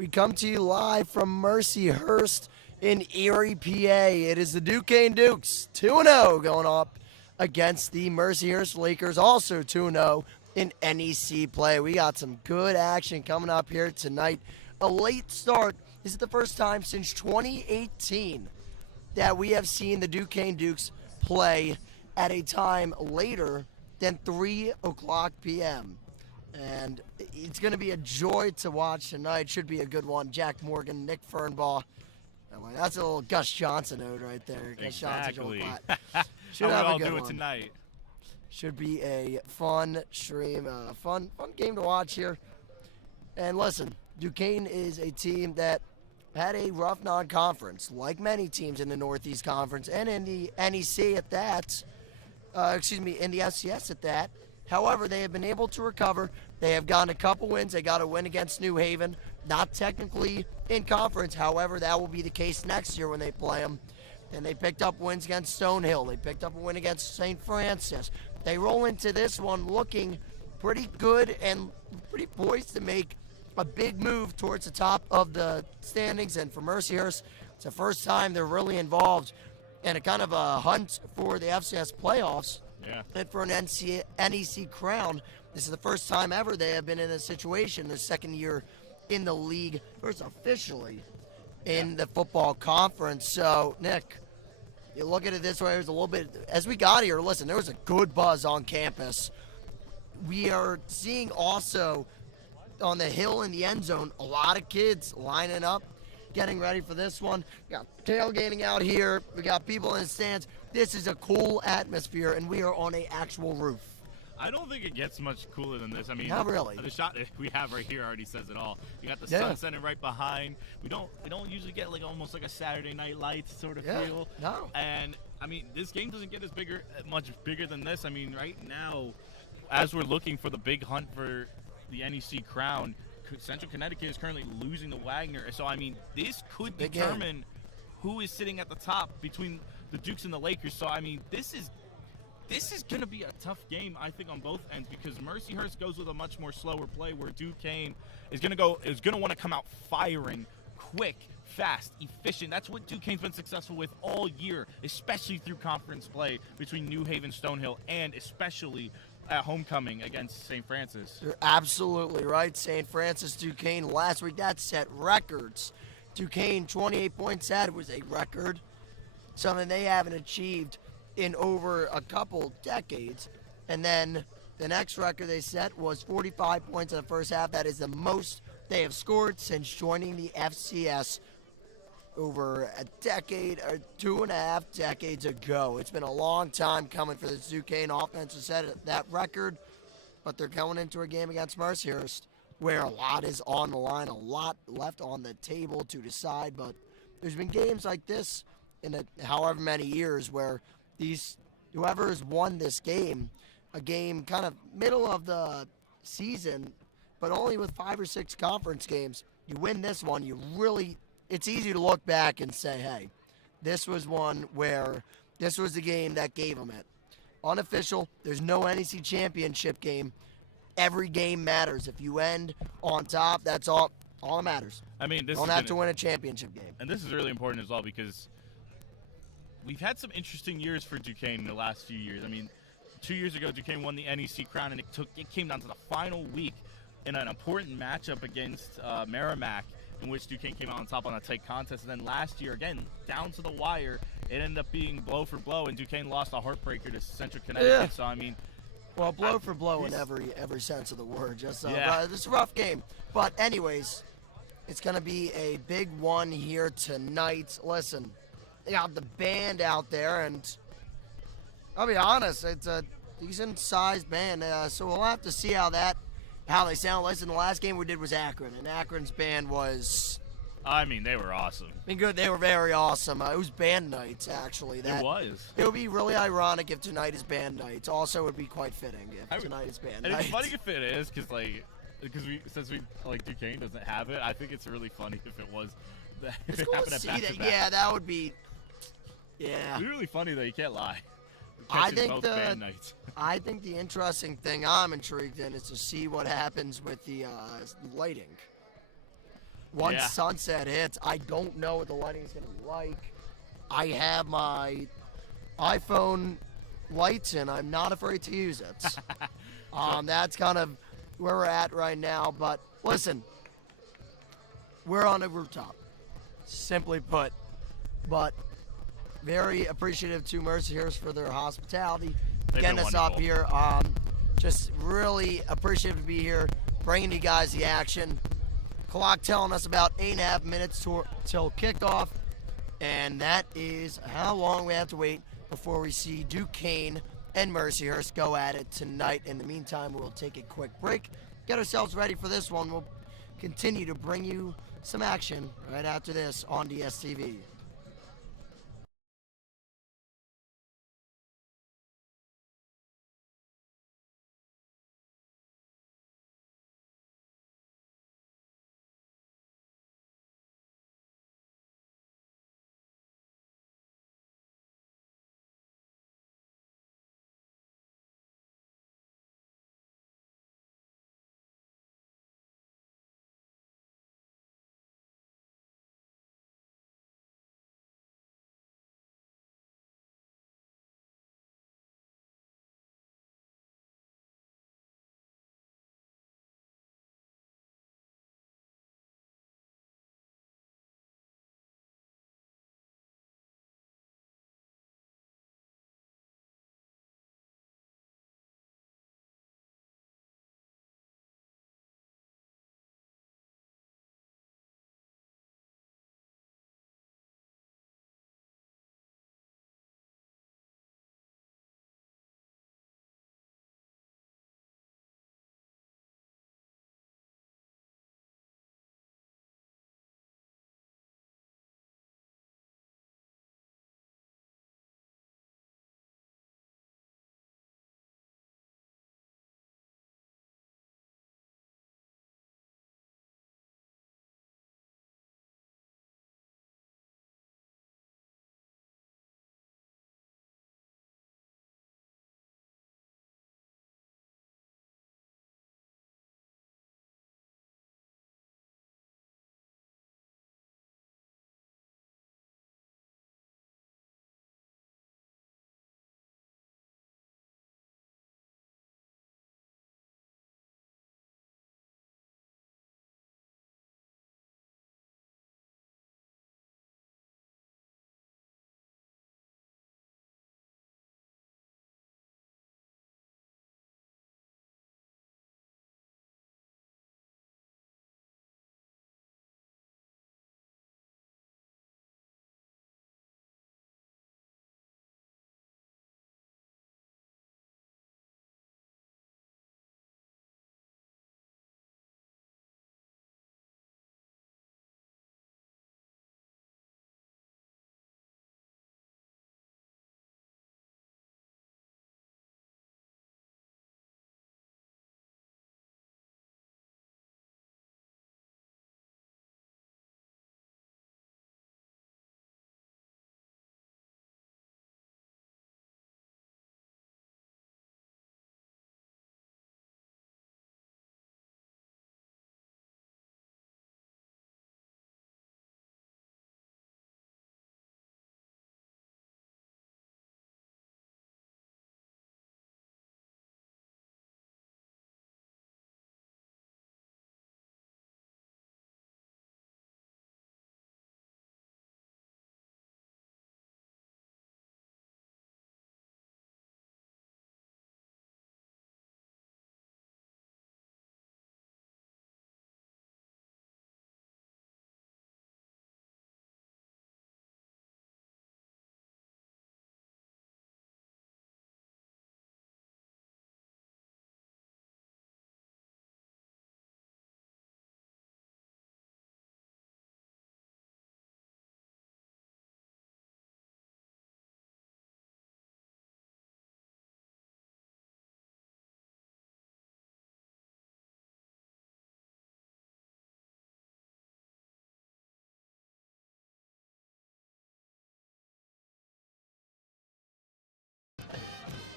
We come to you live from Mercyhurst in Erie, PA. It is the Duquesne Dukes, 2-0, going up against the Mercyhurst Lakers, also 2-0 in NEC play. We got some good action coming up here tonight. A late start. This is the first time since 2018 that we have seen the Duquesne Dukes play at a time later than 3 o'clock p.m. And it's going to be a joy to watch tonight. Should be a good one. Jack Morgan, Nick Fernbaugh. That's a little Gus Johnson ode right there. Exactly. Should How have we a all good do it one. tonight. Should be a fun stream, fun game to watch here. And listen, Duquesne is a team that had a rough non-conference, like many teams in the Northeast Conference and in the NEC at that. In the FCS at that. However, they have been able to recover. They have gotten a couple wins. They got a win against New Haven, not technically in conference. However, that will be the case next year when they play them. And they picked up wins against Stonehill. They picked up a win against St. Francis. They roll into this one looking pretty good and pretty poised to make a big move towards the top of the standings. And for Mercyhurst, it's the first time they're really involved in a kind of a hunt for the FCS playoffs. Yeah. And for an NEC crown, this is the first time ever they have been in a situation, their second year in the league, first officially in the football conference. So, Nick, you look at it this way, there's a little bit, as we got here, listen, there was a good buzz on campus. We are seeing also on the hill in the end zone, a lot of kids lining up, getting ready for this one. We got tailgating out here. We got people in the stands. This is a cool atmosphere, and we are on an actual roof. I don't think it gets much cooler than this. I mean, Not really. The shot we have right here already says it all. You got the Yeah. sun setting right behind. We don't usually get like almost like a Saturday Night Lights sort of Yeah, feel. no. And I mean, this game doesn't get much bigger than this. I mean, right now, as we're looking for the big hunt for the NEC crown, Central Connecticut is currently losing to Wagner. So I mean, this could Big determine who is sitting at the top between the Dukes and the Lakers. So I mean, this is going to be a tough game, I think, on both ends, because Mercyhurst goes with a much more slower play, where Duquesne is going to want to come out firing, quick, fast, efficient. That's what Duquesne's been successful with all year, especially through conference play between New Haven, Stonehill, and especially at homecoming against St. Francis. You're absolutely right. St. Francis Duquesne last week, that set records. Duquesne, 28 points set was a record, something they haven't achieved in over a couple decades. And then the next record they set was 45 points in the first half. That is the most they have scored since joining the FCS over a decade or 2.5 decades ago. It's been a long time coming for the Duquesne offense to set that record, but they're going into a game against Mercyhurst where a lot is on the line, a lot left on the table to decide. But there's been games like this in however many years where whoever has won this game, a game kind of middle of the season, but only with 5 or 6 conference games, you win this one, it's easy to look back and say, hey, this was one where this was the game that gave them it. Unofficial, there's no NEC championship game. Every game matters. If you end on top, that's all that matters. I mean, Don't have to win a championship game. And this is really important as well, because we've had some interesting years for Duquesne in the last few years. I mean, 2 years ago, Duquesne won the NEC crown, and it came down to the final week in an important matchup against Merrimack, in which Duquesne came out on top on a tight contest. And then last year, again, down to the wire, it ended up being blow for blow, and Duquesne lost a heartbreaker to Central Connecticut. Yeah. So, I mean, well, blow for blow in every sense of the word. Just Yeah. It's a rough game. But anyways, it's going to be a big one here tonight. Listen, they got the band out there, and I'll be honest, it's a decent-sized band. So we'll have to see how they sound. Listen, the last game we did was Akron, and Akron's band was, I mean, they were awesome. good. They were very awesome. It was band nights, actually. It was. It would be really ironic if tonight is band nights. Also, it would be quite fitting if tonight is band And nights. it's funny if it is, since Duquesne doesn't have it, I think it's really funny if it was. It's cool to see that. Yeah, that would be. Yeah. It'd be really funny though. You can't lie. I think both band nights. I think the interesting thing I'm intrigued in is to see what happens with the lighting. once sunset hits, I don't know what the lighting is going to be like. I have my iPhone lights, and I'm not afraid to use it. That's kind of where we're at right now. But listen, we're on a rooftop, simply put. But very appreciative to Mercyhurst for their hospitality, getting us up here. Just really appreciative to be here, bringing you guys the action. Clock telling us about 8.5 minutes till kickoff, and that is how long we have to wait before we see Duquesne and Mercyhurst go at it tonight. In the meantime, we'll take a quick break, get ourselves ready for this one. We'll continue to bring you some action right after this on DSTV.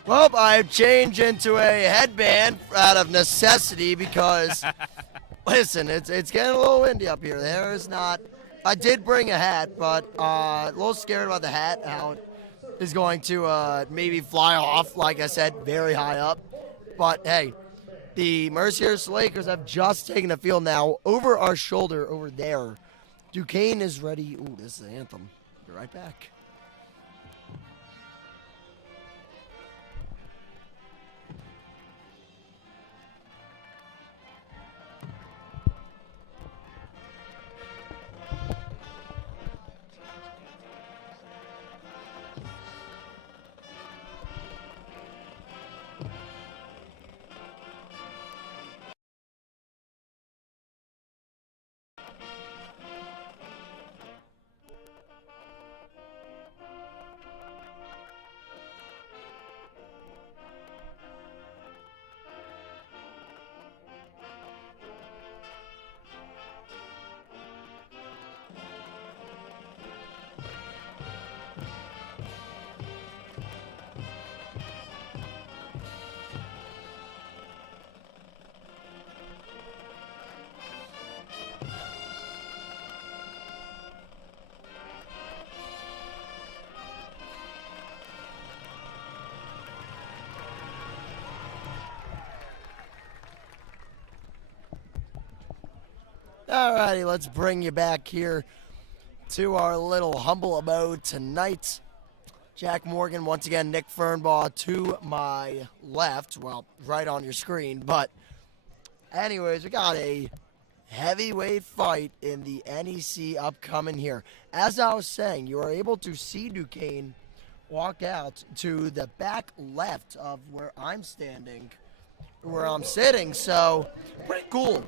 Well, I've changed into a headband out of necessity because Listen, it's getting a little windy up here. There is not. I did bring a hat, but a little scared about the hat. How it is going to maybe fly off. Like I said, very high up. But hey, the Mercyhurst Lakers have just taken the field now over our shoulder over there. Duquesne is ready. Ooh, this is the anthem. Be right back. Alrighty, let's bring you back here to our little humble abode tonight. Jack Morgan, once again, Nick Fernbaugh to my left. Well, right on your screen. But anyways, we got a heavyweight fight in the NEC upcoming here. As I was saying, you are able to see Duquesne walk out to the back left of where I'm standing, where I'm sitting. So, pretty cool.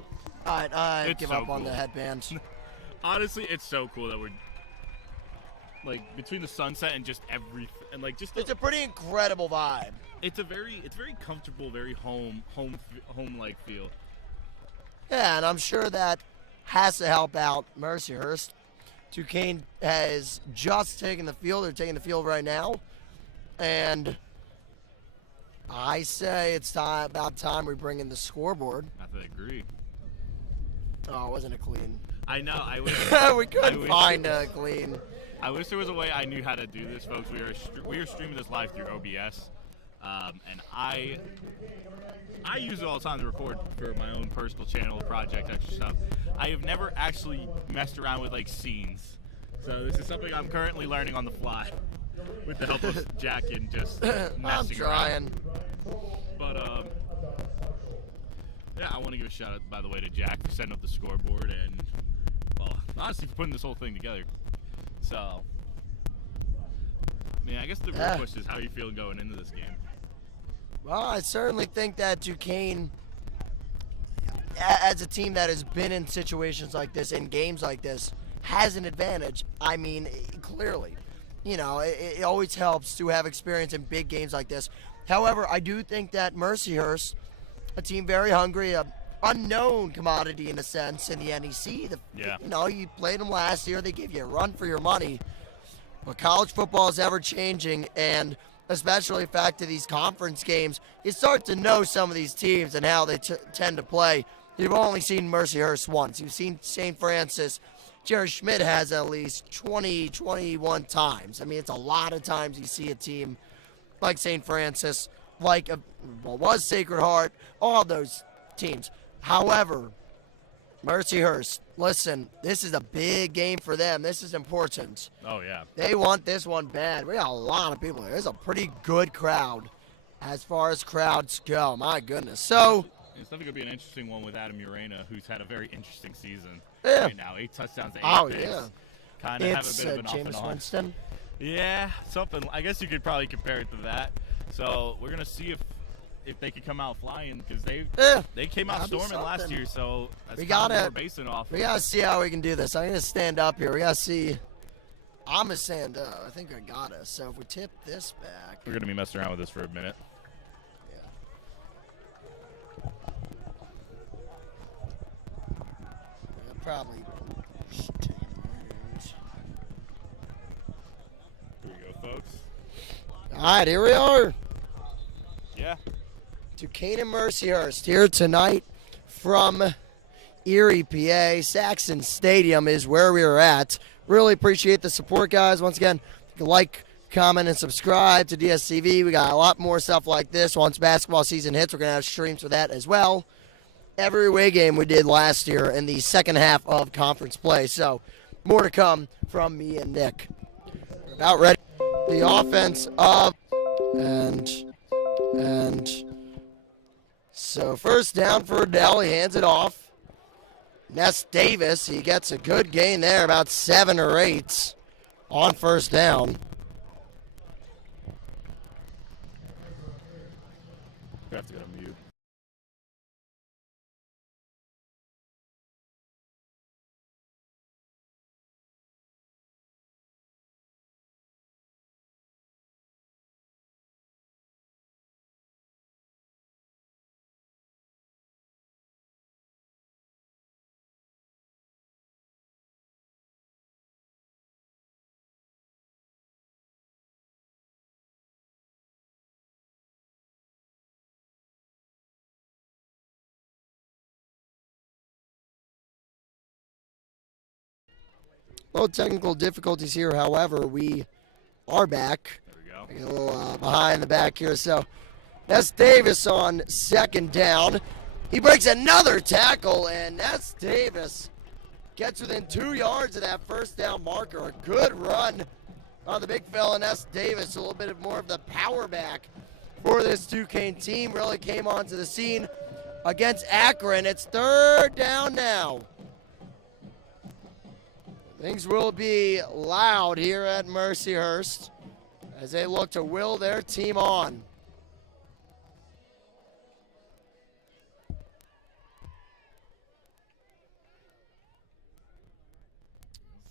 All right, I give up on the headbands. Honestly, it's so cool that we're like between the sunset and just everything, and like just it's a pretty incredible vibe. It's very comfortable, very home like feel. Yeah, and I'm sure that has to help out Mercyhurst. Duquesne has just taken the field. They're taking the field right now, and I say it's about time we bring in the scoreboard. I agree. Oh, wasn't it clean? I know. I wish we couldn't find a clean. I wish there was a way I knew how to do this, folks. We are streaming this live through OBS, and I use it all the time to record for my own personal channel, project, extra stuff. I have never actually messed around with like scenes, so this is something I'm currently learning on the fly with the help of Jack and just messing I'm trying. around. But yeah, I want to give a shout out, by the way, to Jack for setting up the scoreboard and, well, honestly, for putting this whole thing together. So, I mean, I guess the real question is how are you feeling going into this game? Well, I certainly think that Duquesne, as a team that has been in situations like this, in games like this, has an advantage. I mean, clearly. You know, it always helps to have experience in big games like this. However, I do think that Mercyhurst, a team very hungry, a unknown commodity in a sense in the NEC. Yeah. You know, you played them last year. They gave you a run for your money. But college football is ever changing, and especially back to these conference games, you start to know some of these teams and how they tend to play. You've only seen Mercyhurst once. You've seen St. Francis. Jared Schmidt has at least 20, 21 times. I mean, it's a lot of times you see a team like St. Francis, like was Sacred Heart, all those teams. However, Mercyhurst, listen, this is a big game for them. This is important. Oh, yeah. They want this one bad. We got a lot of people here. There's a pretty good crowd as far as crowds go. My goodness. So it's definitely going to be an interesting one with Adam Urena, who's had a very interesting season right now. 8 touchdowns, 8 picks. Yeah. Kind of have a It's bit of an off and Jameis on. Winston. Yeah, something. I guess you could probably compare it to that. So we're gonna see if they could come out flying because they came out storming last year. So that's what we're basing off. We gotta see how we can do this. I'm gonna stand up here. We gotta see. I'm gonna stand up. I think I got us. So if we tip this back, We're gonna be messing around with this for a minute. yeah. Probably. Here we go, folks. All right, here we are. Yeah. Duquesne and Mercyhurst here tonight from Erie, PA. Saxon Stadium is where we are at. Really appreciate the support, guys. Once again, like, comment, and subscribe to DSTV. We got a lot more stuff like this. Once basketball season hits, we're going to have streams for that as well. Every away game we did last year in the second half of conference play. So, more to come from me and Nick. We're about ready. The offense up. And so first down for Adele. He hands it off. Ness Davis, he gets a good gain there, about 7 or 8 on first down. We have to get a mute. Little technical difficulties here, however, we are back. There we go. A little behind the back here. So Ness Davis on second down. He breaks another tackle, and Ness Davis gets within 2 yards of that first down marker. A good run on the big fella, Ness Davis. A little bit more of the power back for this Duquesne team. Really came onto the scene against Akron. It's third down now. Things will be loud here at Mercyhurst as they look to will their team on.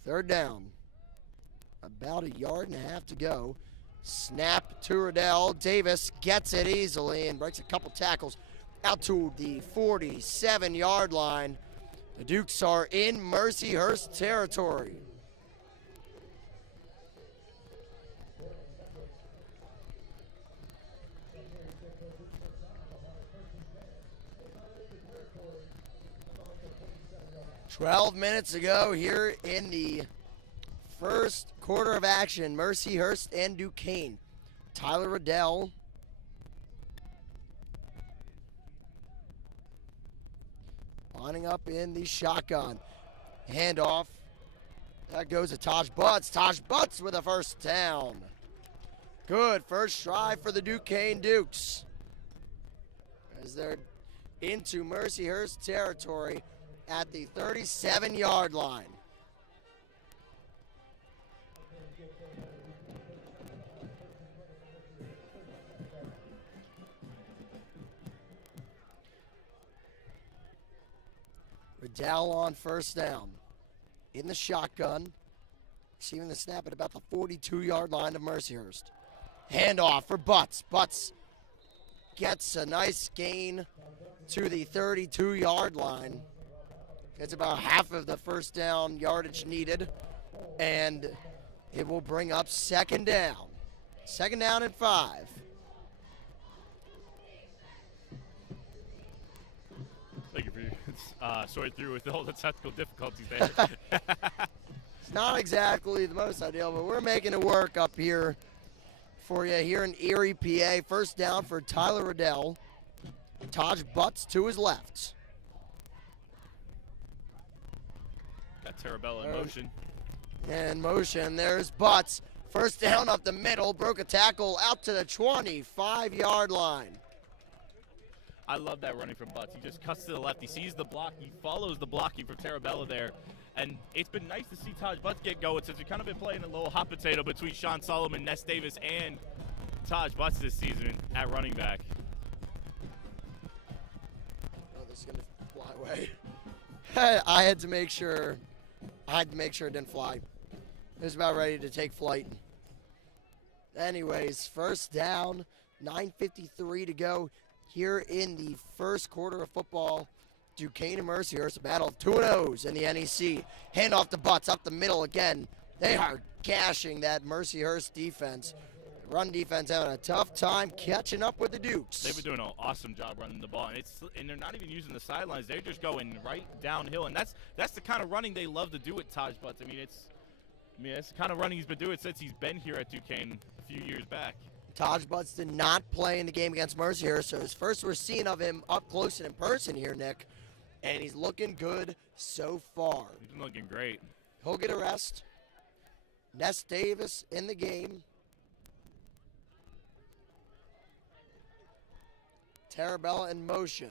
Third down. About 1.5 yards to go. Snap to Riddell. Davis gets it easily and breaks a couple tackles out to the 47-yard line. The Dukes are in Mercyhurst territory. "12 minutes ago here in the first quarter of action, Mercyhurst and Duquesne. Tyler Riddell lining up in the shotgun. Handoff. That goes to Taj Butts. Taj Butts with a first down. Good first try for the Duquesne Dukes, as they're into Mercyhurst territory at the 37-yard line. Riddell on first down. In the shotgun. Receiving the snap at about the 42-yard line of Mercyhurst. Handoff for Butts. Butts gets a nice gain to the 32-yard line. It's about half of the first down yardage needed. And it will bring up second down. Second down and 5. Thank you for sorting through with all the technical difficulties there. It's not exactly the most ideal, but we're making it work up here for you here in Erie, PA. First down for Tyler Riddell. Taj Butts to his left. Got Tarabella in motion. In motion, there's Butts. First down up the middle, broke a tackle out to the 25-yard line. I love that running from Butts. He just cuts to the left. He sees the block. He follows the blocking from Tarabella there. And it's been nice to see Taj Butts get going since we've kind of been playing a little hot potato between Sean Solomon, Ness Davis, and Taj Butts this season at running back. Oh, this is going to fly away. I had to make sure it didn't fly. It was about ready to take flight. Anyways, first down, 9:53 to go here in the first quarter of football. Duquesne and Mercyhurst, a battle of 2-0s in the NEC. Handoff to Butts up the middle again. They are gashing that Mercyhurst defense. Run defense having a tough time catching up with the Dukes. They've been doing an awesome job running the ball, and they're not even using the sidelines. They're just going right downhill, and that's the kind of running they love to do at Taj Butts. I mean, it's the kind of running he's been doing since he's been here at Duquesne a few years back. Taj Butts did not play in the game against Mercyhurst, so his first we're seeing of him up close and in person here, Nick, and he's looking good so far. He's been looking great. He'll get a rest. Ness Davis in the game. Tarabella in motion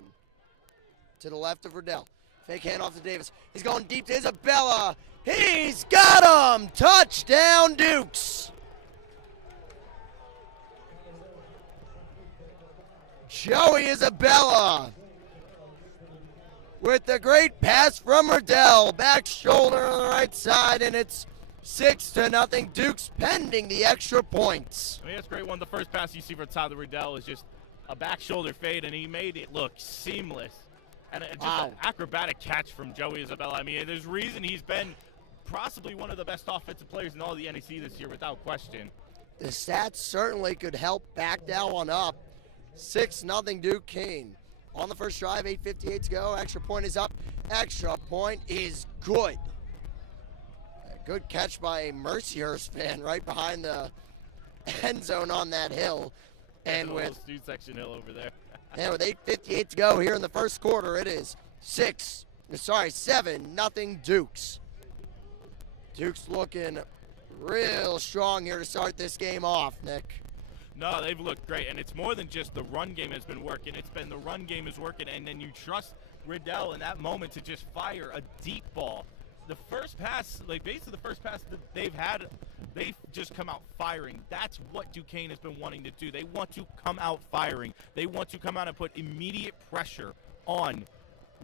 to the left of Riddell. Fake handoff to Davis. He's going deep to Isabella. He's got him! Touchdown, Dukes! Joey Isabella with the great pass from Riddell. Back shoulder on the right side, and it's 6-0 Dukes pending the extra points. I mean, that's a great one. The first pass you see for Tyler Riddell is just a back shoulder fade, and he made it look seamless. And just an acrobatic catch from Joey Isabella. I mean, there's reason he's been possibly one of the best offensive players in all the NEC this year, without question. The stats certainly could help back that one up. 6-0 Duquesne. On the first drive, 8:58 to go. Extra point is up. Extra point is good. A good catch by a Mercyhurst fan right behind the end zone on that hill. And with student section hill over there. And with 8:58 to go here in the first quarter, it is 7-0 Dukes. Dukes looking real strong here to start this game off, Nick. No, they've looked great, and it's more than just the run game has been working. It's been the run game is working, and then you trust Riddell in that moment to just fire a deep ball. The first pass, like basically the first pass that they've had, they've just come out firing. That's what Duquesne has been wanting to do. They want to come out firing. They want to come out and put immediate pressure on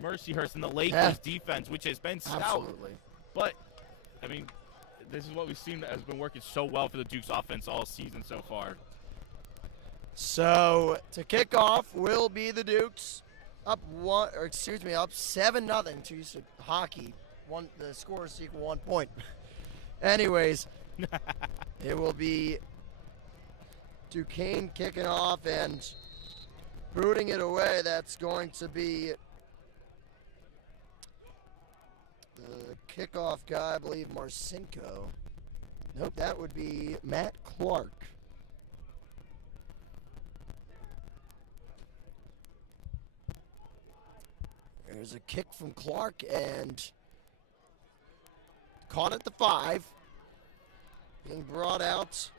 Mercyhurst and the Lakers defense, which has been stout. Absolutely. But, I mean, this is what we've seen that has been working so well for the Dukes offense all season so far. So to kick off will be the Dukes up 7-0 to use hockey. The score is equal 1 point. Anyways, it will be Duquesne kicking off and booting it away. That's going to be the kickoff guy, I believe, Marcinko. Nope, that would be Matt Clark. There's a kick from Clark and caught at the 5. Being brought out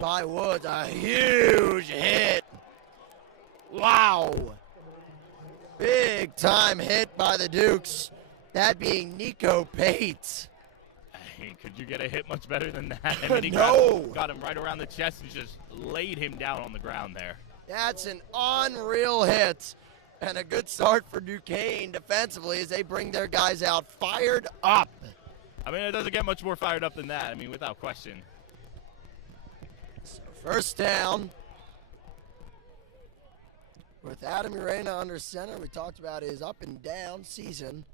by Woods. A huge hit. Wow. Big time hit by the Dukes. That being Nico Pate. Hey, could you get a hit much better than that? And then he got him right around the chest and just laid him down on the ground there. That's an unreal hit. And a good start for Duquesne defensively as they bring their guys out fired up. I mean, it doesn't get much more fired up than that. I mean, without question. So first down. With Adam Urena under center, we talked about his up and down season.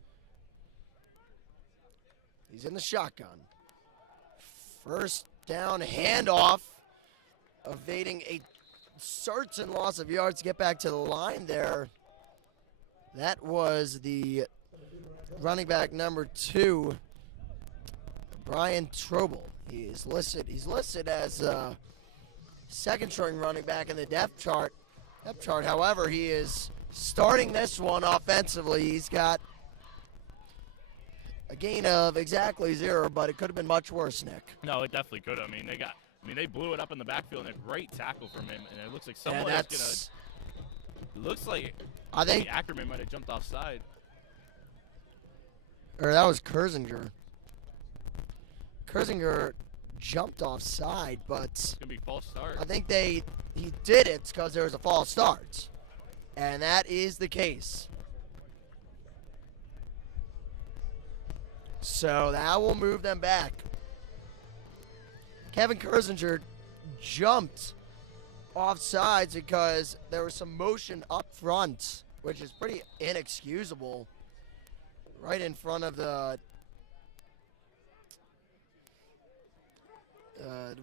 He's in the shotgun. First down handoff. Evading a certain loss of yards to get back to the line there. That was the running back number 2, Brian Trobel. He's listed as second string running back in the depth chart. However, he is starting this one offensively. He's got a gain of exactly 0, but it could have been much worse, Nick. No, it definitely could have. They blew it up in the backfield, and a great tackle from him. And it looks like someone is gonna. Looks like I think Ackerman might have jumped offside. Or that was Kurzinger. Kurzinger jumped offside, but it's gonna be false start. I think he did it because there was a false start, and that is the case. So that will move them back. Kevin Kurzinger jumped offsides because there was some motion up front, which is pretty inexcusable. Right in front of the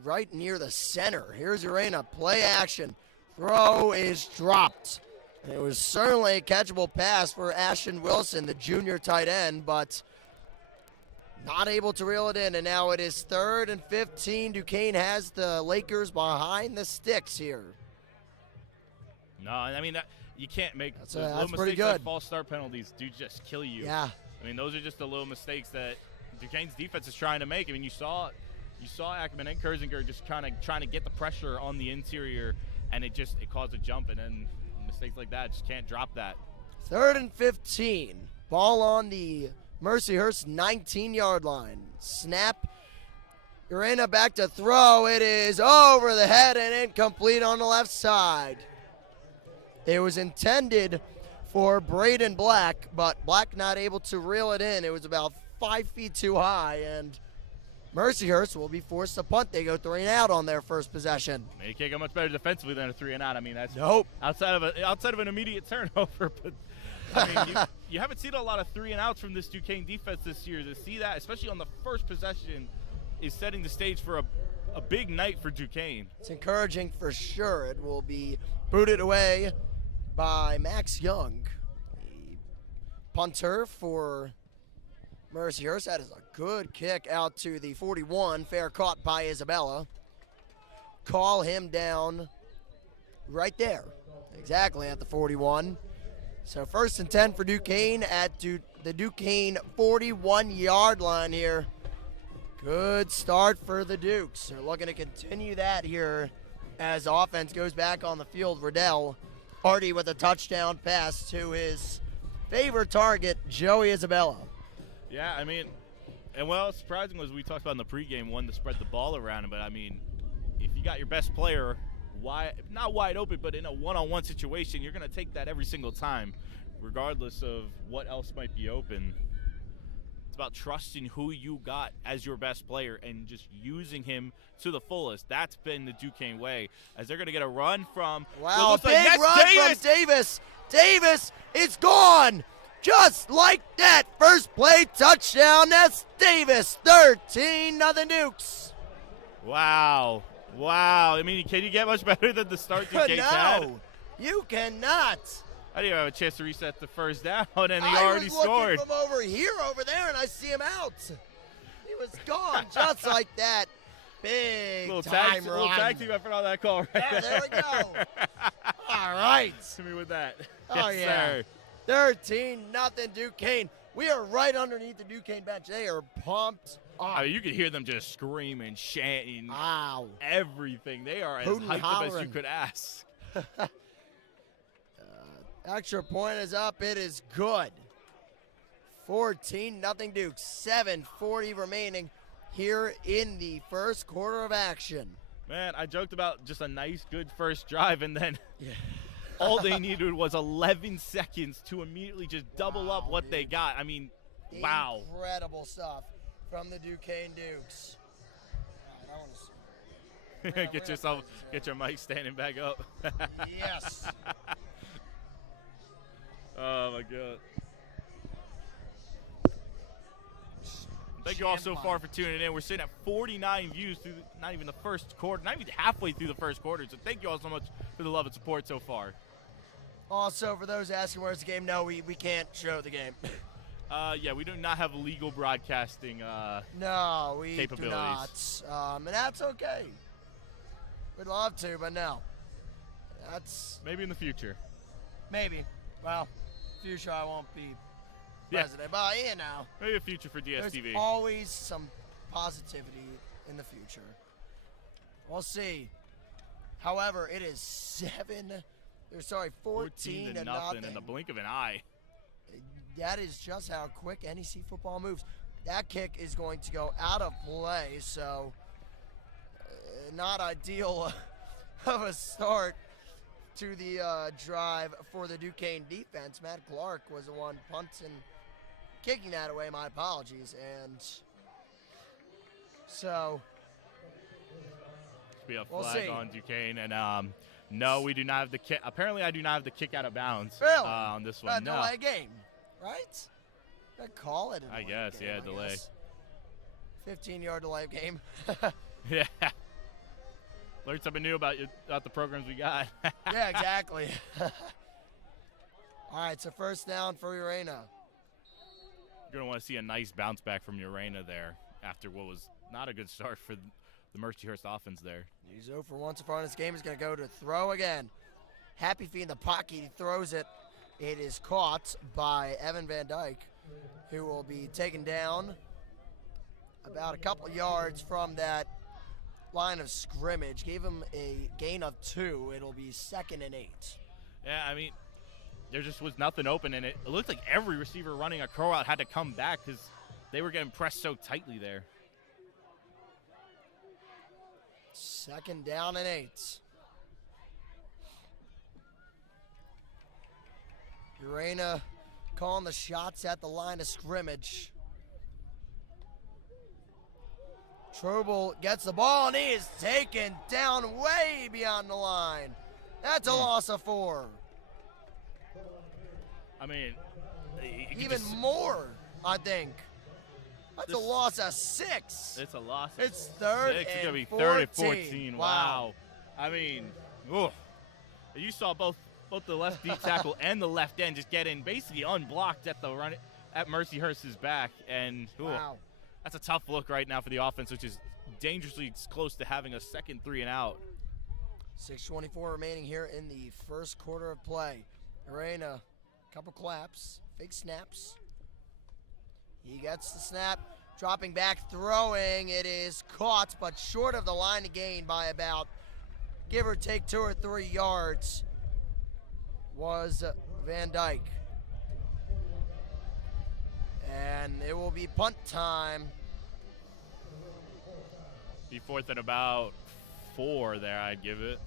right near the center. Here's Urena, play action. Throw is dropped. It was certainly a catchable pass for Ashton Wilson, the junior tight end, but not able to reel it in. And now it is 3rd and 15. Duquesne has the Lakers behind the sticks here. No, I mean, you can't make that's little pretty mistakes good. like false start penalties do just kill you. Yeah. I mean, those are just the little mistakes that Duquesne's defense is trying to make. I mean, you saw Ackerman and Kersinger just kind of trying to get the pressure on the interior, and it caused a jump, and then mistakes like that just can't drop that. 3rd and 15. Ball on the Mercyhurst 19-yard line. Snap. Urena back to throw. It is over the head and incomplete on the left side. It was intended for Braden Black, but Black not able to reel it in. It was about 5 feet too high, and Mercyhurst will be forced to punt. They go 3 and out on their first possession. You can't get much better defensively than a 3 and out. I mean, that's nope. Outside of an immediate turnover, but I mean, you haven't seen a lot of 3 and outs from this Duquesne defense this year. To see that, especially on the first possession, is setting the stage for a big night for Duquesne. It's encouraging for sure. It will be booted away by Max Young, the punter for Mercyhurst. That is a good kick out to the 41. Fair caught by Isabella. Call him down right there, exactly at the 41. So 1st and 10 for Duquesne at the Duquesne 41-yard line here. Good start for the Dukes. They're looking to continue that here as offense goes back on the field. Riddell Hardy with a touchdown pass to his favorite target, Joey Isabella. Yeah, I mean, and surprising was we talked about in the pregame, one to spread the ball around him, but I mean, if you got your best player not wide open, but in a one-on-one situation, you're going to take that every single time, regardless of what else might be open. It's about trusting who you got as your best player and just using him to the fullest. That's been the Duquesne way, as they're going to get a run from a big run from Davis. Davis, it's gone. Just like that, first play touchdown. That's Davis, 13-0 Dukes. Wow. I mean, can you get much better than the start Duquesne had? No, you cannot. I didn't even have a chance to reset the first down, and he already scored. I was looking from over there, and I see him out. He was gone just like that. Big little time run. Little tag team effort on that call right there we go. All right. Hit me with that. Oh, yes, yeah. Sir. 13-0 Duquesne. We are right underneath the Duquesne bench. They are pumped up. I mean, you could hear them just screaming, chanting, wow, everything. They are as Hootin' hyped up as you hollering. could ask. Extra point is up. It is good. 14-0 Dukes. 7:40 remaining here in the first quarter of action. Man, I joked about just a nice, good first drive, and then yeah. all they needed was 11 seconds to immediately just double up what they got. I mean, wow. Incredible stuff from the Duquesne Dukes. All right, Get your mic standing back up. Yes. Oh, my God. Thank you all so far for tuning in. We're sitting at 49 views through not even the first quarter, not even halfway through the first quarter. So thank you all so much for the love and support so far. Also, for those asking where's the game, no, we can't show the game. Yeah, we do not have legal broadcasting no, we capabilities. do not. And that's okay. We'd love to, but no. That's maybe in the future. Maybe. Well, future I won't be president, but you know. Maybe a future for DSTV. There's always some positivity in the future. We'll see. However, it is 14 to nothing in the blink of an eye. That is just how quick NEC football moves. That kick is going to go out of play, so not ideal of a start to the drive for the Duquesne defense. Matt Clark was the one punting, kicking that away. My apologies. And so be a flag on Duquesne, and no, we do not have the kick. Apparently, I do not have the kick out of bounds on this one. No. Delay game, right? I call it. I guess, yeah, delay. 15-yard delay game. Yeah. Learned something new about the programs we got. Yeah, exactly. All right, so first down for Urena. You're going to want to see a nice bounce back from Urena there after what was not a good start for the Mercyhurst offense there. He's 0 for 1 so far in this game. He's going to go to throw again. Happy Feet in the pocket. He throws it. It is caught by Evan Van Dyke, who will be taken down about a couple of yards from that line of scrimmage. Gave him a gain of 2. It'll be 2nd and 8. Yeah, I mean, there just was nothing open, and it looked like every receiver running a curl out had to come back because they were getting pressed so tightly there. 2nd down and 8. Urena calling the shots at the line of scrimmage. Trobel gets the ball, and he is taken down way beyond the line. That's a loss of 4. I mean, even more, I think. That's a loss of 6. It's a loss of It's 3rd 6. It's going to be 14. 3rd and 14. Wow. I mean, you saw both the left deep tackle and the left end just get in basically unblocked at the run at Mercyhurst's back. And wow. That's a tough look right now for the offense, which is dangerously close to having a 2nd 3 and out. 6:24 remaining here in the first quarter of play. Urena, couple claps, fake snaps. He gets the snap, dropping back, throwing. It is caught, but short of the line of gain by about, give or take, 2 or 3 yards, was Van Dyke. And it will be punt time. Be 4th and about 4 there, I'd give it.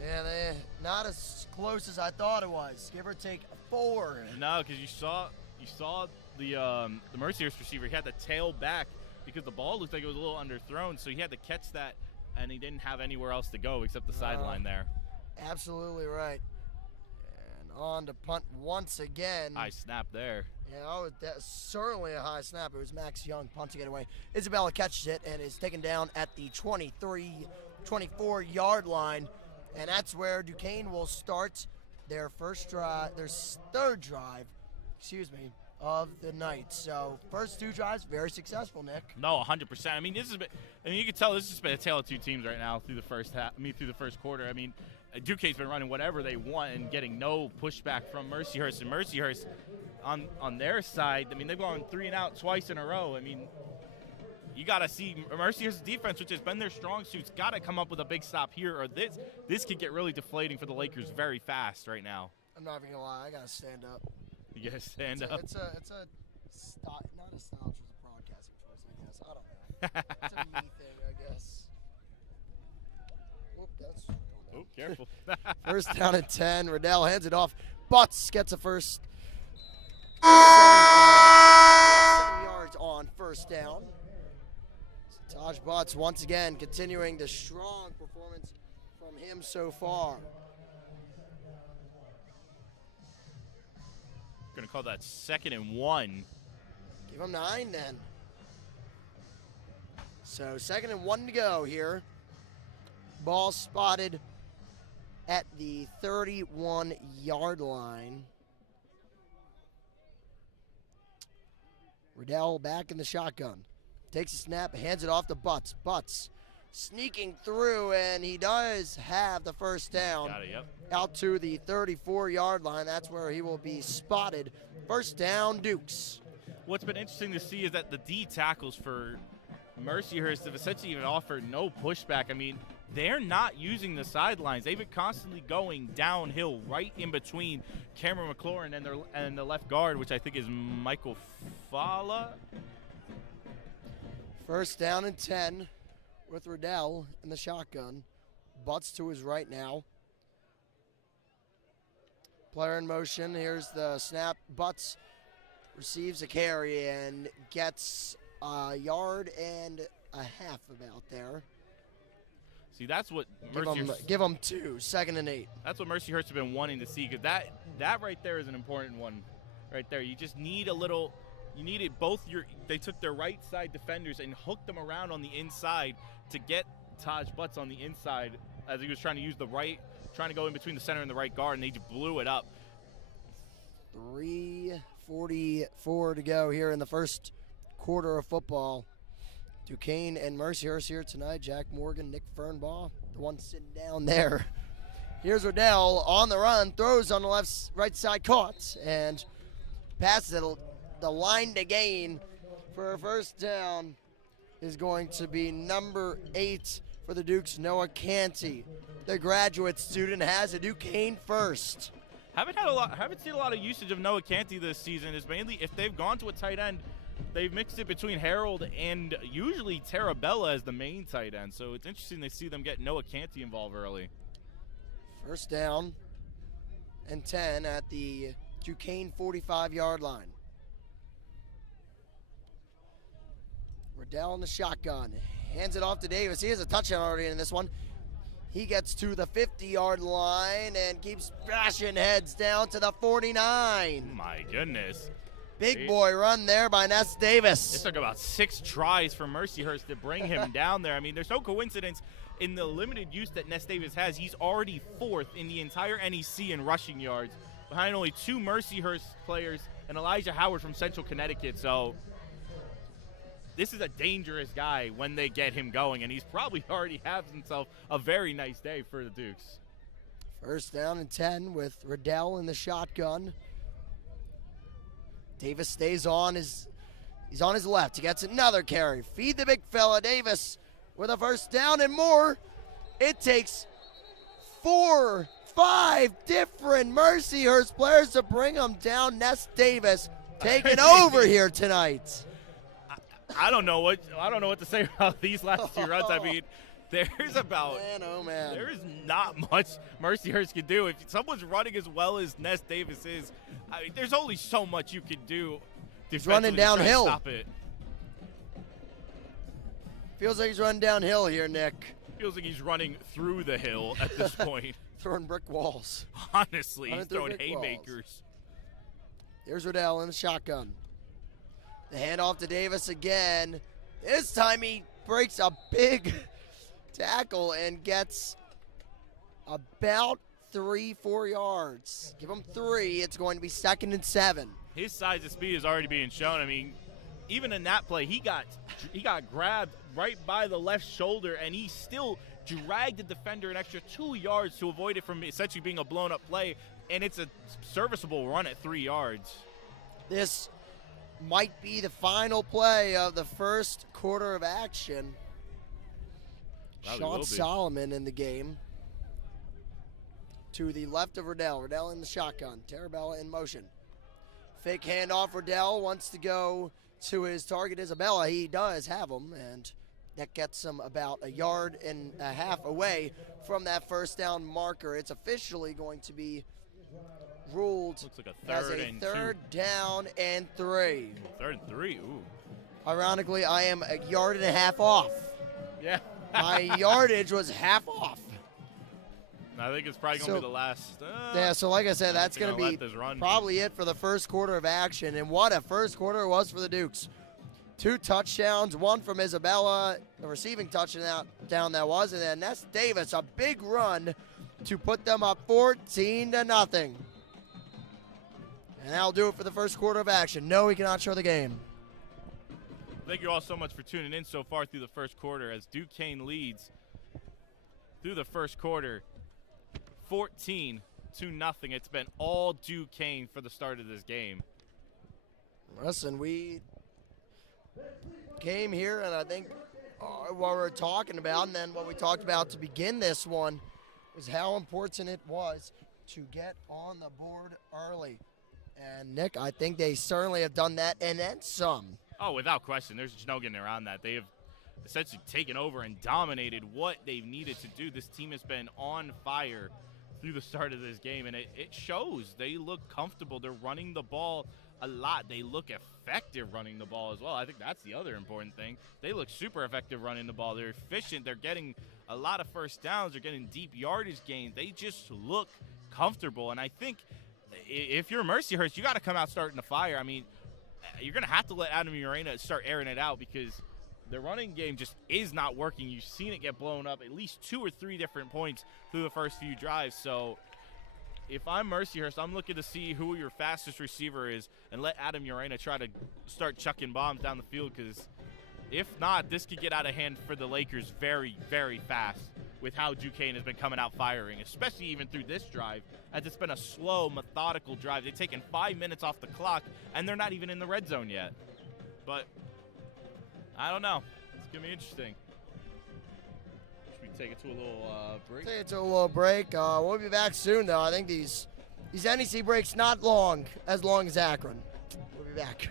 Yeah, they're not as close as I thought it was. Give or take 4. No, because you saw the Mercyhurst receiver. He had to tail back because the ball looked like it was a little underthrown, so he had to catch that, and he didn't have anywhere else to go except the sideline there. Absolutely right. And on to punt once again. High snap there. Yeah, that's certainly a high snap. It was Max Young punting it away. Isabella catches it and is taken down at the 24-yard line. And that's where Duquesne will start their third drive, of the night. So first 2 drives, very successful, Nick. No, 100%. I mean, you can tell this has been a tale of 2 teams right now through the first quarter. I mean, Duquesne's been running whatever they want and getting no pushback from Mercyhurst. And Mercyhurst, on their side, I mean, they've gone 3 and out twice in a row. I mean, you got to see Mercyhurst's defense, which has been their strong suits, got to come up with a big stop here, or this could get really deflating for the Lakers very fast right now. I'm not even going to lie. I got to stand up. You got to stand up. It's a not a style, it's a broadcasting choice, I guess. I don't know. It's a me thing, I guess. Oh, careful. First down at 10. Riddell hands it off. Butts gets a first. 7 yards on first down. Taj Butts once again continuing the strong performance from him so far. Going to call that 2nd and 1. Give him 9 then. So 2nd and 1 to go here. Ball spotted at the 31-yard line. Riddell back in the shotgun. Takes a snap, hands it off to Butts. Butts sneaking through, and he does have the first down. Got it, yep. Out to the 34-yard line. That's where he will be spotted. First down, Dukes. What's been interesting to see is that the D tackles for Mercyhurst have essentially even offered no pushback. I mean, they're not using the sidelines. They've been constantly going downhill right in between Cameron McLaurin and the left guard, which I think is Michael Fala. First down and 10 with Riddell in the shotgun. Butts to his right now. Player in motion. Here's the snap. Butts receives a carry and gets a yard and a half about there. See, that's what give them 2, 2nd and 8. That's what Mercyhurst have been wanting to see, because that right there is an important one right there. You just need a little You needed they took their right side defenders and hooked them around on the inside to get Taj Butts on the inside as he was trying to use trying to go in between the center and the right guard, and they just blew it up. 3:44 to go here in the first quarter of football. Duquesne and Mercyhurst here tonight. Jack Morgan, Nick Fernbaugh, the one sitting down there. Here's Riddell on the run, throws on the right side, caught, and passes it. The line to gain for a first down is going to be number 8 for the Dukes, Noah Canty. The graduate student has a Duquesne first. Haven't seen a lot of usage of Noah Canty this season. Is mainly if they've gone to a tight end, they've mixed it between Harold and usually Tarabella as the main tight end. So it's interesting to see them get Noah Canty involved early. First down and 10 at the Duquesne 45-yard line. Riddell in the shotgun. Hands it off to Davis. He has a touchdown already in this one. He gets to the 50-yard line and keeps bashing heads down to the 49. My goodness. Big boy run there by Ness Davis. It took about 6 tries for Mercyhurst to bring him down there. I mean, there's no coincidence in the limited use that Ness Davis has. He's already 4th in the entire NEC in rushing yards, behind only 2 Mercyhurst players and Elijah Howard from Central Connecticut. So this is a dangerous guy when they get him going, and he's probably already has himself a very nice day for the Dukes. First down and 10 with Riddell in the shotgun. Davis stays on he's on his left. He gets another carry. Feed the big fella. Davis with a first down and more. It takes 4, 5 different Mercyhurst players to bring him down. Ness Davis taking over here tonight. I don't know what to say about these last 2 runs. I mean, there is not much Mercyhurst can do. If someone's running as well as Ness Davis is, I mean, there's only so much you can do. He's running downhill. Stop it. Feels like he's running downhill here, Nick. Feels like he's running through the hill at this point. Throwing brick walls. Honestly, he's throwing haymakers. There's Riddell in the shotgun. The handoff to Davis again. This time he breaks a big tackle and gets about 3-4 yards. Give him 3. It's going to be 2nd and 7. His size and speed is already being shown. I mean, even in that play, he got grabbed right by the left shoulder, and he still dragged the defender an extra 2 yards to avoid it from essentially being a blown-up play, and it's a serviceable run at 3 yards. This might be the final play of the first quarter of action. Sean Solomon in the game. To the left of Riddell. Riddell in the shotgun. Tarabella in motion. Fake handoff. Riddell wants to go to his target, Isabella. He does have him, and that gets him about 1.5 yards away from that first down marker. It's officially going to be ruled looks like a as a third down and 3. 3rd and 3, ooh. Ironically, I am 1.5 yards off. Yeah. My yardage was half off. I think it's probably going to be the last. Yeah, so like I said, that's going to be probably it for the first quarter of action. And what a first quarter it was for the Dukes. 2 touchdowns, 1 from Isabella, the receiving touchdown that was, and then Ness Davis, a big run to put them up 14-0. And that'll do it for the first quarter of action. No, we cannot show the game. Thank you all so much for tuning in so far through the first quarter as Duquesne leads through the first quarter 14-0. It's been all Duquesne for the start of this game. Listen, we came here, and I think what we're talking about, and then what we talked about to begin this one, was how important it was to get on the board early. And, Nick, I think they certainly have done that, and then some. Oh, without question. There's just no getting around that. They have essentially taken over and dominated what they've needed to do. This team has been on fire through the start of this game, and it shows. They look comfortable. They're running the ball a lot. They look effective running the ball as well. I think that's the other important thing. They look super effective running the ball. They're efficient. They're getting a lot of first downs. They're getting deep yardage gains. They just look comfortable, and I think if you're Mercyhurst, you got to come out starting to fire. I mean, you're gonna have to let Adam Urena start airing it out because the running game just is not working. You've seen it get blown up at least 2 or 3 different points through the first few drives. So if I'm Mercyhurst, I'm looking to see who your fastest receiver is and let Adam Urena try to start chucking bombs down the field, because if not, this could get out of hand for the Lakers very, very fast with how Duquesne has been coming out firing, especially even through this drive, as it's been a slow, methodical drive. They've taken 5 minutes off the clock, and they're not even in the red zone yet. But I don't know. It's going to be interesting. Should we take it to a little break? Take it to a little break. We'll be back soon, though. I think these NEC breaks not long as Akron. We'll be back.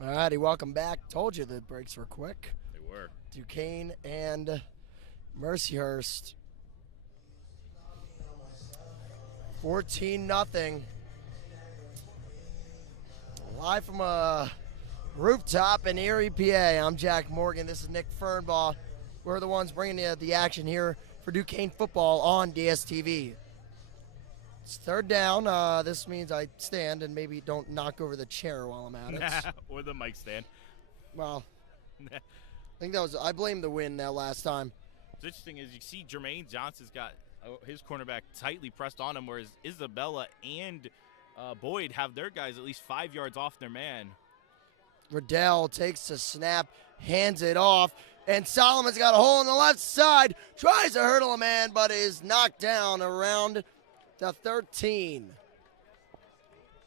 All righty, welcome back. Told you the breaks were quick. They were. Duquesne and Mercyhurst. 14-0. Live from a rooftop in Erie, PA. I'm Jack Morgan. This is Nick Fernbaugh. We're the ones bringing you the action here for Duquesne football on DSTV. It's third down. This means I stand and maybe don't knock over the chair while I'm at it. Or the mic stand. Well, I think I blame the wind that last time. What's interesting is you see Jermaine Johnson's got his cornerback tightly pressed on him, whereas Isabella and Boyd have their guys at least 5 yards off their man. Riddell takes the snap, hands it off, and Solomon's got a hole on the left side, tries to hurdle a man, but is knocked down around the 13.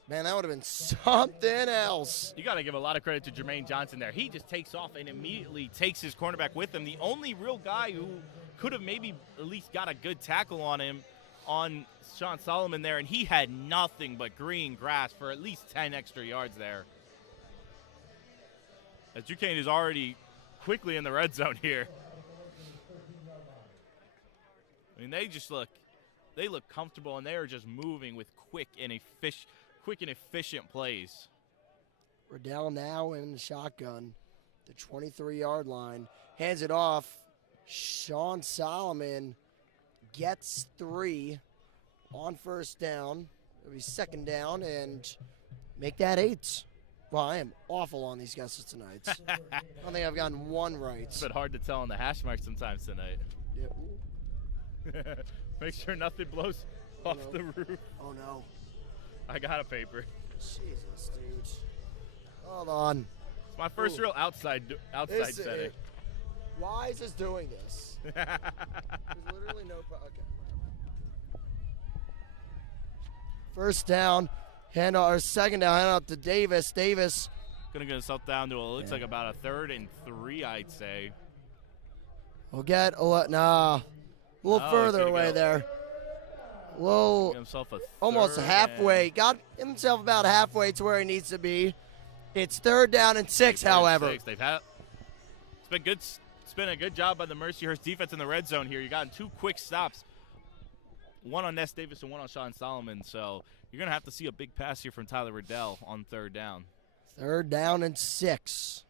Man, that would have been something else. You got to give a lot of credit to Jermaine Johnson there. He just takes off and immediately takes his cornerback with him. The only real guy who could have maybe at least got a good tackle on him, on Sean Solomon there, and he had nothing but green grass for at least 10 extra yards there. As Duquesne is already quickly in the red zone here. I mean, they look comfortable, and they are just moving with quick and efficient plays. Riddell now in the shotgun, the 23-yard line, hands it off. Sean Solomon gets 3 on first down. It'll be second down and make that 8. Well, I am awful on these guesses tonight. I don't think I've gotten one right. It's a bit hard to tell on the hash mark sometimes tonight. Yeah. Make sure nothing blows off the roof. Oh, no. I got a paper. Jesus, dude. Hold on. It's my first real outside setting. Why is this doing this? There's literally no... Okay. First down. Second down, hand off to Davis. Davis. Going to get himself down to what looks like about a 3rd and 3, I'd say. We'll get a little further away there. Little, almost halfway. Got himself about halfway to where he needs to be. It's 3rd down and 6, however. It's been good. It's been a good job by the Mercyhurst defense in the red zone here. You got 2 quick stops, one on Ness Davis and one on Sean Solomon. So you're going to have to see a big pass here from Tyler Riddell on 3rd down. 3rd down and 6.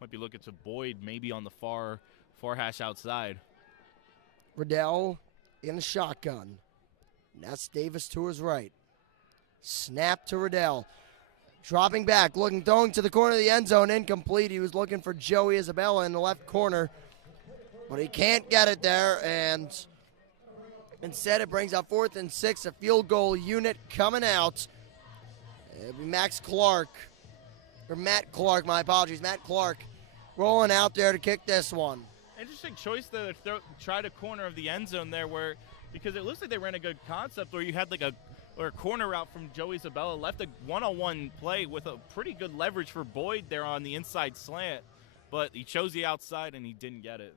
Might be looking to Boyd maybe on the far hash outside. Riddell in the shotgun. Ness Davis to his right. Snap to Riddell. Dropping back, throwing to the corner of the end zone, incomplete. He was looking for Joey Isabella in the left corner, but he can't get it there, and instead it brings up 4th and 6, a field goal unit coming out. It'll be Matt Clark, my apologies, Matt Clark rolling out there to kick this one. Interesting choice to try to corner of the end zone there, because it looks like they ran a good concept where you had like a corner route from Joey Isabella, left a one-on-one play with a pretty good leverage for Boyd there on the inside slant, but he chose the outside and he didn't get it.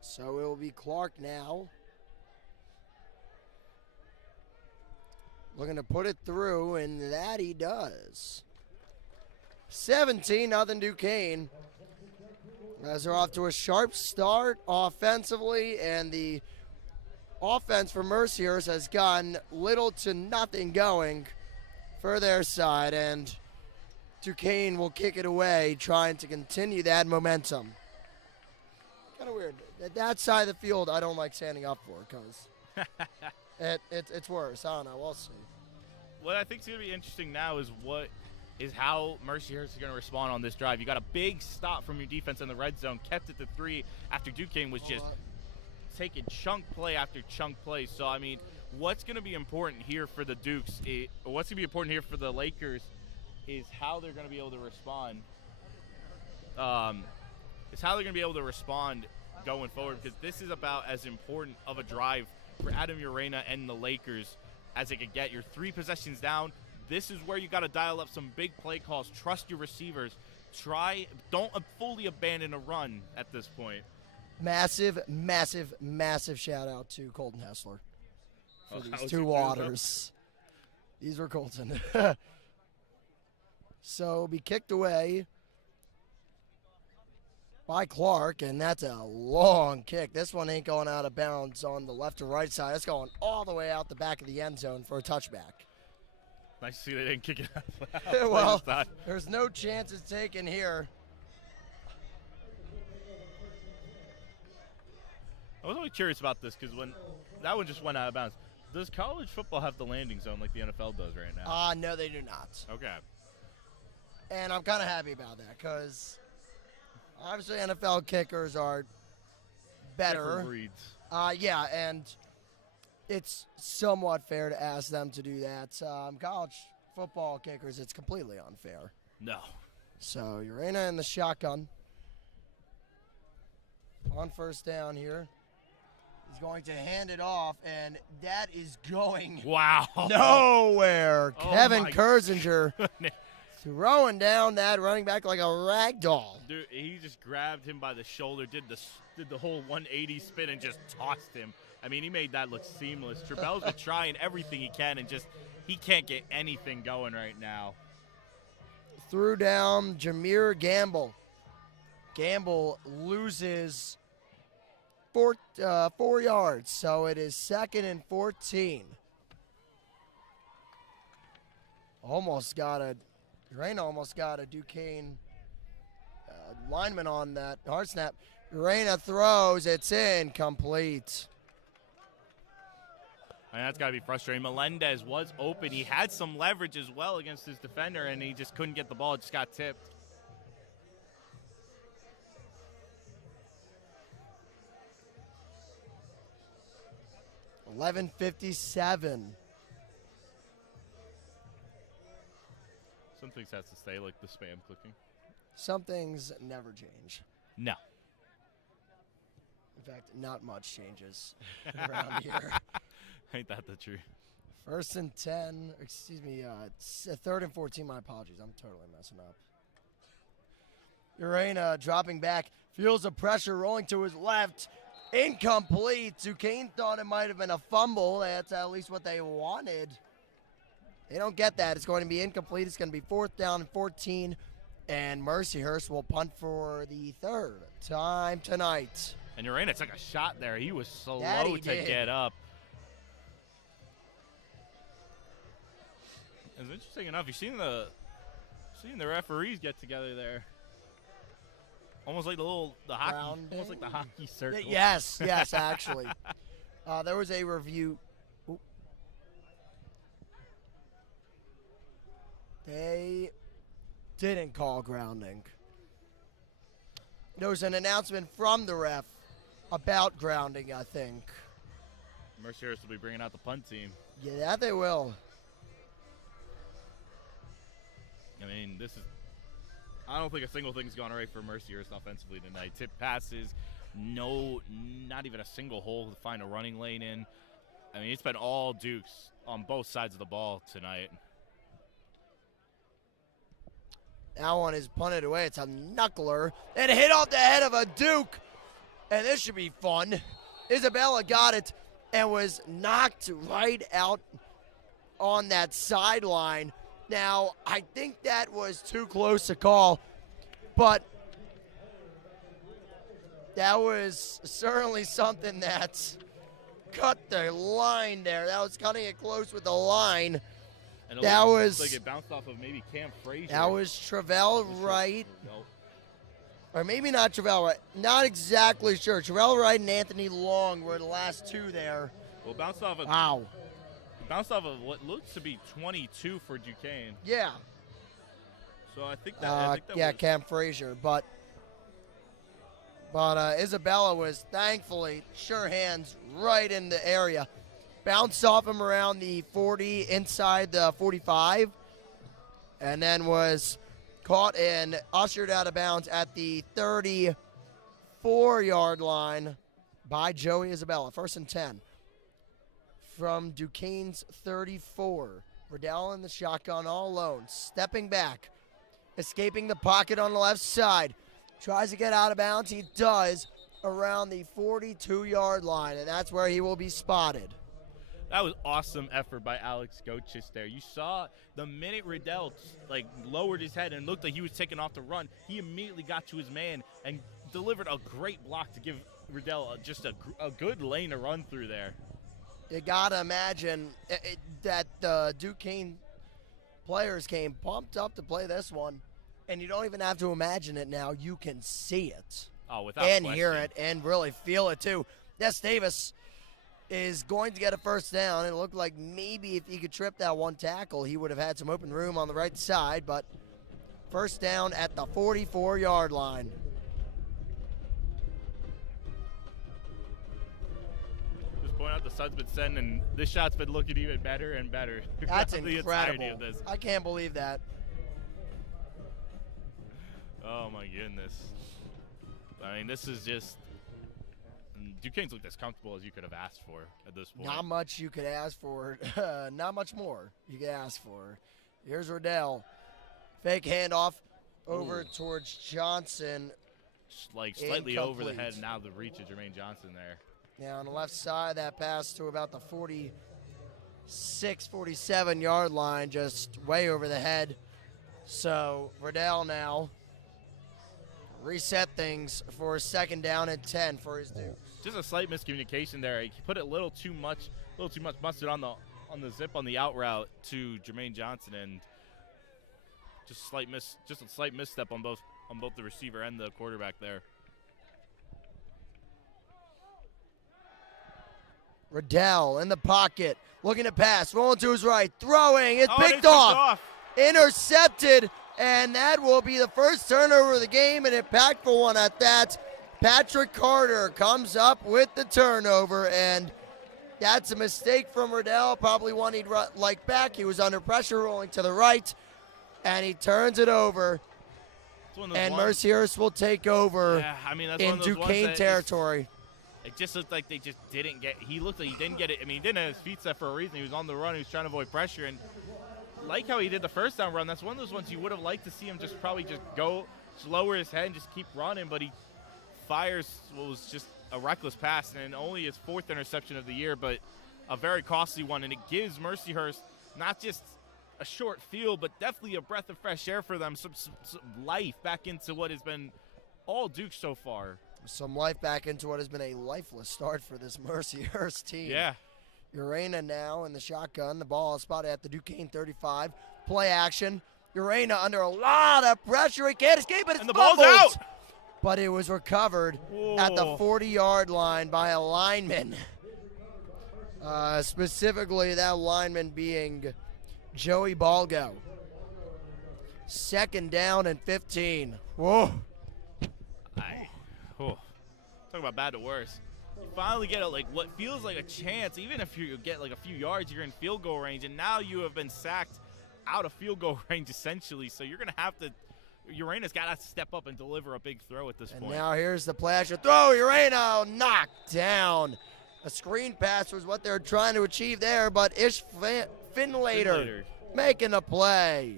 So it will be Clark now Looking to put it through, and that he does. 17-0 Duquesne. As they're off to a sharp start offensively, and the offense for Mercyhurst has gotten little to nothing going for their side, and Duquesne will kick it away, trying to continue that momentum. Kind of weird. That side of the field, I don't like standing up for because it's worse. I don't know. We'll see. What I think is going to be interesting now is how Mercyhurst is going to respond on this drive. You got a big stop from your defense in the red zone, kept it to 3 after Duquesne was just taking chunk play after chunk play. So, I mean, what's going to be important here for the Dukes, what's going to be important here for the Lakers is how they're going to be able to respond. Going forward, because this is about as important of a drive for Adam Urena and the Lakers as it could get. You're 3 possessions down. This is where you got to dial up some big play calls. Trust your receivers. Don't fully abandon a run at this point. Massive, massive, massive shout out to Colton Hessler for these 2 waters. These were Colton. So be kicked away by Clark, and that's a long kick. This one ain't going out of bounds on the left or right side. It's going all the way out the back of the end zone for a touchback. Nice to see they didn't kick it out. Well, there's no chances taken here. I was always curious about this because when that one just went out of bounds. Does college football have the landing zone like the NFL does right now? No, they do not. Okay. And I'm kind of happy about that because obviously NFL kickers are better. Different breeds. Yeah, and it's somewhat fair to ask them to do that. College football kickers, it's completely unfair. No. So Urena in the shotgun. On first down here. He's going to hand it off, and that is going nowhere. Oh Kevin Kurzinger throwing down that running back like a rag doll. Dude, he just grabbed him by the shoulder, did the whole 180 spin, and just tossed him. I mean, he made that look seamless. Trebell's been trying everything he can, and he can't get anything going right now. Threw down Jameer Gamble. Gamble loses 4 yards, so it is 2nd and 14. Urena almost got a Duquesne lineman on that hard snap. Urena throws, it's incomplete. And that's got to be frustrating. Melendez was open. He had some leverage as well against his defender, and he just couldn't get the ball. It just got tipped. $11:57. Some things have to stay, like the spam clicking. Some things never change. No. In fact, not much changes around here. Ain't that the truth? 1st and 10, excuse me, 3rd and 14, my apologies. I'm totally messing up. Urena dropping back, feels the pressure rolling to his left. Incomplete. Duquesne thought it might have been a fumble. That's at least what they wanted. They don't get that. It's going to be incomplete. It's going to be 4th down and 14, and Mercyhurst will punt for the 3rd time tonight. And Urena took a shot there. He was slow to get up. It's interesting enough. You've seen the referees get together there. Almost like almost like the hockey circle. Yes, actually. There was a review. Ooh. They didn't call grounding. There was an announcement from the ref about grounding, I think. Mercyhurst will be bringing out the punt team. Yeah, that they will. I mean, I don't think a single thing's gone right for Mercyhurst offensively tonight. Tip passes, not even a single hole to find a running lane in. I mean, it's been all Dukes on both sides of the ball tonight. That one is punted away. It's a knuckler. And hit off the head of a Duke. And this should be fun. Isabella got it and was knocked right out on that sideline. Now, I think that was too close a call, but that was certainly something that cut the line there. That was cutting it close with the line. And that was like it bounced off of maybe Cam Frazier. That was Travell Wright. Or maybe not Travell Wright. Not exactly sure. Travell Wright and Anthony Long were the last two there. Well, bounced off of what looks to be 22 for Duquesne. Yeah. So I think that was Cam Frazier, but Isabella was thankfully sure hands right in the area. Bounced off him around the 40, inside the 45, and then was caught and ushered out of bounds at the 34-yard line by Joey Isabella. 1st and 10 from Duquesne's 34. Riddell in the shotgun all alone, stepping back, escaping the pocket on the left side. Tries to get out of bounds. He does around the 42-yard line, and that's where he will be spotted. That was awesome effort by Alex Gochis there. You saw the minute Riddell lowered his head and looked like he was taking off to run, he immediately got to his man and delivered a great block to give Riddell just a good lane to run through there. You got to imagine that the Duquesne players came pumped up to play this one, and you don't even have to imagine it now. You can see it. Oh, without and question. Hear it and really feel it, too. Des Davis is going to get a first down. It looked like maybe if he could trip that one tackle, he would have had some open room on the right side, but first down at the 44-yard line. Just point out the sun's been setting, and this shot's been looking even better and better. That's the incredible. Of this. I can't believe that. Oh, my goodness. I mean, this is just – Duquesne's looked as comfortable as you could have asked for at this point. Not much you could ask for. Not much more you could ask for. Here's Riddell. Fake handoff over towards Johnson. Slightly over the head. Now the reach of Jermaine Johnson there. Yeah, on the left side, that pass to about the 46, 47-yard line, just way over the head. So Riddell now reset things for a 2nd down and 10 for his Dukes. Just a slight miscommunication there. He put it a little too much mustard on the zip on the out route to Jermaine Johnson, and just a slight misstep on both the receiver and the quarterback there. Riddell in the pocket, looking to pass, rolling to his right, throwing, it's picked off, intercepted, and that will be the first turnover of the game, an impactful one at that. Patrick Carter comes up with the turnover, and that's a mistake from Riddell, probably one he'd like back. He was under pressure, rolling to the right, and he turns it over, and Mercyhurst will take over in Duquesne territory. It just looked like they just didn't get – he looked like he didn't get it. I mean, he didn't have his feet set for a reason. He was on the run. He was trying to avoid pressure, and like how he did the first down run, that's one of those ones you would have liked to see him just go lower his head and just keep running, but he fires what was just a reckless pass, and only his 4th interception of the year, but a very costly one, and it gives Mercyhurst not just a short field, but definitely a breath of fresh air for them, some life back into what has been all Duke so far. Some life back into what has been a lifeless start for this Mercyhurst team. Yeah. Urena now in the shotgun. The ball is spotted at the Duquesne 35. Play action. Urena under a lot of pressure. He can't escape it. It's and the ball's out. But it was recovered at the 40-yard line by a lineman. Specifically, that lineman being Joey Balgo. 2nd down and 15. Whoa. Talk about bad to worse. You finally get what feels like a chance, even if you get a few yards, you're in field goal range, and now you have been sacked out of field goal range essentially. So you're going to have to Urena's got to step up and deliver a big throw at this point. And now here's the play action throw. Urena knocked down. A screen pass was what they're trying to achieve there, but Ish Finlater making the play.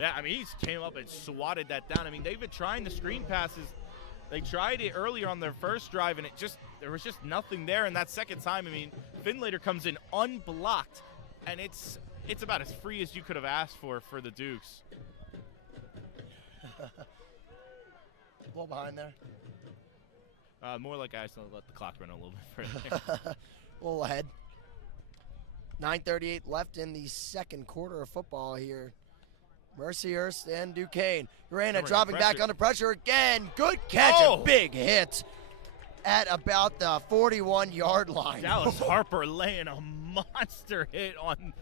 Yeah, I mean, he came up and swatted that down. I mean, they've been trying the screen passes. They tried it earlier on their first drive, and there was just nothing there. And that second time, I mean, Finlater comes in unblocked, and it's it's about as free as you could have asked for the Dukes. A little behind there. More like I just let the clock run a little bit further. A little ahead. 9:38 left in the second quarter of football here. Mercyhurst and Duquesne. Urena dropping back under pressure again. Good catch, a big hit at about the 41-yard line. Dallas Harper laying a monster hit on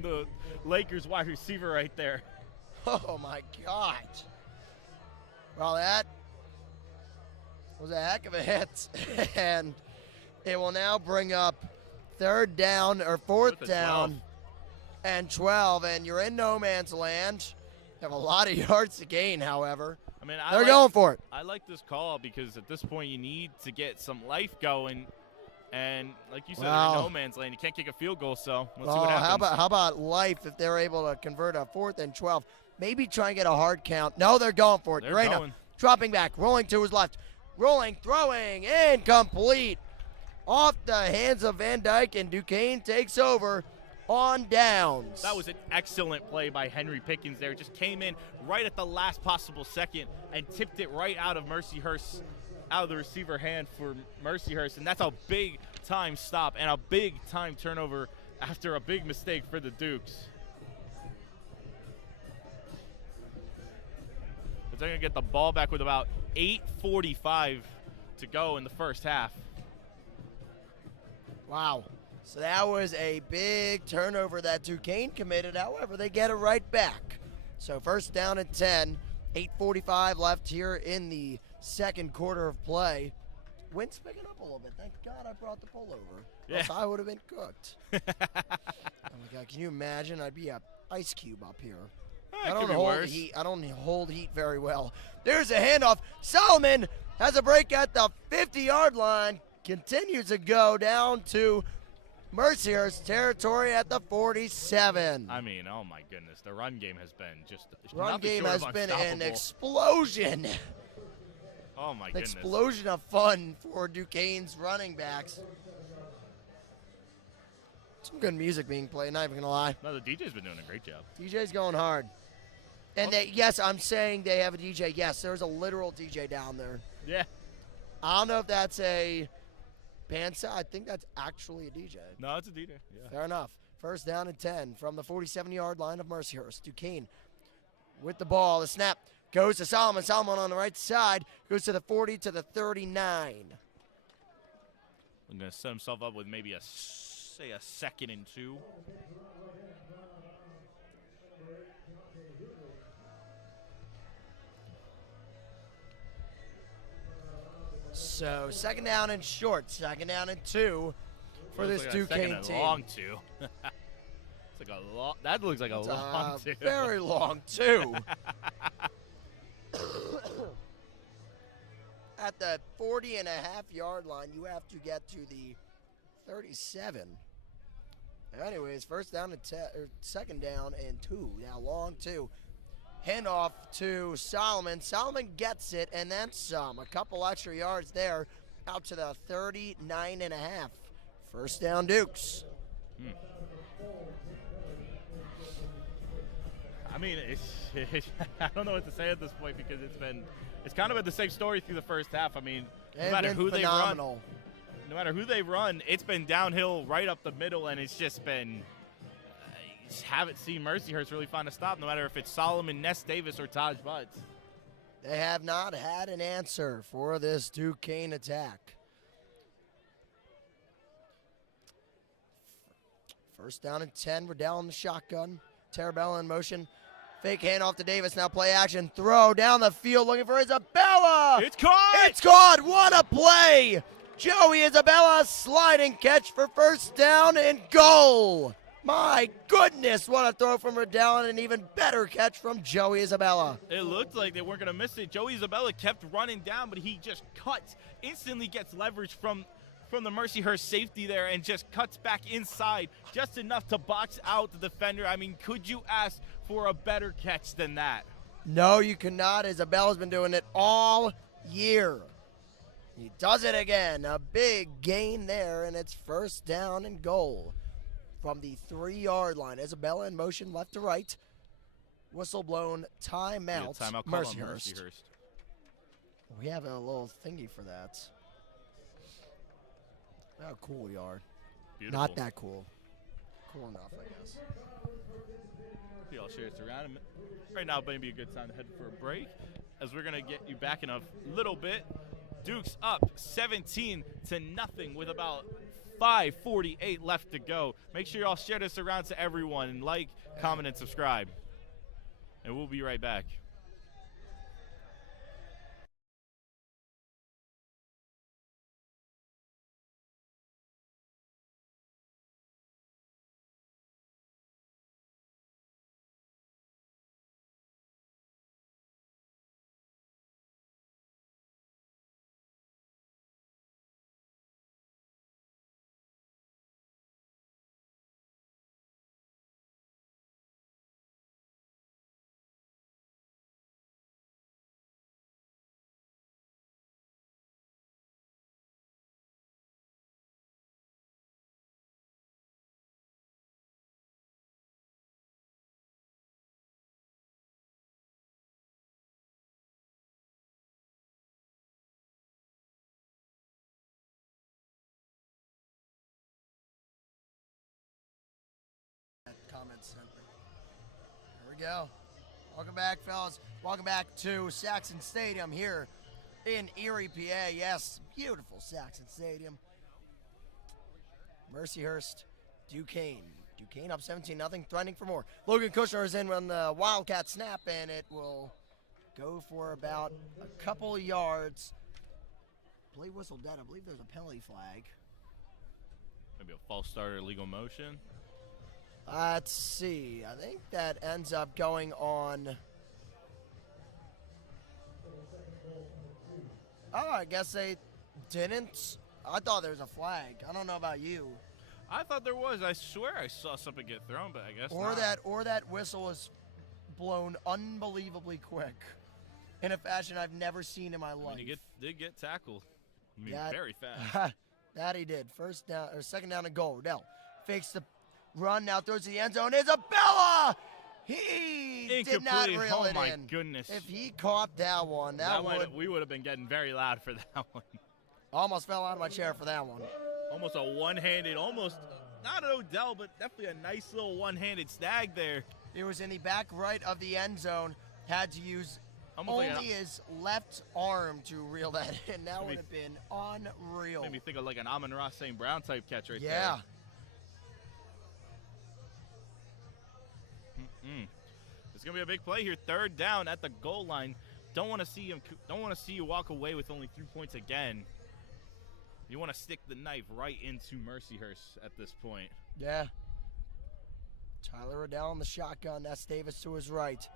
the Lakers wide receiver right there. Oh, my God. Well, that was a heck of a hit. And it will now bring up fourth down and 12. And you're in no man's land. You have a lot of yards to gain, however. I mean, they're going for it. I like this call because at this point you need to get some life going. And like you said, they're in no man's land. You can't kick a field goal, so let's see what happens. How about life if they're able to convert a 4th and 12? Maybe try and get a hard count. No, they're going for it. They're going. Dropping back, rolling to his left. Rolling, throwing, incomplete. Off the hands of Van Dyke, and Duquesne takes over on downs. That was an excellent play by Henry Pickens there. Just came in right at the last possible second and tipped it right out of Mercyhurst, out of the receiver hand for Mercyhurst, and that's a big-time stop and a big-time turnover after a big mistake for the Dukes. But they're going to get the ball back with about 8:45 to go in the first half. Wow. So that was a big turnover that Duquesne committed. However, they get it right back. So first down and 10, 8:45 left here in the second quarter of play. Wind's picking up a little bit. Thank God I brought the pullover. Yeah. Else I would have been cooked. Oh my God, can you imagine? I'd be an ice cube up here. I don't hold heat. I don't hold heat very well. There's a handoff. Solomon has a break at the 50-yard line. Continues to go down to Mercyhurst territory at the 47. I mean, oh my goodness, the run game has been just run game has been an unstoppable. explosion. Oh my An goodness. explosion of fun for Duquesne's running backs. Some good music being played, not even gonna lie. No, the DJ's been doing a great job. DJ's going hard. And yes, I'm saying they have a DJ. Yes, there's a literal DJ down there. Yeah. I don't know if that's a band set. I think that's actually a DJ. No, it's a DJ. Yeah. Fair enough. First down and 10 from the 47-yard line of Mercyhurst. Duquesne with the ball. The snap goes to Solomon. Solomon on the right side goes to the 40 to the 39. I'm going to set himself up with maybe a 2nd and 2. So second down and short. Second down and 2 for this like Duquesne a team. Long 2. It's like a long. That looks like a long 2. Very long 2. At the 40.5-yard line, you have to get to the 37. Anyways, first down and second down and 2. Now long 2. Handoff to Solomon. Solomon gets it and then some. A couple extra yards there out to the 39.5. First down Dukes. I mean, I don't know what to say at this point because it's kind of been the same story through the first half. I mean, no matter who they run, it's been downhill right up the middle, and it's just been just haven't seen Mercyhurst really find a stop, no matter if it's Solomon, Ness Davis, or Taj Butts. They have not had an answer for this Duquesne attack. First down and 10. We're down the shotgun. Tarabella in motion. Fake handoff to Davis. Now play action. Throw down the field looking for Isabella. It's caught! It's caught! What a play! Joey Isabella sliding catch for first down and goal. My goodness, what a throw from Riddell and an even better catch from Joey Isabella. It looked like they weren't going to miss it. Joey Isabella kept running down, but he just cuts, instantly gets leverage from the Mercyhurst safety there and just cuts back inside just enough to box out the defender. I mean, could you ask for a better catch than that? No, you cannot. Isabella's been doing it all year. He does it again. A big gain there, and it's first down and goal from the 3-yard line. Isabella in motion left to right. Whistle blown, timeout, Timeout call on Mercyhurst. Mercyhurst. We have a little thingy for that. How cool we are. Beautiful. Not that cool. Cool enough, I guess. See, I'll share this around. Right now, maybe a good time to head for a break, as we're going to get you back in a little bit. Dukes up 17-0 with about 5:48 left to go. Make sure y'all share this around to everyone and like, comment, and subscribe. And we'll be right back. Comment center. There we go. Welcome back, fellas. Welcome back to Saxon Stadium here in Erie, PA. Yes, beautiful Saxon Stadium. Mercyhurst, Duquesne. Duquesne up 17-0, threatening for more. Logan Kushner is in on the Wildcat snap, and it will go for about a couple of yards. Play whistle dead. I believe there's a penalty flag. Maybe a false start or illegal motion. Let's see. I think that ends up going on. Oh, I guess they didn't. I thought there was a flag. I don't know about you. I thought there was. I swear I saw something get thrown, but I guess Or not. that whistle was blown unbelievably quick in a fashion I've never seen in my life. He did get tackled. I mean, That- very fast. That he did. First down or second down and goal. Riddell fakes the run, now throws to the end zone. Isabella! He did not Incomplete. reel Oh it my in. goodness. If he caught that one, we would have been getting very loud for that one. almost fell out of my chair for that one. Almost a one-handed, almost not an Odell, but definitely a nice little one-handed snag there. It was in the back right of the end zone. Had to use Almost like only his left arm to reel that in. That would have been unreal. Made me think of like an Amon-Ra St. Brown type catch right Yeah. there. It's gonna be a big play here. Third down at the goal line. Don't want to see you walk away with only 3 points again. You want to stick the knife right into Mercyhurst at this point. Yeah. Tyler Riddell on the shotgun. That's Davis to his right.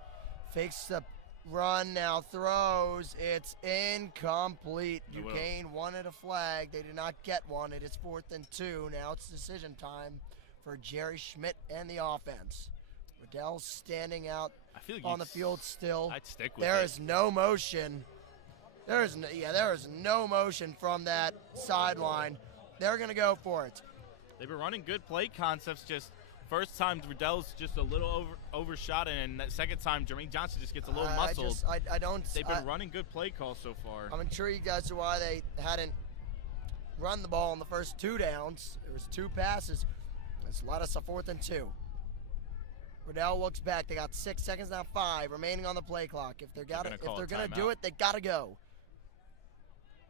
Fakes the run, now throws. It's incomplete. Duquesne wanted a flag. They did not get one. It is 4th and 2. Now it's decision time for Jerry Schmidt and the offense. Riddell standing out on the field still. I'd stick with There it. is no motion. There is no motion from that sideline. They're going to go for it. They've been running good play concepts. Just first time Riddell's just a little overshot, and that second time Jermaine Johnson just gets a little muscled. They've been running good play calls so far. I'm intrigued as to why they hadn't run the ball in the first 2 downs. There was 2 passes. It's led us a 4th and 2. Riddell looks back. They got 6 seconds, now 5 remaining on the play clock. If they're gonna do it, they gotta go.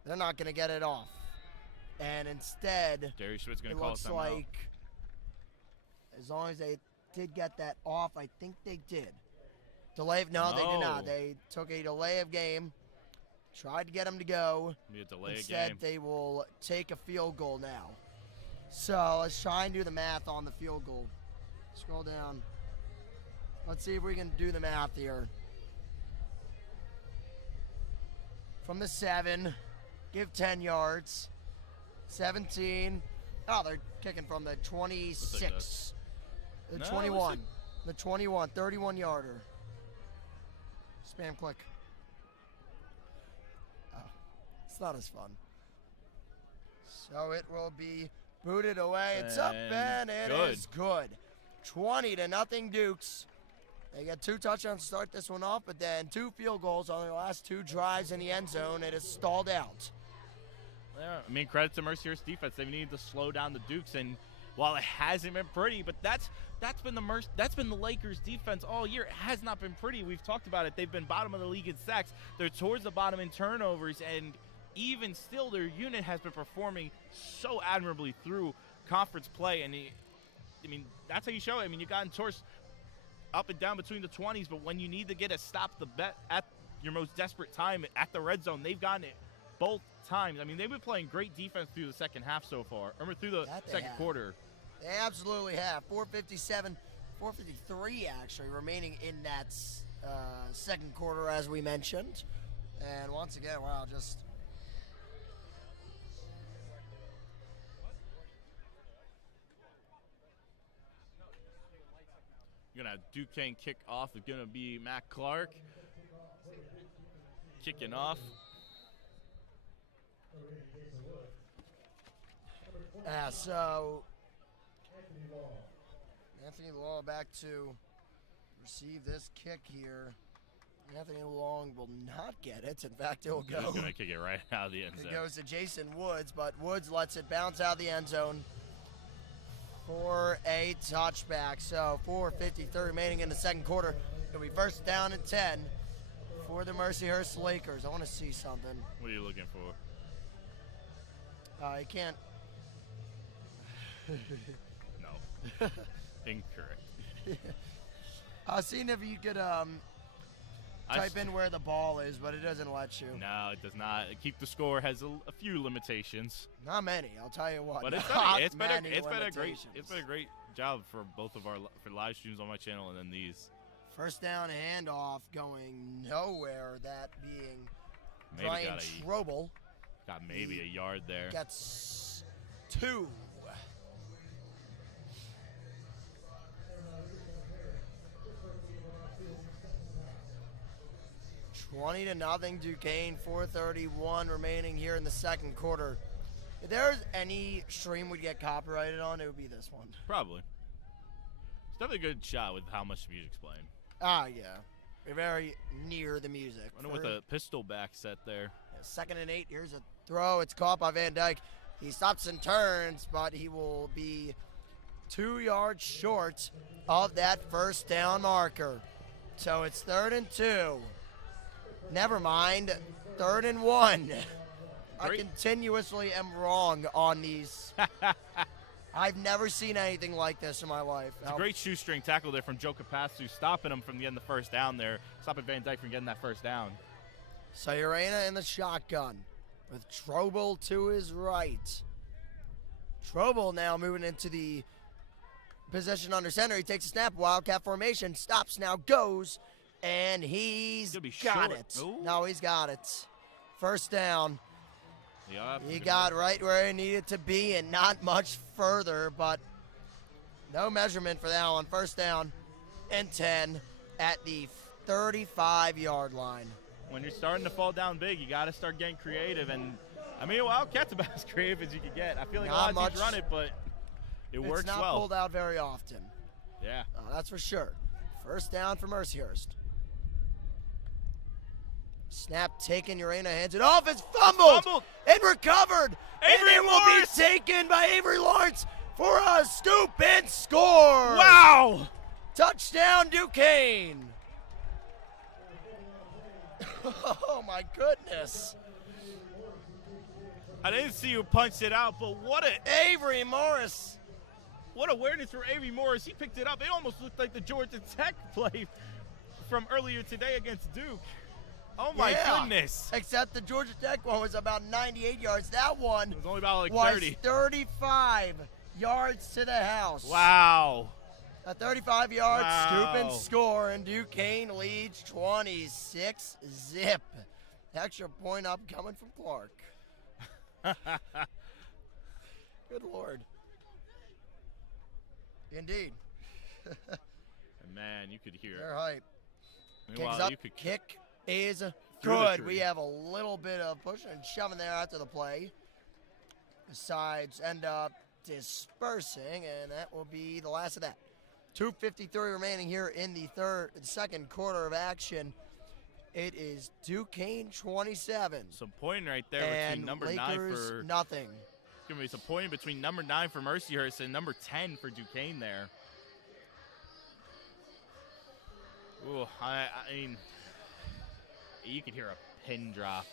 They're not gonna get it off. And instead, Jerry Schmidt's it gonna call a looks timeout. like as long as they did get that off, I think they did. They did not. They took a delay of game, tried to get them to go. Be a delay of Instead, game. they will take a field goal now. So let's try and do the math on the field goal. Scroll down. Let's see if we can do the math here. From the 7, give 10 yards. 17. Oh, they're kicking from the 26. The 21. The 21, 31-yarder. Spam click. Oh, it's not as fun. So it will be Booted away. It's up and it is good. 20-0 Dukes. They get 2 touchdowns to start this one off, but then 2 field goals on their last 2 drives in the end zone. It is stalled out. Yeah, I mean, credit to Mercyhurst defense. They needed to slow down the Dukes, and while it hasn't been pretty, but that's been the Lakers defense all year. It has not been pretty. We've talked about it. They've been bottom of the league in sacks. They're towards the bottom in turnovers, and even still, their unit has been performing so admirably through conference play. And I mean, that's how you show it. I mean, you got endorsed up and down between the 20s, but when you need to get a stop the bet at your most desperate time at the red zone, they've gotten it both times. I mean, they've been playing great defense through the second half so far, or through the second quarter. They absolutely have. 4:53 actually remaining in that second quarter, as we mentioned. And once again, wow, just You're going to have Duquesne kick off. It's going to be Matt Clark kicking off. So Anthony Law back to receive this kick here. Anthony Long will not get it. In fact, he'll go. He's going to kick it right out of the end zone. It goes to Jason Woods, but Woods lets it bounce out of the end zone for a touchback. So 4:53 remaining in the second quarter. It'll be first down and 10 for the Mercyhurst Lakers. I want to see something. What are you looking for? I can't. No. Incorrect. I was seeing if you could type in where the ball is, but it doesn't let you. No, it does not. Keep the score has a few limitations. Not many, I'll tell you what. But it's been a great job for both of our live streams on my channel and then these. First down handoff going nowhere. That being Maybe Brian Strobel. Got maybe a yard there. Gets 2. $20-0 Duquesne. 4:31 remaining here in the second quarter. If there's any stream we'd get copyrighted on, it would be this one. Probably. It's definitely a good shot with how much the music's playing. Ah, yeah. We're very near the music. I wonder with a pistol back set there. 2nd and 8. Here's a throw. It's caught by Van Dyke. He stops and turns, but he will be 2 yards short of that first down marker. So it's 3rd and 2. Never mind. 3rd and 1. I continuously am wrong on these. I've never seen anything like this in my life. It's a great shoestring tackle there from Joe Capasso, stopping him from getting the first down there, stopping Van Dyke from getting that first down. Sayurena in the shotgun with Strobel to his right. Strobel now moving into the position under center. He takes a snap, wildcat formation, stops now, goes, and he's got it. Ooh. No, he's got it. First down. Yeah, he got right where he needed to be and not much further, but no measurement for that one. First down and 10 at the 35-yard line. When you're starting to fall down big, you got to start getting creative. And, I mean, Wildcat's about as creative as you can get. I feel like not a lot of teams run it, but it works well. It's not pulled out very often. Yeah. That's for sure. First down for Mercyhurst. Snap taken, Urena hands it off, it's fumbled and recovered. And it will be taken by Avery Lawrence for a scoop and score. Wow! Touchdown, Duquesne. Oh, my goodness. I didn't see who punched it out, but Avery Morris. What awareness for Avery Morris. He picked it up. It almost looked like the Georgia Tech play from earlier today against Duke. Oh, my goodness. Except the Georgia Tech one was about 98 yards. That one was only about 30. 35 yards to the house. Wow. A 35-yard scoop and score, and Duquesne leads 26-zip. Extra point up coming from Clark. Good Lord. Indeed. Man, you could hear it. They're hype. Meanwhile, Kicks up. Kick is good. We have a little bit of pushing and shoving there after the play. Besides, end up dispersing, and that will be the last of that. 2:53 remaining here in the second quarter of action. It is Duquesne 27. Some pointing right there and between number Lakers 9 for nothing. It's going to be some pointing between number 9 for Mercyhurst and number 10 for Duquesne there. Ooh, I mean, you could hear a pin drop.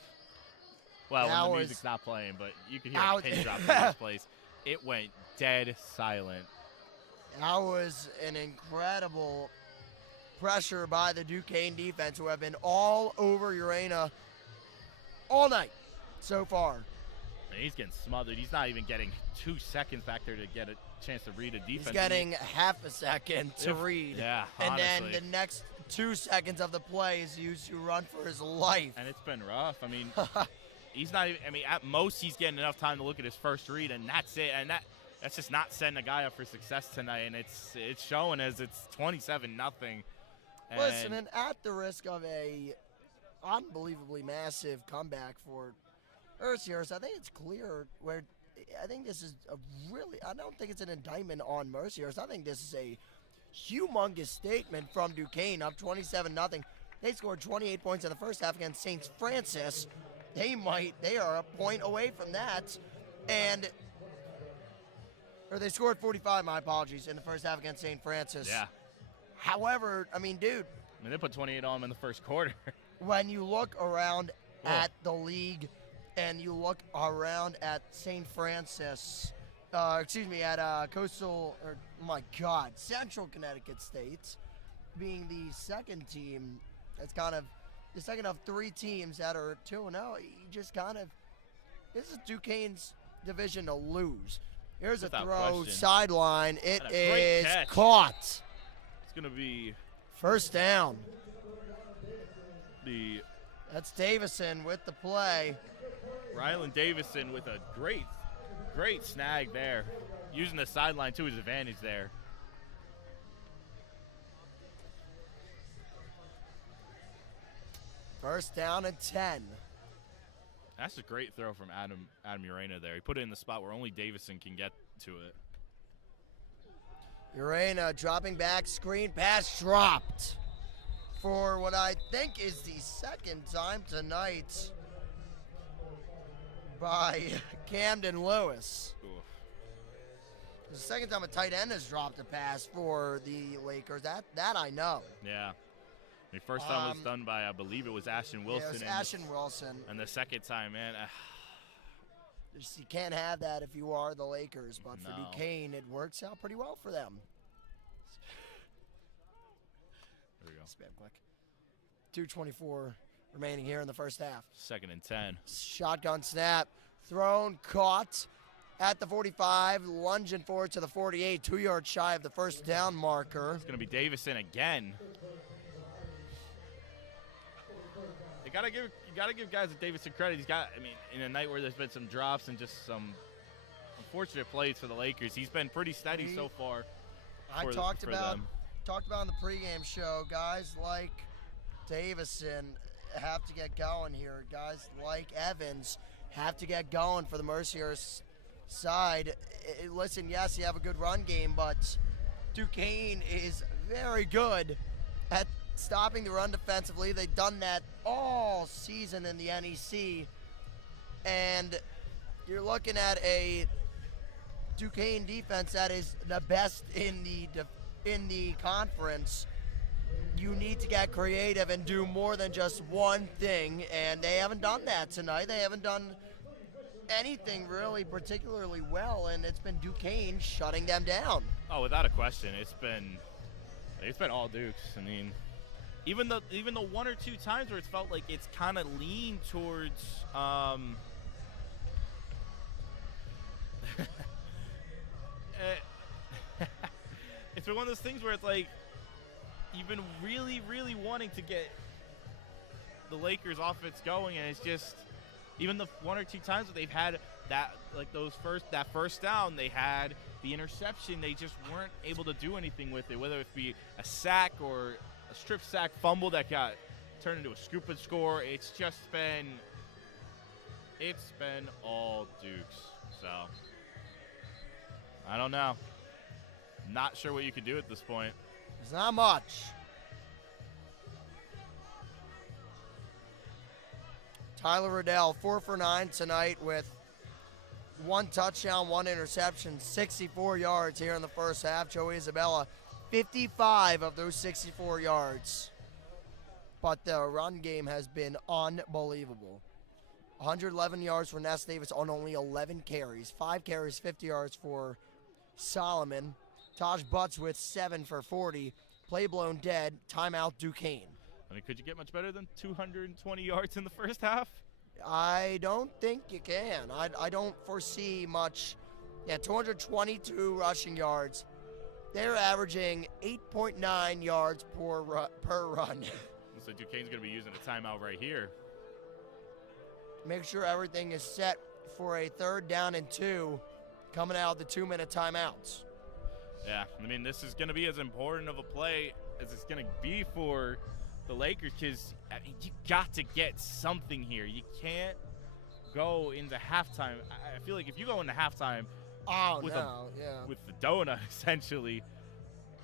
Well, when the music's not playing, but you could hear a pin drop in this place. It went dead silent. That was an incredible pressure by the Duquesne defense, who have been all over Urena all night so far. And he's getting smothered. He's not even getting 2 seconds back there to get a chance to read a defense. He's getting half a second to read. Yeah, and honestly. then the next 2 seconds of the play is used to run for his life. And it's been rough. I mean, he's not even, I mean, at most he's getting enough time to look at his first read, and that's it. And that's just not setting a guy up for success tonight. And it's showing as it's 27-0. Listen, and at the risk of a unbelievably massive comeback for Mercyhurst, I think it's clear where I think this is a really, I don't think it's an indictment on Mercyhurst. I think this is a humongous statement from Duquesne, up 27-0. They scored 28 points in the first half against St. Francis. They are a point away from that. Or they scored 45, my apologies, in the first half against St. Francis. Yeah. However, I mean, dude. I mean, they put 28 on him in the first quarter. When you look around at the league and you look around at St. Francis, at Central Connecticut State, being the second team, that's kind of the second of 3 teams that are 2-0. You just kind of, this is Duquesne's division to lose. Here's Without a throw, question. sideline. It is catch. caught. It's going to be first down. That's Davison with the play. Rylan Davison with a great snag there, using the sideline to his advantage there. First down and 10. That's a great throw from Adam Urena there. He put it in the spot where only Davison can get to it. Urena dropping back, screen pass dropped for what I think is the second time tonight by Camden Lewis. Oof. The second time a tight end has dropped a pass for the Lakers. That I know. Yeah. The first time was done by, I believe it was Ashton Wilson. Yeah, it was Ashton Wilson. And the second time, man. You can't have that if you are the Lakers, but No. for Duquesne, it works out pretty well for them. There we go. Spam quick. 2:24 remaining here in the first half. 2nd and 10. Shotgun snap, thrown, caught at the 45, lunging forward to the 48, 2 yards shy of the first down marker. It's going to be Davison again. You gotta give guys at Davison credit. He's got, I mean, in a night where there's been some drops and just some unfortunate plays for the Lakers, he's been pretty steady so far. I talked about in the pregame show, guys like Davison have to get going here. Guys like Evans have to get going for the Mercyhurst side. Listen, yes, you have a good run game, but Duquesne is very good at stopping the run defensively. They've done that all season in the NEC, and you're looking at a Duquesne defense that is the best in the conference. You need to get creative and do more than just one thing, and they haven't done that tonight. They haven't done anything really particularly well, and it's been Duquesne shutting them down. Oh, without a question, it's been all Dukes. I mean, even the 1 or 2 times where it's felt like it's kind of leaned towards it's been one of those things where it's like you've been really, really wanting to get the Lakers offense going, and it's just even the 1 or 2 times that they've had that, like that first down, they had the interception. They just weren't able to do anything with it, whether it be a sack or a strip sack fumble that got turned into a scoop and score. It's been all Dukes. So I don't know. Not sure what you could do at this point. There's not much. Tyler Riddell, 4 for 9 tonight with 1 touchdown, 1 interception, 64 yards here in the first half. Joey Isabella, 55 of those 64 yards. But the run game has been unbelievable. 111 yards for Ness Davis on only 11 carries. 5 carries, 50 yards for Solomon. Taj Butts with 7 for 40. Play blown dead. Timeout Duquesne. I mean, could you get much better than 220 yards in the first half? I don't think you can. I don't foresee much. Yeah, 222 rushing yards. They're averaging 8.9 yards per run. So Duquesne's going to be using a timeout right here. Make sure everything is set for a 3rd down and 2 coming out of the 2-minute timeouts. Yeah, I mean, this is going to be as important of a play as it's going to be for the Lakers because I mean, you got to get something here. You can't go into halftime. I feel like if you go into halftime with the donut, essentially,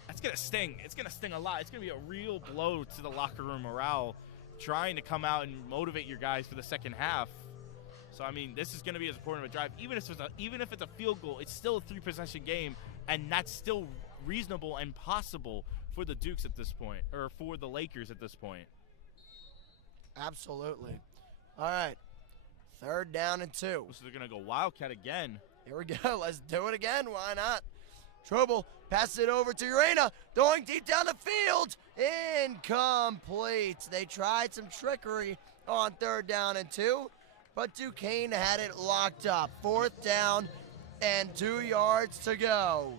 that's going to sting. It's going to sting a lot. It's going to be a real blow to the locker room morale trying to come out and motivate your guys for the second half. So, I mean, this is going to be as important of a drive. Even if it's a field goal, it's still a 3-possession game, and that's still reasonable and possible for the Dukes at this point, or for the Lakers at this point. Absolutely. All right, 3rd down and 2. So they're going to go Wildcat again. Here we go. Let's do it again. Why not? Trouble. Passes it over to Urena. Throwing deep down the field. Incomplete. They tried some trickery on 3rd down and 2, but Duquesne had it locked up. 4th down and 2 yards to go.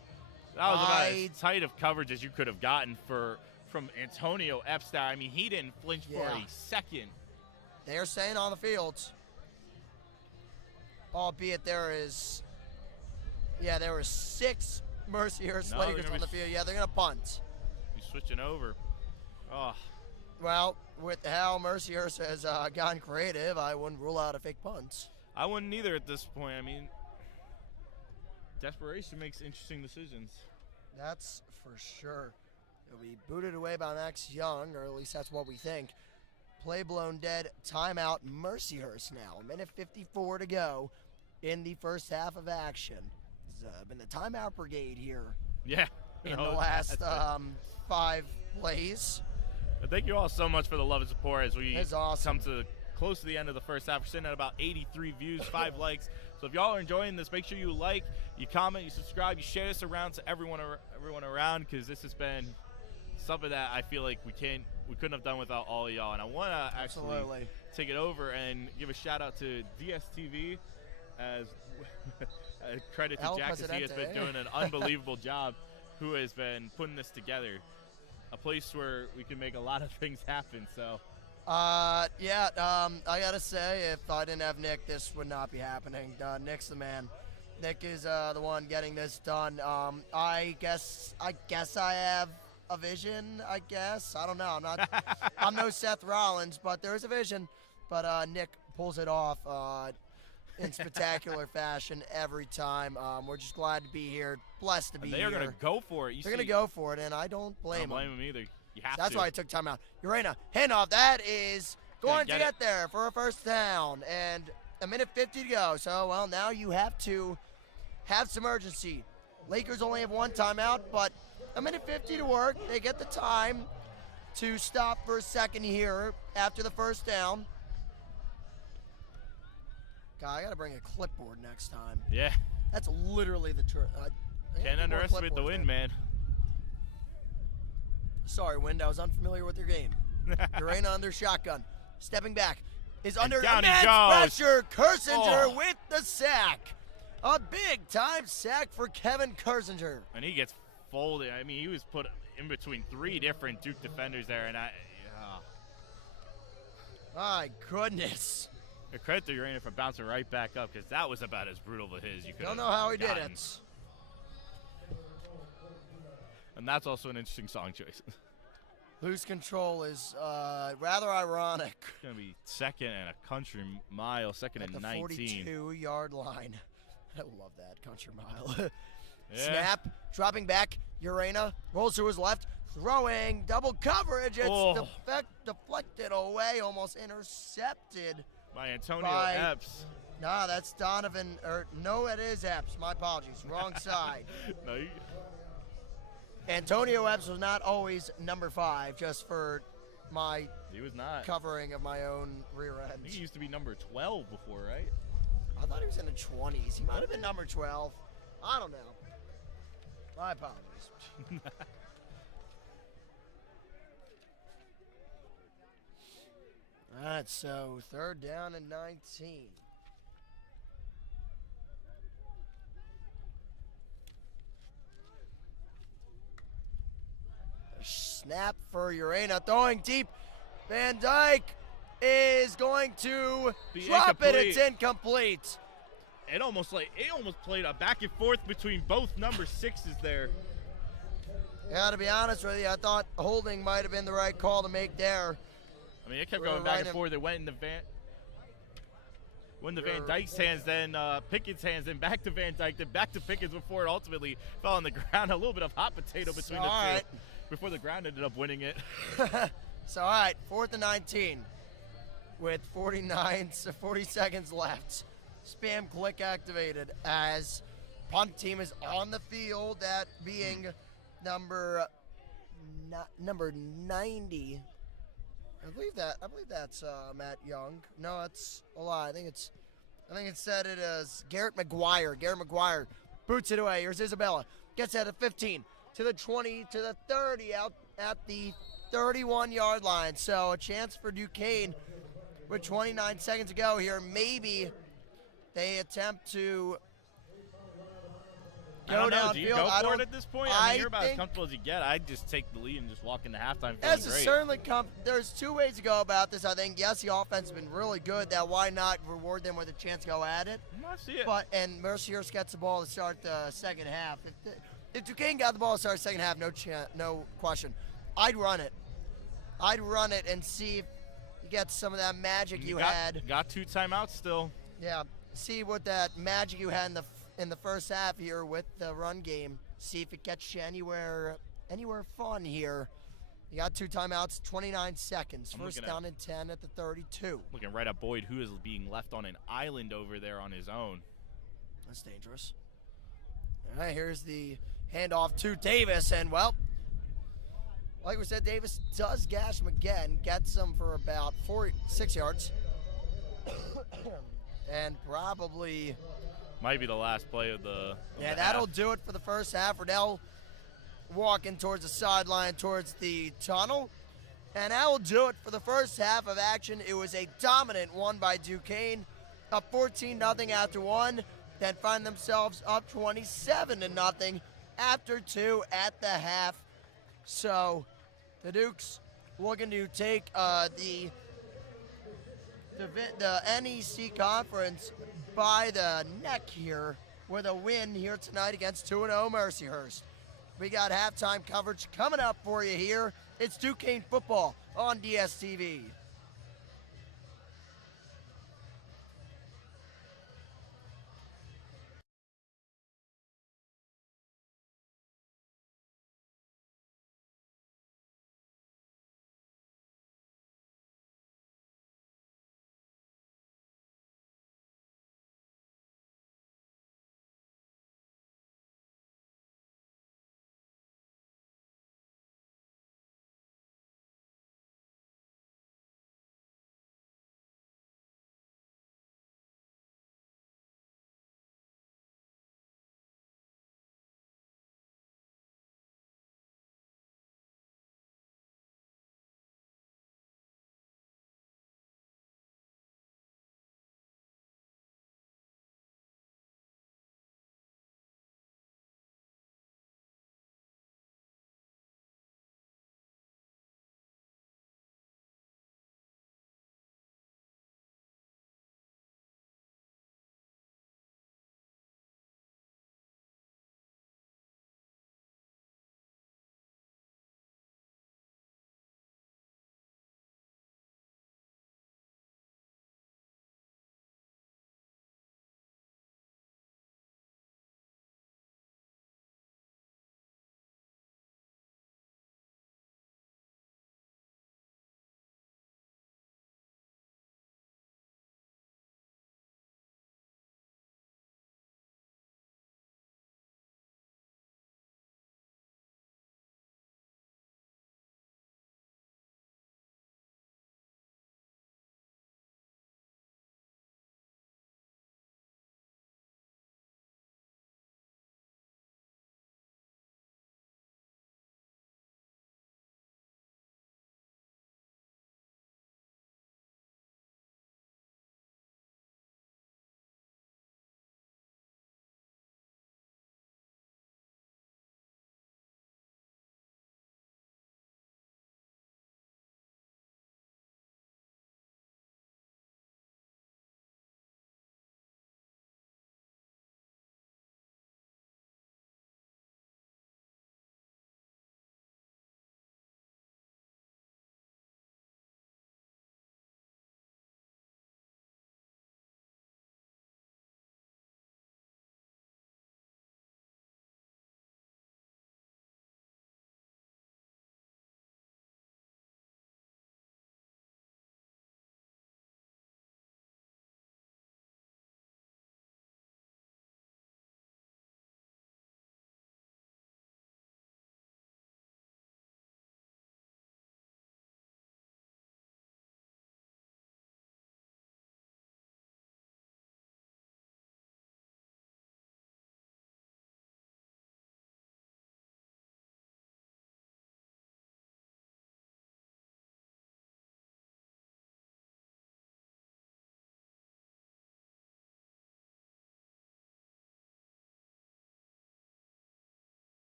That was about as tight of coverage as you could have gotten from Antonio Epstein. I mean, he didn't flinch for a second. They're staying on the field. Albeit there were 6 Mercyhurst Lakers on the field. Yeah, they're going to punt. He's switching over. Oh. Well, with how Mercyhurst has gone creative, I wouldn't rule out a fake punt. I wouldn't either at this point. I mean, desperation makes interesting decisions. That's for sure. It'll be booted away by Max Young, or at least that's what we think. Play blown dead. Timeout Mercyhurst now. 1:54 to go in the first half of action. It's been the timeout brigade here. Yeah. In the last 5 plays. Thank you all so much for the love and support as we awesome. come to close to the end of the first half. We're sitting at about 83 views, 5 likes. So if y'all are enjoying this, make sure you like, you comment, you subscribe, you share this around to everyone around, because this has been something that I feel like we couldn't have done without all of y'all. And I want to actually take it over and give a shout out to DSTV as credit to Jack, because he has been doing an unbelievable job, who has been putting this together. A place where we can make a lot of things happen. So, I gotta say, if I didn't have Nick, this would not be happening. Nick's the man. Nick is the one getting this done. I guess I have a vision. I guess I don't know. I'm no Seth Rollins, but there is a vision. But Nick pulls it off in spectacular fashion every time. We're just glad to be here, blessed to be here. They are going to go for it. They're going to go for it, and I don't blame them. I don't blame them either. You have That's to. why I took time out. Urena, handoff. That is going to get there for a first down, and 1:50 to go. So, well, now you have to have some urgency. Lakers only have 1 timeout, but 1:50 to work. They get the time to stop for a second here after the first down. God, I got to bring a clipboard next time. Yeah. That's literally the truth. Can't underestimate the wind, man. Sorry, Wind. I was unfamiliar with your game. Urena under shotgun. Stepping back. Is under immense pressure. Kersinger with the sack. A big-time sack for Kevin Kersinger. And he gets folded. I mean, he was put in between 3 different Duke defenders there, and my goodness. A credit to Urena for bouncing right back up, because that was about as brutal as you could have. Don't know how he did it. And that's also an interesting song choice. Lose control is rather ironic. It's going to be second and a country mile, second and 19. At the 42-yard line. I love that, country mile. Yeah. Snap, dropping back. Urena rolls to his left, throwing, double coverage. It's deflected away, almost intercepted by Antonio by Epps. Nah, that's Donovan. No, it is Epps. My apologies. Wrong side. No, Antonio Epps was not always number 5, just for my he was not covering of my own rear I end. think he used to be number 12 before, right? I thought he was in the 20s. He might have been number 12. I don't know. My apologies. All right, so 3rd down and 19. Snap for Urena, throwing deep. Van Dyke is going to drop it. It's incomplete. It almost played a back and forth between both number 6s there. Yeah, to be honest with you, I thought holding might have been the right call to make there. I mean, it kept going back and forth. It went in the Van Dyke's hands, then Pickett's hands, then back to Van Dyke, then back to Pickett's before it ultimately fell on the ground. A little bit of hot potato between the two before the ground ended up winning it. So, all right, 4th and 19 with 40 seconds left. Spam click activated as punt team is on the field, that being number 90. I believe that's Matt Young. No, that's a lie. I think it said it as Garrett McGuire. Garrett McGuire boots it away. Here's Isabella. Gets at the 15 to the 20 to the 30 out at the 31-yard line. So a chance for Duquesne with 29 seconds to go here. Maybe they attempt to go downfield. Do you go for it at this point? I mean, you're about as comfortable as you get. I'd just take the lead and just walk into halftime feeling great. Certainly there's 2 ways to go about this, I think. Yes, the offense has been really good. That why not reward them with a chance to go at it? I see it. And Mercyhurst gets the ball to start the second half. If Duquesne got the ball to start the second half, no question. I'd run it. I'd run it and see if you get some of that magic you had. Got 2 timeouts still. Yeah. See what that magic you had in the first half here with the run game. See if it gets you anywhere fun here. You got 2 timeouts, 29 seconds. First down and 10 at the 32. Looking right at Boyd, who is being left on an island over there on his own. That's dangerous. All right, here's the handoff to Davis, and well, like we said, Davis does gash him again, gets him for about 6 yards. And probably might be the last play of the that'll do it for the first half. Riddell walking towards the sideline, towards the tunnel. And that will do it for the first half of action. It was a dominant one by Duquesne, up 14-0 after 1, then find themselves up 27-0 after 2 at the half. So the Dukes looking to take the NEC Conference by the neck here with a win here tonight against 2-0 Mercyhurst. We got halftime coverage coming up for you here. It's Duquesne football on DSTV.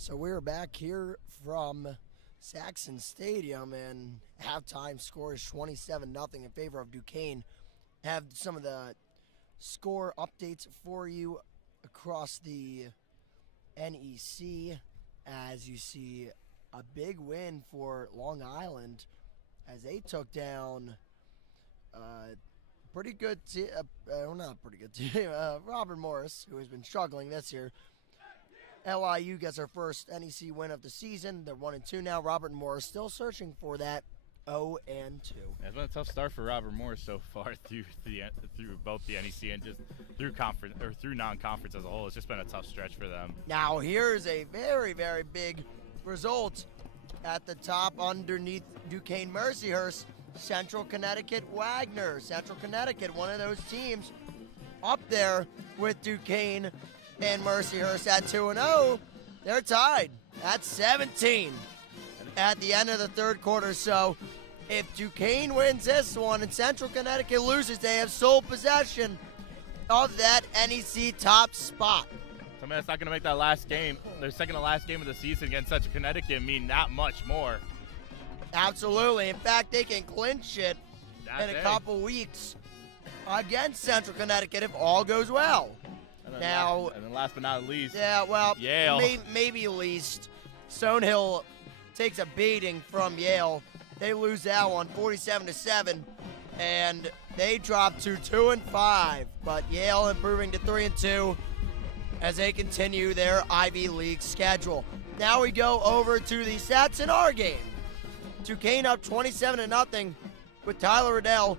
So we're back here from Saxon Stadium, and halftime score is 27-0 in favor of Duquesne. Have some of the score updates for you across the NEC, as you see a big win for Long Island as they took down pretty good team, not pretty good team, Robert Morris, who has been struggling this year. LIU gets their first NEC win of the season. They're 1-2 now. Robert Morris still searching for that 0-2. It's been a tough start for Robert Morris so far through both the NEC and just through conference or through non-conference as a whole. It's just been a tough stretch for them. Now here's a very, very big result at the top underneath Duquesne Mercyhurst. Central Connecticut Wagner. Central Connecticut, one of those teams up there with Duquesne and Mercyhurst at 2-0. They're tied at 17 at the end of the third quarter. So if Duquesne wins this one and Central Connecticut loses, they have sole possession of that NEC top spot. I mean, that's not going to make that last game, their second to last game of the season against Central Connecticut, mean that much more. Absolutely. In fact, they can clinch it in a couple weeks against Central Connecticut if all goes well. And then last but not least, Yale. Maybe least. Stonehill takes a beating from Yale. They lose that one 47-7, and they drop to 2-5. But Yale improving to 3-2 as they continue their Ivy League schedule. Now we go over to the stats in our game. Duquesne up 27-0 with Tyler Riddell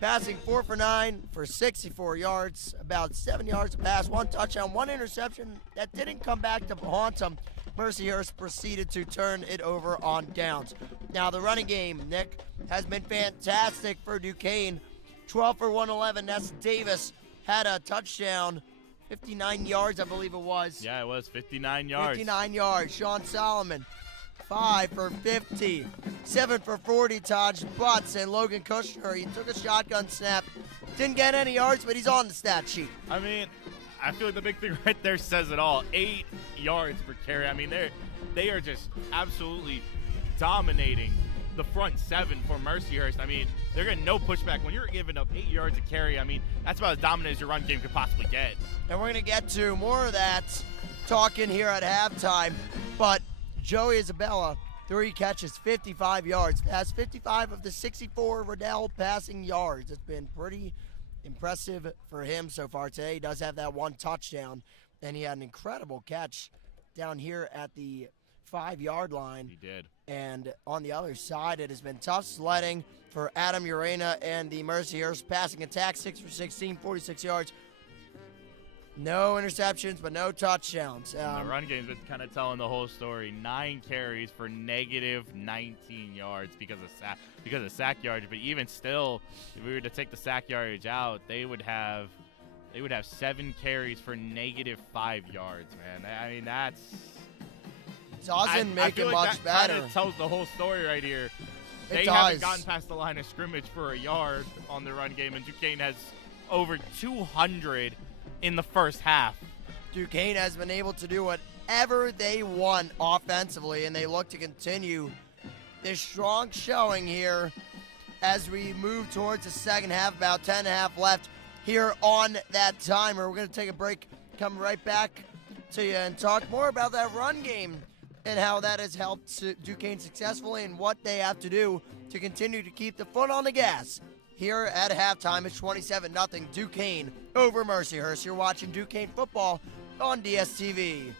passing 4 for 9 for 64 yards, about 7 yards a pass, 1 touchdown, 1 interception that didn't come back to haunt him. Mercyhurst proceeded to turn it over on downs. Now the running game, Nick, has been fantastic for Duquesne. 12 for 111. That's Davis had a touchdown, 59 yards, I believe it was. Yeah, it was 59 yards. 59 yards. Sean Solomon, 5 for 50. 7 for 40, Taj Butts, and Logan Kushner. He took a shotgun snap. Didn't get any yards, but he's on the stat sheet. I mean, I feel like the big thing right there says it all. 8 yards per carry. I mean, they are just absolutely dominating the front 7 for Mercyhurst. I mean, they're getting no pushback. When you're giving up 8 yards a carry, I mean, that's about as dominant as your run game could possibly get. And we're going to get to more of that talking here at halftime. But Joey Isabella, 3 catches, 55 yards. That's 55 of the 64 Riddell passing yards. It's been pretty impressive for him so far today. He does have that 1 touchdown, and he had an incredible catch down here at the 5-yard line. He did. And on the other side, it has been tough sledding for Adam Urena and the Mercyhurst passing attack, 6 for 16, 46 yards. No interceptions, but no touchdowns. The run game's been kind of telling the whole story. 9 carries for negative 19 yards because of sack yardage. But even still, if we were to take the sack yardage out, they would have 7 carries for negative 5 yards. Man, I mean doesn't make it much better. That tells the whole story right here. They does. haven't gotten past the line of scrimmage for a yard on the run game, and Duquesne has over 200 in the first half. Duquesne has been able to do whatever they want offensively, and they look to continue this strong showing here as we move towards the second half, about 10.5 left here on that timer. We're going to take a break, come right back to you and talk more about that run game and how that has helped Duquesne successfully and what they have to do to continue to keep the foot on the gas. Here at halftime, it's 27-0 Duquesne over Mercyhurst. You're watching Duquesne football on DSTV.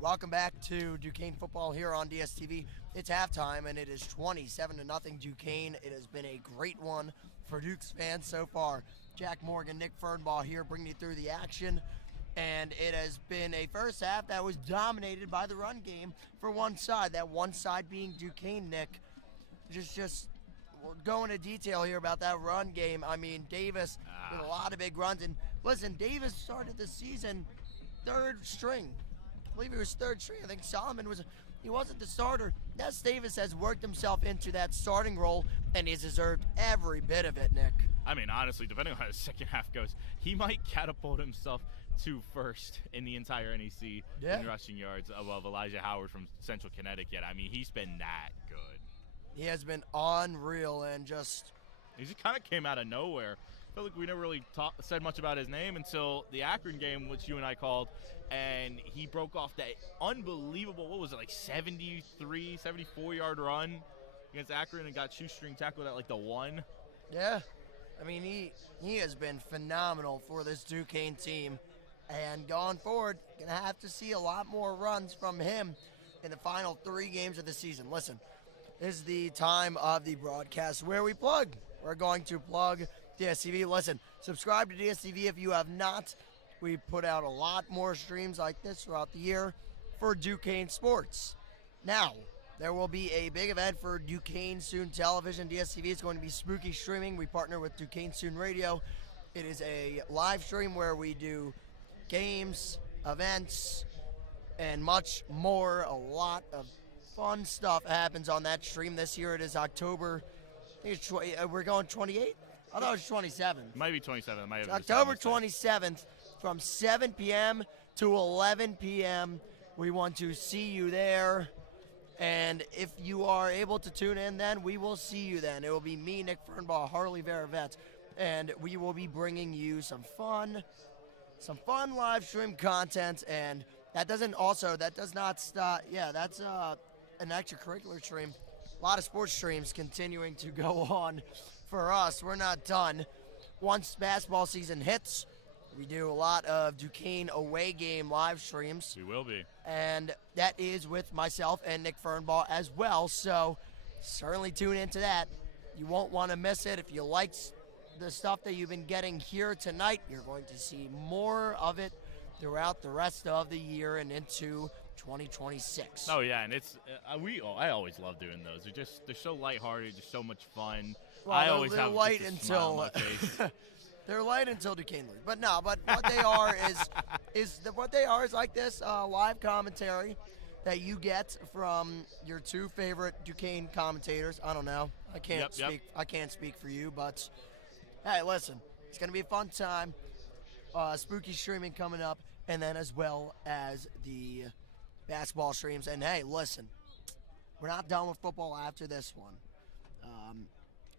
Welcome back to Duquesne football here on DSTV. It's halftime and it is 27-0 Duquesne. It has been a great one for Dukes fans so far. Jack Morgan, Nick Fernbaugh here bringing you through the action. And it has been a first half that was dominated by the run game for one side. That one side being Duquesne, Nick. Just we'll go into detail here about that run game. I mean, Davis with a lot of big runs. And listen, Davis started the season third string. I believe he was third string. I think Solomon he wasn't the starter. Ness Davis has worked himself into that starting role, and he's deserved every bit of it, Nick. I mean, honestly, depending on how the second half goes, he might catapult himself to first in the entire NEC in rushing yards above Elijah Howard from Central Connecticut. I mean, he's been that good. He has been unreal and just... He just kind of came out of nowhere. I feel like we never really said much about his name until the Akron game, which you and I called, and he broke off that unbelievable, what was it, like 73, 74-yard run against Akron and got shoestring tackled at like the 1. Yeah. I mean, he has been phenomenal for this Duquesne team. And going forward, going to have to see a lot more runs from him in the final 3 games of the season. Listen, this is the time of the broadcast where we plug. We're going to plug DSTV. Listen, subscribe to DSTV if you have not. We put out a lot more streams like this throughout the year for Duquesne sports. Now, there will be a big event for Duquesne Soon Television. DSTV is going to be spooky streaming. We partner with Duquesne Soon Radio. It is a live stream where we do games, events, and much more. A lot of fun stuff happens on that stream. This year it is October. I think it's we're going 28? I thought it was 27. It might be 27. It might have October 27th from 7 p.m. to 11 p.m. We want to see you there. And if you are able to tune in then, we will see you then. It will be me, Nick Fernbaugh, Harley Veravet, and we will be bringing you some fun live stream content. And that does not stop. Yeah, that's an extracurricular stream. A lot of sports streams continuing to go on for us. We're not done. Once basketball season hits, we do a lot of Duquesne away game live streams. We will be. And that is with myself and Nick Fernbaugh as well. So certainly tune into that. You won't want to miss it. If you liked the stuff that you've been getting here tonight, you're going to see more of it throughout the rest of the year and into 2026. Oh yeah, and it's I always love doing those. They're so lighthearted, just so much fun. Well, I always they're have light just a smile on my until face. they're light until Duquesne lose. But what they are is like this live commentary that you get from your 2 favorite Duquesne commentators. I don't know. I can't speak. I can't speak for you, but hey, listen, it's gonna be a fun time. Spooky streaming coming up, and then as well as the basketball streams. And hey, listen, we're not done with football after this one.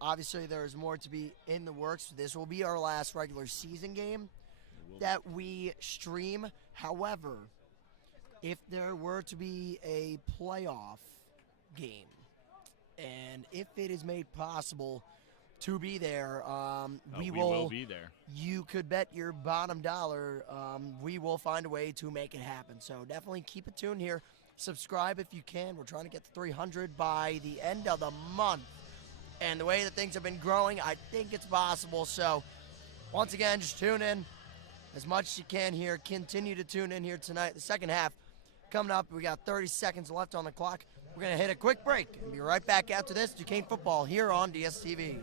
Obviously, there's more to be in the works. This will be our last regular season game that we stream. However, if there were to be a playoff game, and if it is made possible to be there, we will be there. You could bet your bottom dollar we will find a way to make it happen. So definitely keep it tuned here. Subscribe if you can. We're trying to get to 300 by the end of the month. And the way that things have been growing, I think it's possible. So once again, just tune in as much as you can here. Continue to tune in here tonight. The second half coming up. We got 30 seconds left on the clock. We're going to hit a quick break and be right back after this. Duquesne football here on DSTV.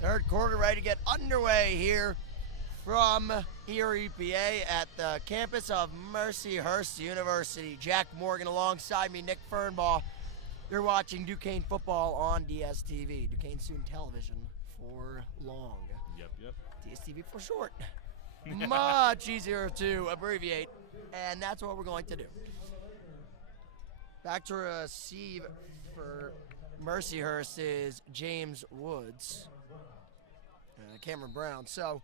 Third quarter ready to get underway here from Erie, PA at the campus of Mercyhurst University. Jack Morgan alongside me, Nick Fernbaugh. You're watching Duquesne football on DSTV, Duquesne Student Television for long. Yep. DSTV for short. Much easier to abbreviate, and that's what we're going to do. Back to receive for Mercyhurst is James Woods. Cameron Brown. So,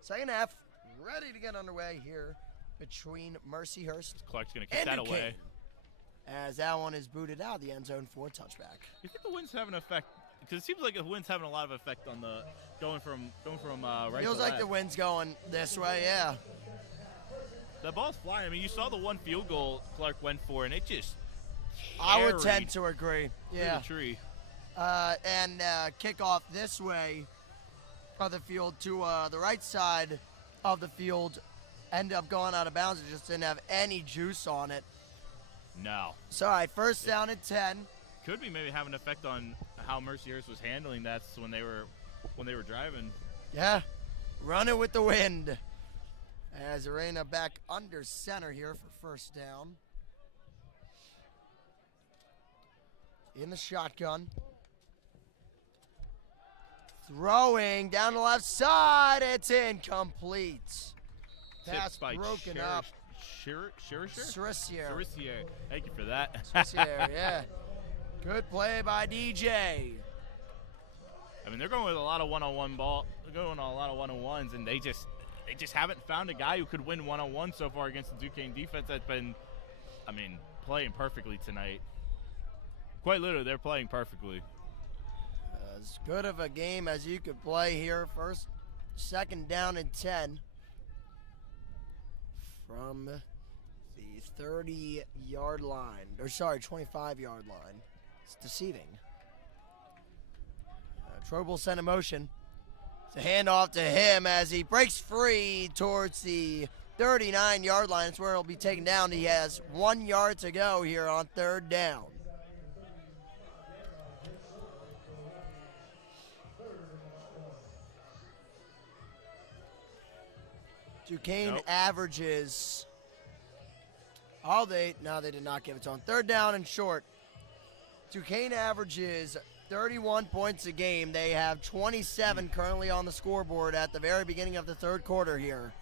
second half ready to get underway here between Mercyhurst Clark's going to kick that away. As that one is booted out of the end zone for a touchback. You think the wind's having an effect? Because it seems like the wind's having a lot of effect on the going from right Feels to like left. the wind's going this way, yeah. That ball's flying. I mean, you saw the one field goal Clark went for, and it just I would tend to agree. Yeah. The tree. And kickoff this way of the field to the right side of the field. Ended up going out of bounds. It just didn't have any juice on it. No. So, all right, first down and 10. Could be maybe have an effect on how Mercyhurst was handling that when they were driving. Yeah, running with the wind. As Arena back under center here for first down. In the shotgun. Throwing down the left side. It's incomplete. Pass by broken up. Cherissier. Thank you for that. Cherissier, yeah. Good play by DJ. I mean, they're going with a lot of one-on-one ball. They're going on a lot of one-on-ones, and they just haven't found a guy who could win one-on-one so far against the Duquesne defense that's been, I mean, playing perfectly tonight. Quite literally, they're playing perfectly. As good of a game as you could play here. Second down and 10 from the 30-yard line. Or sorry, 25-yard line. It's deceiving. Trobel sent in motion. It's a handoff to him as he breaks free towards the 39-yard line. It's where he'll be taken down. He has 1 yard to go here on third down. Duquesne averages. They did not give it to him. Third down and short. Duquesne averages 31 points a game. They have 27 currently on the scoreboard at the very beginning of the third quarter here.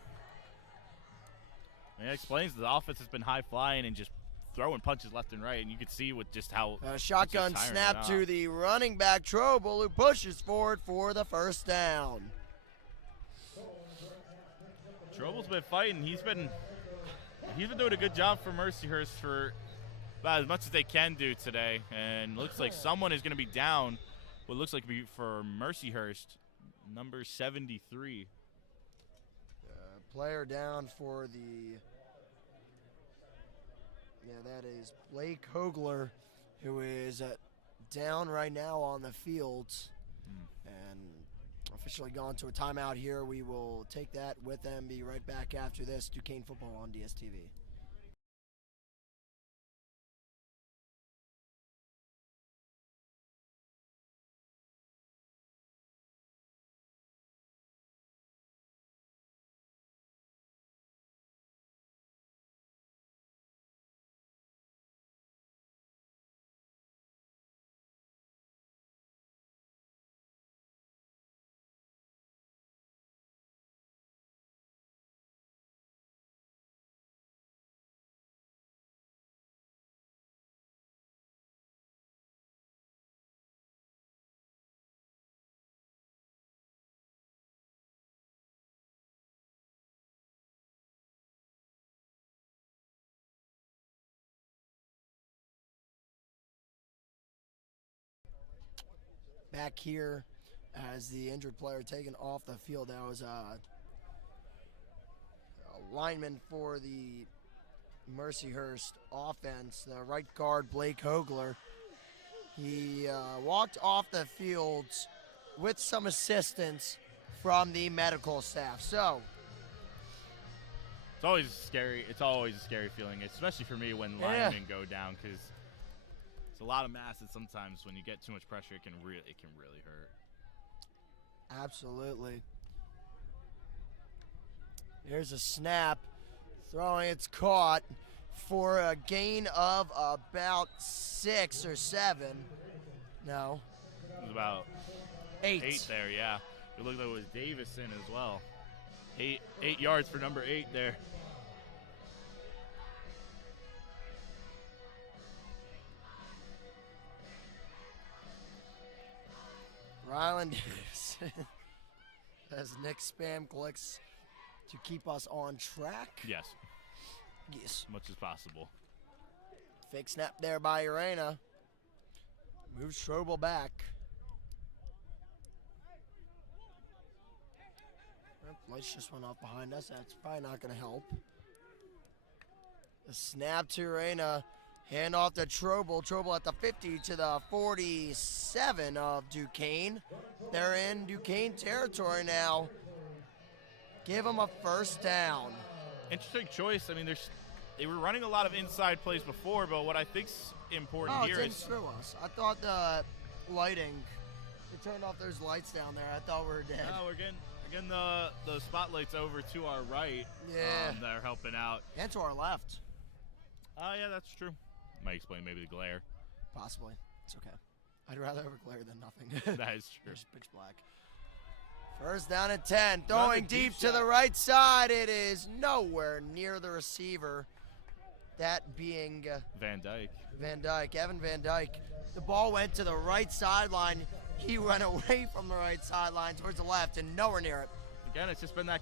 And it explains the offense has been high flying and just throwing punches left and right, and you could see with just how shotgun snap to the running back Trobel, who pushes forward for the first down. Trobel's been fighting. He's been doing a good job for Mercyhurst for about as much as they can do today. And looks like someone is going to be down. What looks like to be for Mercyhurst, number 73. Player down for that is Blake Hogler, who is down right now on the field. And officially gone to a timeout here. We will take that with them. Be right back after this. Duquesne football on DSTV. Back here as the injured player taken off the field. That was a lineman for the Mercyhurst offense, the right guard Blake Hogler. He walked off the field with some assistance from the medical staff. So it's always scary. It's always a scary feeling, especially for me when linemen go down, because it's a lot of mass, and sometimes when you get too much pressure, it can really hurt. Absolutely. Here's a snap. Throwing, it's caught for a gain of about 6 or 7. No. It was about 8 there, yeah. It looked like it was Davison as well. 8 yards for number 8 there. Ryland Davison as Nick spam clicks to keep us on track. Yes. Yes. As much as possible. Fake snap there by Urena. Moves Strobel back. Lights just went off behind us. That's probably not going to help. The snap to Urena. Hand off to Strobel. Strobel at the 50 to the 47 of Duquesne. They're in Duquesne territory now. Give them a first down. Interesting choice. I mean, they were running a lot of inside plays before, but what I think's important here it didn't is screw us. I thought the lighting, they turned off those lights down there. I thought we were dead. no, we're getting the spotlights over to our right. Yeah. That are helping out. And to our left. Oh, yeah, that's true. Might explain maybe the glare. Possibly. It's okay. I'd rather have a glare than nothing. That is true. There's pitch black. First down and 10. Throwing deep to shot. the right side. It is nowhere near the receiver. That being Van Dyke. Evan Van Dyke. The ball went to the right sideline. He went away from the right sideline towards the left and nowhere near it. Again, it's just been that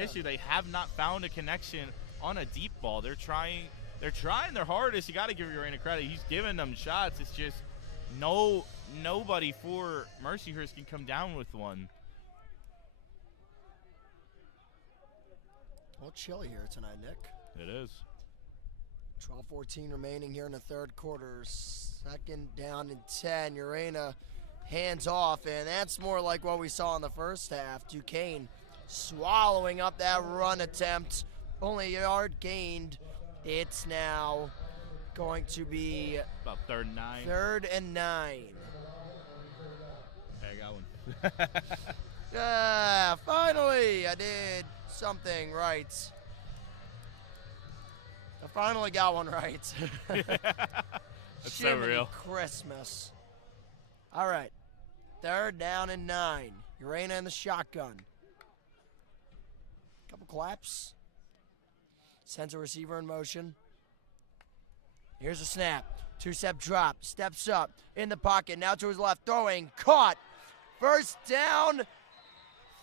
issue. They have not found a connection on a deep ball. They're trying their hardest. You got to give Urena credit. He's giving them shots. It's just nobody for Mercyhurst can come down with one. Well, chilly here tonight, Nick. It is. 12:14 remaining here in the third quarter. Second down and 10. Urena hands off, and that's more like what we saw in the first half. Duquesne swallowing up that run attempt. Only a yard gained. It's now going to be About 3rd and 9. 3rd and 9. I got one. Finally, I did something right. I finally got one right. That's so Jiminy real. Christmas. All right. 3rd down and 9. Urena in the shotgun. Couple claps. Sends a receiver in motion. Here's a snap. 2-step drop. Steps up. In the pocket. Now to his left. Throwing. Caught. First down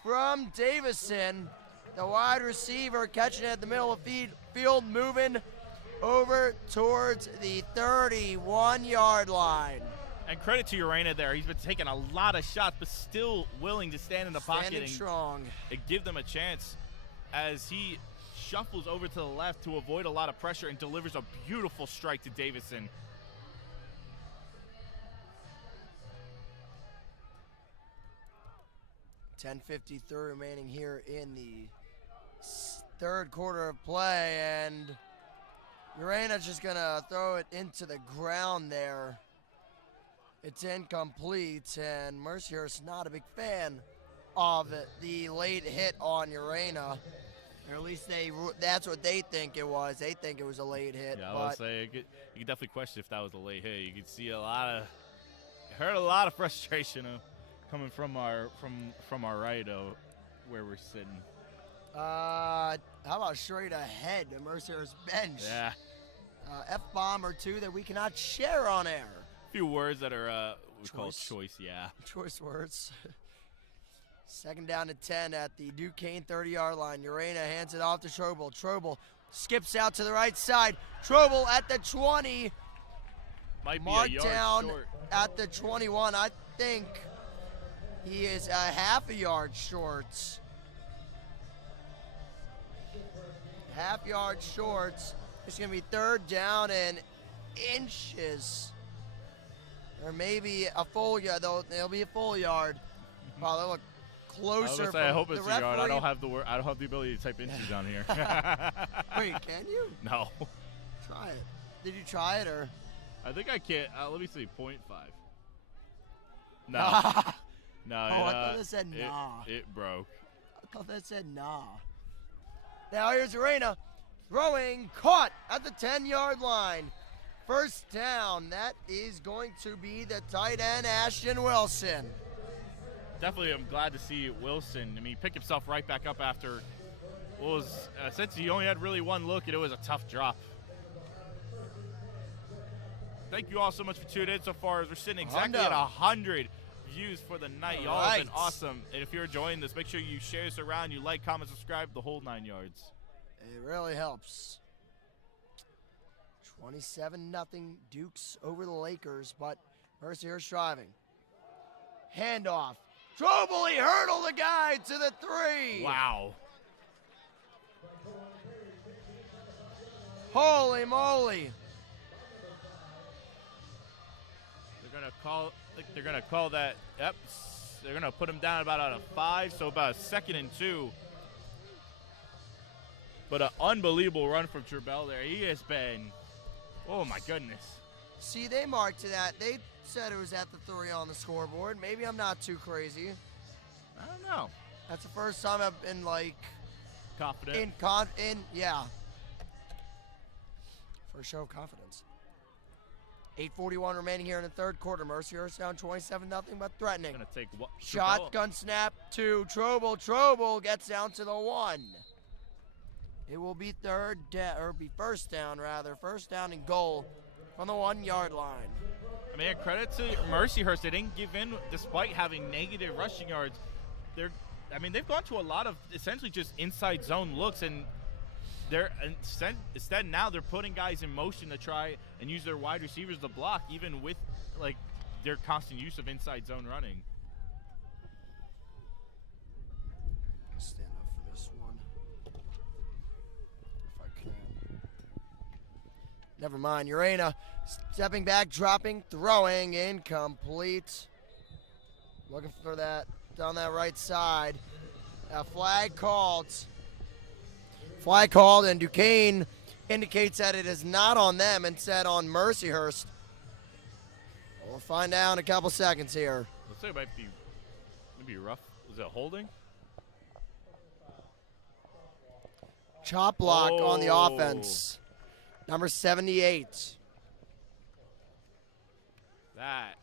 from Davison. The wide receiver catching it at the middle of the field. Moving over towards the 31-yard line. And credit to Urena there. He's been taking a lot of shots, but still willing to stand in the pocket Standing strong. and give them a chance as he shuffles over to the left to avoid a lot of pressure and delivers a beautiful strike to Davison. .10:53 remaining here in the third quarter of play, and Urena's just gonna throw it into the ground there. It's incomplete, and Mercyhurst not a big fan of the late hit on Urena. Or at least that's what they think it was. They think it was a late hit. Yeah, I would say you could definitely question if that was a late hit. You could see heard a lot of frustration coming from our right where we're sitting. How about straight ahead to Mercyhurst bench? Yeah. F-bomb or two that we cannot share on air. A few words that are we call choice, yeah. Choice words. Second down and 10 at the Duquesne 30-yard line. Urena hands it off to Strobel. Strobel skips out to the right side. Strobel at the 20. Might be Marked a yard down short. at the 21. I think he is a half a yard short. Half yard short. It's going to be 3rd down and inches. Or maybe a full yard. It'll be a full yard. Wow, they look closer. I hope it's a yard. I don't have the ability to type inches on here. Wait, can you? No. Try it. Did you try it or? I think I can't. Let me see. 0.5. No. No, I thought that said nah. It broke. I thought that said nah. Now here's Arena throwing, caught at the 10-yard line. First down. That is going to be the tight end, Ashton Wilson. Definitely, I'm glad to see Wilson. I mean, he picked himself right back up after what was, since he only had really one look, and it was a tough drop. Thank you all so much for tuning in so far. As we're sitting exactly at 100 views for the night. Y'all have been awesome. And if you're enjoying this, make sure you share this around. You like, comment, subscribe, the whole 9 yards. It really helps. 27-0 Dukes over the Lakers, but Mercyhurst driving. Handoff. Strobel, he hurdled the guy to the 3. Wow. Holy moly. They're gonna call that. Yep. They're gonna put him down about out of 5, so about a 2nd and 2. But an unbelievable run from Trebell there. He has been. Oh my goodness. See, they marked to that. They said it was at the 3 on the scoreboard. Maybe I'm not too crazy. I don't know. That's the first time I've been like Confident. Yeah. First show of confidence. 8:41 remaining here in the third quarter. Mercyhurst down 27-0, but threatening. Gonna take Shotgun snap to Strobel. Strobel gets down to the 1. It will be first down rather. First down and goal from the 1-yard line. I mean, credit to Mercyhurst. They didn't give in despite having negative rushing yards. They've gone to a lot of essentially just inside zone looks, and instead now they're putting guys in motion to try and use their wide receivers to block, even with like their constant use of inside zone running. Stand up for this one, if I can. Never mind. Urena stepping back, dropping, throwing, incomplete. Looking for that down that right side. A flag called. Flag called, and Duquesne indicates that it is not on them, instead on Mercyhurst. We'll find out in a couple seconds here. Looks like it might be rough. Was it holding? Chop block on the offense. Number 78. That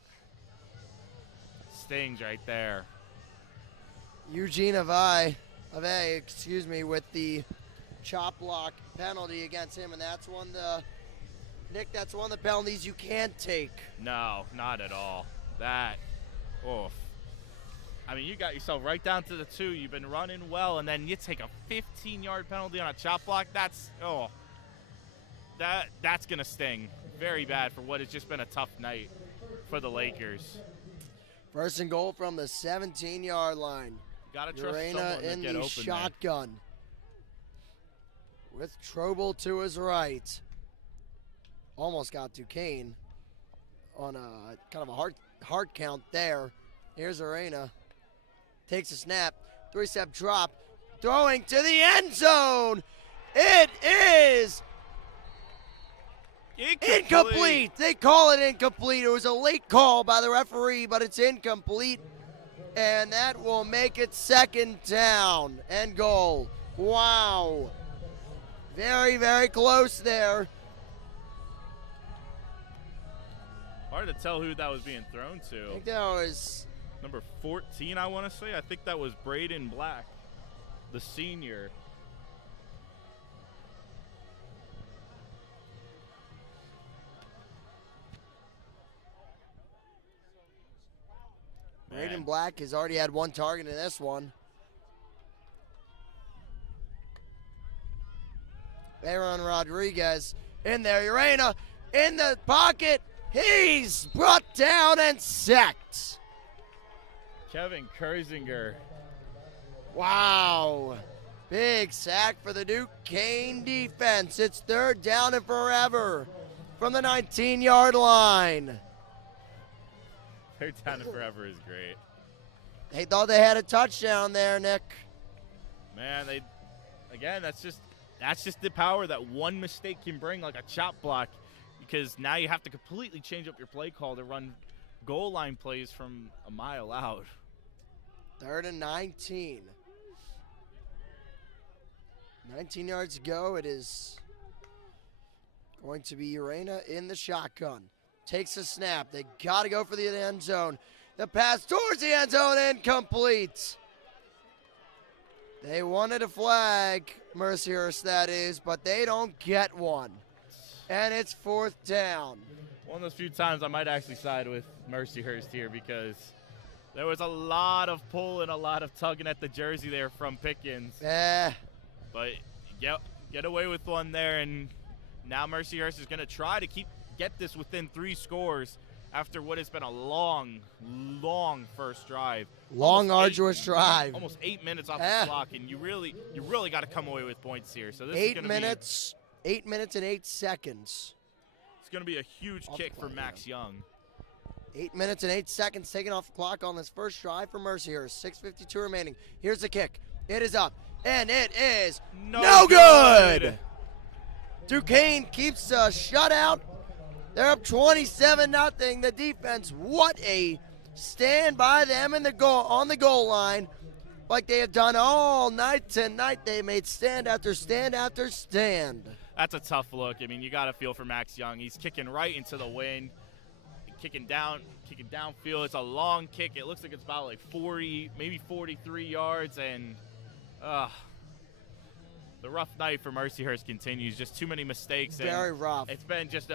stings right there. Eugene Ave, with the chop block penalty against him, and that's one of the penalties you can't take. No, not at all. That, oof. I mean, you got yourself right down to the 2. You've been running well, and then you take a 15-yard penalty on a chop block. That's gonna sting very bad for what has just been a tough night for the Lakers. First and goal from the 17-yard line. Gotta trust someone to in get the open shotgun. With Strobel to his right. Almost got Duquesne on a kind of a hard count there. Here's Arena. Takes a snap. 3-step drop. Throwing to the end zone. It is incomplete. They call it incomplete. It was a late call by the referee, but it's incomplete. And that will make it 2nd down and goal. Wow. Very, very close there. Hard to tell who that was being thrown to. I think that was number 14, I want to say. I think that was Braden Black, the senior. Braden Black has already had 1 target in this one. Aaron Rodriguez in there. Urena in the pocket. He's brought down and sacked. Kevin Kersinger. Wow. Big sack for the Duquesne defense. It's 3rd down and forever from the 19-yard line. 3rd down and forever is great. They thought they had a touchdown there, Nick. Man, that's just the power that one mistake can bring, like a chop block, because now you have to completely change up your play call to run goal line plays from a mile out. 3rd and 19. 19 yards to go. It is going to be Urena in the shotgun. Takes a snap. They got to go for the end zone. The pass towards the end zone, incomplete. They wanted a flag, Mercyhurst that is, but they don't get one. And it's 4th down. One of those few times I might actually side with Mercyhurst here because there was a lot of pulling, a lot of tugging at the jersey there from Pickens. But get away with one there, and now Mercyhurst is going to try to get this within 3 scores after what has been a long first drive. Arduous drive. Almost 8 minutes off the clock, and you really got to come away with points here. So this is going to be 8 minutes and 8 seconds. It's going to be a huge kick for Max Young. 8 minutes and 8 seconds taken off the clock on this first drive for Mercyhurst. 6:52 remaining. Here's the kick. It is up, and it is no good. Duquesne keeps a shutout. They're up 27-0. The defense, what a stand by them on the goal line, like they have done all night tonight. They made stand after stand after stand. That's a tough look. I mean, you got to feel for Max Young. He's kicking right into the wind, kicking downfield. It's a long kick. It looks like it's about like 40, maybe 43 yards, and the rough night for Mercyhurst continues. Just too many mistakes. Very rough. It's been just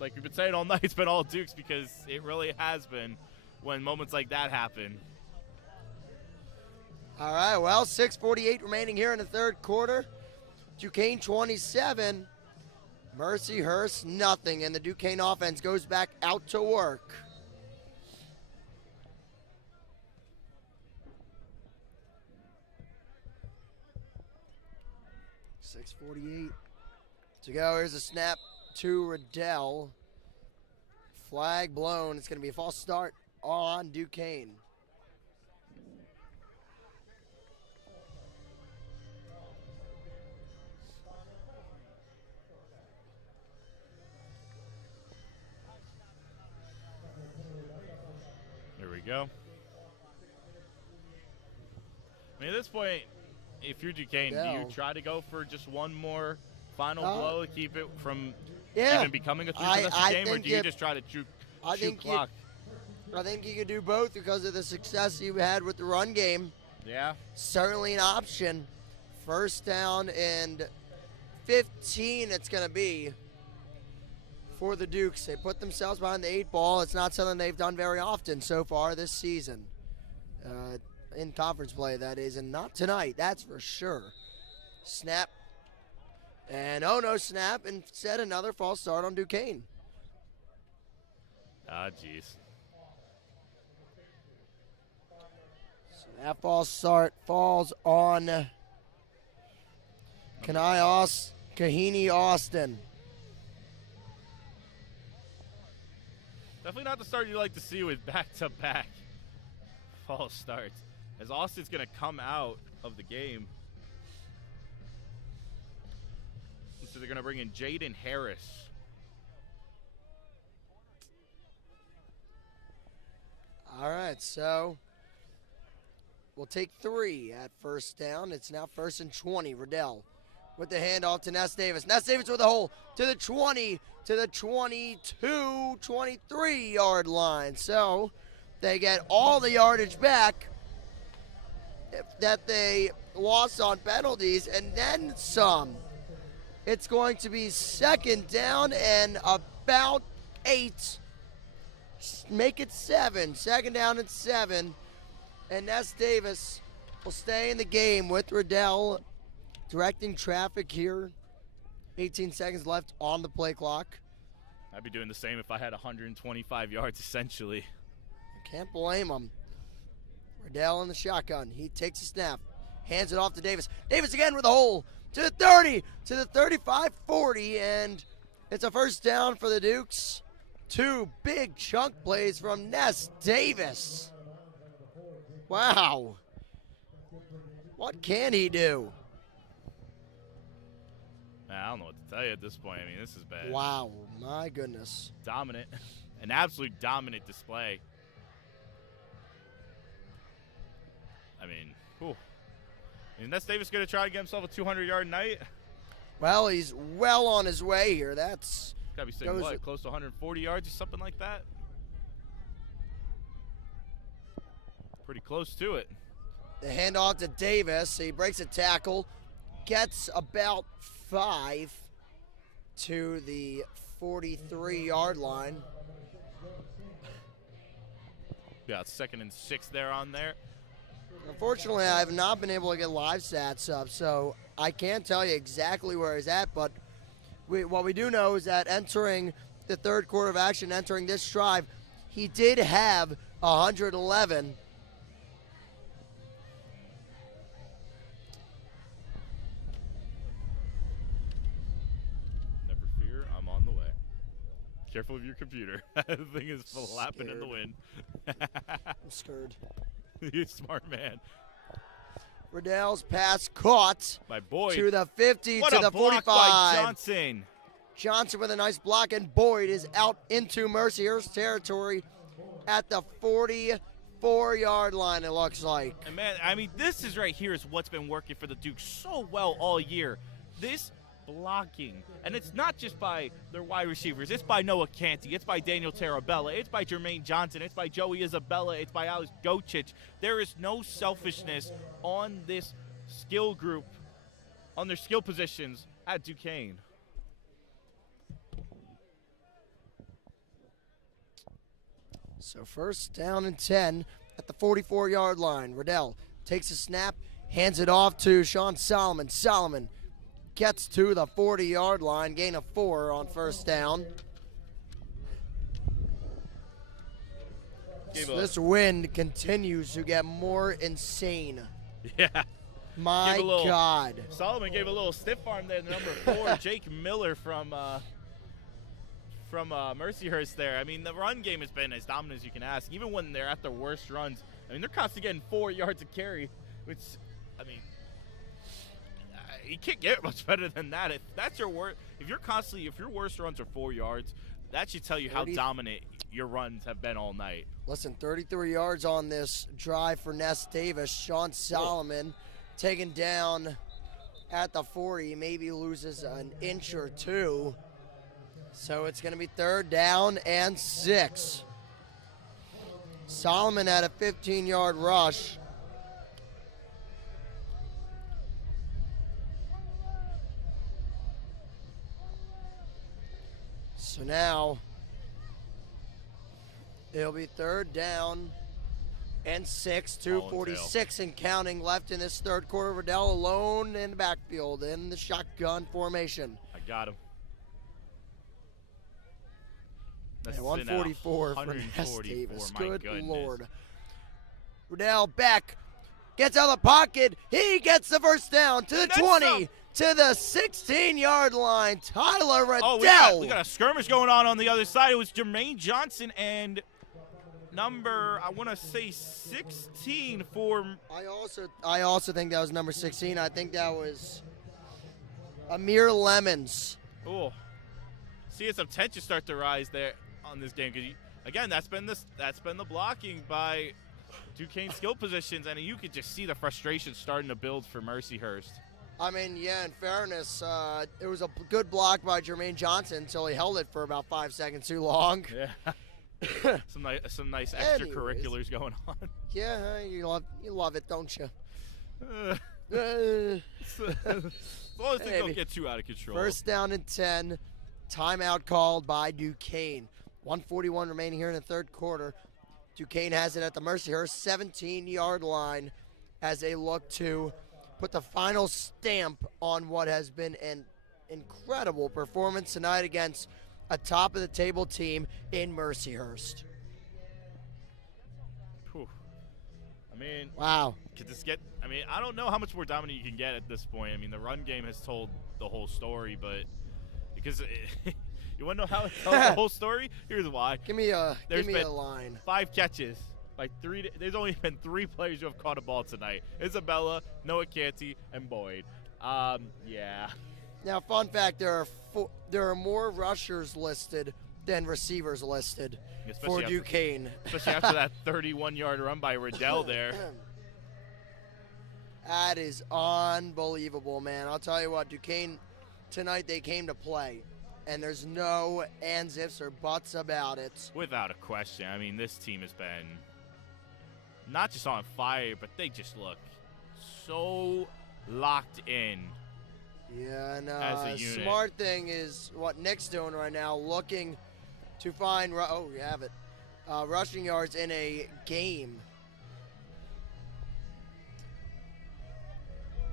like we've been saying all night. It's been all Dukes because it really has been when moments like that happen. All right, well, 6:48 remaining here in the third quarter. Duquesne 27, Mercyhurst nothing, and the Duquesne offense goes back out to work. .648 to go. Here's a snap to Riddell. Flag blown. It's going to be a false start on Duquesne. There we go. I mean, at this point, if you're Duquesne, do you try to go for just one more final blow to keep it from even becoming a 3-possession game, or do you just try to shoot clock? I think you could do both because of the success you had with the run game. Yeah. Certainly an option. 1st down and 15 it's going to be for the Dukes. They put themselves behind the 8 ball. It's not something they've done very often so far this season. In conference play, that is, and not tonight, that's for sure. Snap. And no snap. Instead, another false start on Duquesne. Ah, jeez. So that false start falls on Kahini Austin. Definitely not the start you like to see with back-to-back false starts, as Austin's going to come out of the game. So they're going to bring in Jaden Harris. All right, so we'll take 3 at 1st down. It's now 1st and 20. Riddell with the handoff to Ness Davis. Ness Davis with a hole to the 20, to the 22, 23-yard line. So they get all the yardage back that they lost on penalties and then some. It's going to be 2nd down and about 8. Make it 7. 2nd down and 7. And Ness Davis will stay in the game with Riddell directing traffic here. 18 seconds left on the play clock. I'd be doing the same if I had 125 yards, essentially. Can't blame him. Riddell in the shotgun. He takes a snap. Hands it off to Davis. Davis again with a hole. To the 30, to the 35, 40, and it's a 1st down for the Dukes. 2 big chunk plays from Ness Davis. Wow. What can he do? I don't know what to tell you at this point. I mean, this is bad. Wow, my goodness. Dominant. An absolute dominant display. I mean, whew. Ness Davis going to try to get himself a 200-yard night? Well, he's well on his way here. That's got to be saying what, close to 140 yards or something like that? Pretty close to it. The handoff to Davis. He breaks a tackle, gets about 5 to the 43-yard line. Yeah, it's 2nd and 6 there on there. Unfortunately, I have not been able to get live stats up, so I can't tell you exactly where he's at, but what we do know is that entering the third quarter of action, entering this drive, he did have 111. Never fear, I'm on the way. Careful of your computer. The thing is flapping in the wind. I'm scared. You're a smart man. Riddell's pass caught. My boy. To the 50, what to a the block 45. by Johnson. Johnson with a nice block, and Boyd is out into Mercyhurst territory at the 44-yard line, it looks like. And man, I mean, this is right here is what's been working for the Dukes so well all year. This blocking. And it's not just by their wide receivers. It's by Noah Canty. It's by Daniel Tarabella. It's by Jermaine Johnson. It's by Joey Isabella. It's by Alex Gocic. There is no selfishness on this skill group, on their skill positions at Duquesne. So first down and 10 at the 44-yard line. Riddell takes a snap, hands it off to Sean Solomon. Solomon gets to the 40-yard line, gain of 4 on first down. So this wind continues to get more insane. Yeah. My God. Solomon gave a little stiff arm there, the number 4, Jake Miller from Mercyhurst there. I mean, the run game has been as dominant as you can ask. Even when they're at their worst runs, I mean, they're constantly getting 4 yards a carry, which, I mean, you can't get much better than that. If that's your worst, if your worst runs are 4 yards, that should tell you how dominant your runs have been all night. Listen, 33 yards on this drive for Ness Davis. Sean Solomon taken down at the 40, maybe loses an inch or 2. So it's going to be third down and 6. Solomon had a 15-yard rush. So now it'll be third down and 6, 2:46 and counting left in this third quarter. Riddell alone in the backfield in the shotgun formation. I got him. And 144 for Ness Davis. Good Lord. Riddell back, gets out of the pocket. He gets the first down to the 20, to the 16-yard line. Tyler Riddell. Oh, we got a skirmish going on the other side. It was Jermaine Johnson and number, I want to say 16 for. I also think that was number 16. I think that was Amir Lemons. Oh, seeing some tension start to rise there on this game, because again, that's been the blocking by Duquesne skill positions, and you could just see the frustration starting to build for Mercyhurst. I mean, yeah, in fairness, it was a good block by Jermaine Johnson until he held it for about 5 seconds too long. Yeah. some nice extracurriculars going on. Yeah, you love it, don't you? As long as things don't get too out of control. First down and 10. Timeout called by Duquesne. 1:41 remaining here in the third quarter. Duquesne has it at the Mercyhurst 17-yard line as they look to put the final stamp on what has been an incredible performance tonight against a top-of-the-table team in Mercyhurst. Whew. I mean, wow. Could this get? I mean, I don't know how much more dominant you can get at this point. I mean, the run game has told the whole story, but because you want to know how it tells the whole story? Here's why. Give me a line. 5 catches. There's only been 3 players who have caught a ball tonight: Isabella, Noah Canty, and Boyd. Yeah. Now, fun fact: there are more rushers listed than receivers listed for Duquesne. Especially after that 31-yard run by Riddell there. That is unbelievable, man. I'll tell you what, Duquesne, tonight they came to play, and there's no ands, ifs, or buts about it. Without a question. I mean, this team has been not just on fire, but they just look so locked in. Yeah, and as a unit. Smart thing is what Nick's doing right now, looking to find, oh, you have it, rushing yards in a game.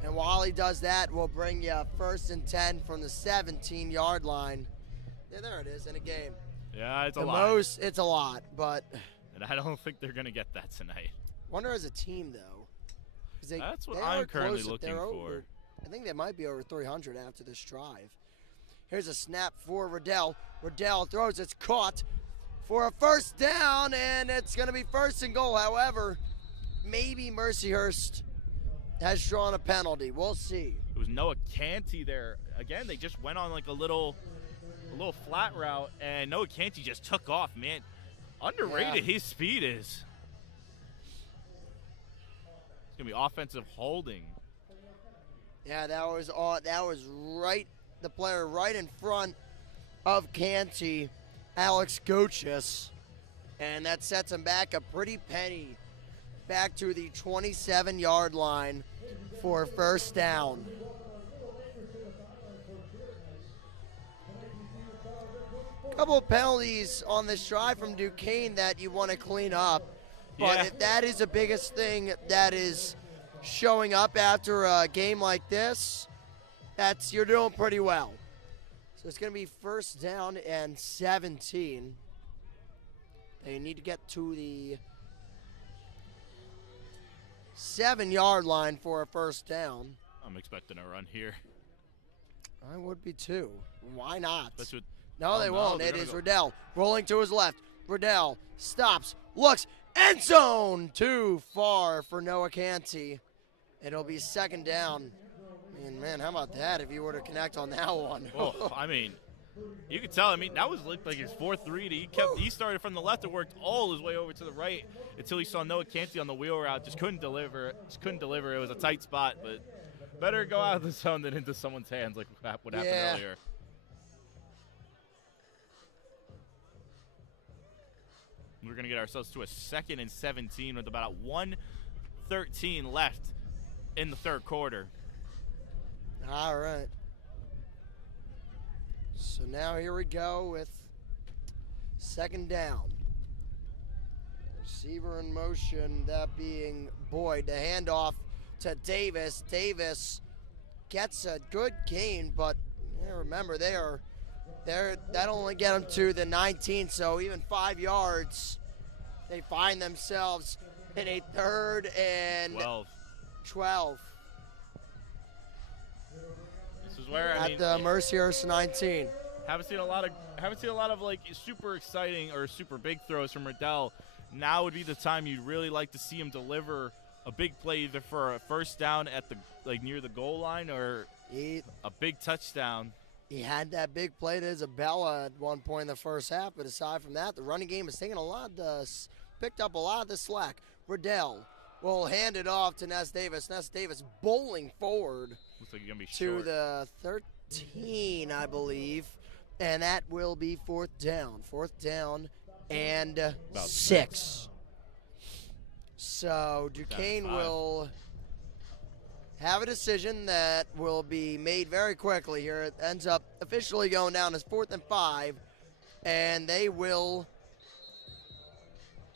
And while he does that, we'll bring you 1st and 10 from the 17-yard line. Yeah, there it is, in a game. Yeah, it's a the lot. It's a lot, but And I don't think they're going to get that tonight. Wonder as a team, though. 'Cause That's what they I'm are currently close. looking They're for. over, I think they might be over 300 after this drive. Here's a snap for Riddell. Riddell throws, it's caught for a 1st down, and it's going to be 1st and goal. However, maybe Mercyhurst has drawn a penalty. We'll see. It was Noah Canty there. Again, they just went on like a little flat route, and Noah Canty just took off, man. Underrated his speed is. It's going to be offensive holding. Yeah, that was right, the player right in front of Canty, Alex Gochis, and that sets him back a pretty penny, back to the 27-yard line for 1st down. Couple of penalties on this drive from Duquesne that you want to clean up, but if that is the biggest thing that is showing up after a game like this, you're doing pretty well. So it's going to be 1st down and 17. They need to get to the 7-yard line for a 1st down. I'm expecting a run here. I would be too. Why not? That's what. No, they won't. It is go. Riddell rolling to his left. Riddell stops, looks, end zone. Too far for Noah Canty. It'll be 2nd down. Man, how about that if you were to connect on that one? Oh, I mean, you could tell. I mean, that was like his 4th read. He started from the left and worked all his way over to the right until he saw Noah Canty on the wheel route. Just couldn't deliver. It was a tight spot, but better go out of the zone than into someone's hands like what happened earlier. We're going to get ourselves to a 2nd and 17 with about 1:13 left in the 3rd quarter. All right. So now here we go with 2nd down. Receiver in motion, that being Boyd. The handoff to Davis. Davis gets a good gain, but remember that'll only get them to the 19, so even 5 yards, they find themselves in a 3rd and 12. This is where at the Mercyhurst 19. Haven't seen a lot of like super exciting or super big throws from Riddell. Now would be the time you'd really like to see him deliver a big play, either for a 1st down at the near the goal line or a big touchdown. He had that big play to Isabella at one point in the 1st half, but aside from that, the running game is taking picked up a lot of the slack. Riddell will hand it off to Ness Davis. Ness Davis bowling forward. Looks like he's gonna be to short. the 13, I believe, and that will be 4th down. 4th down and 6. So Duquesne will have a decision that will be made very quickly here. It ends up officially going down as 4th and 5, and they will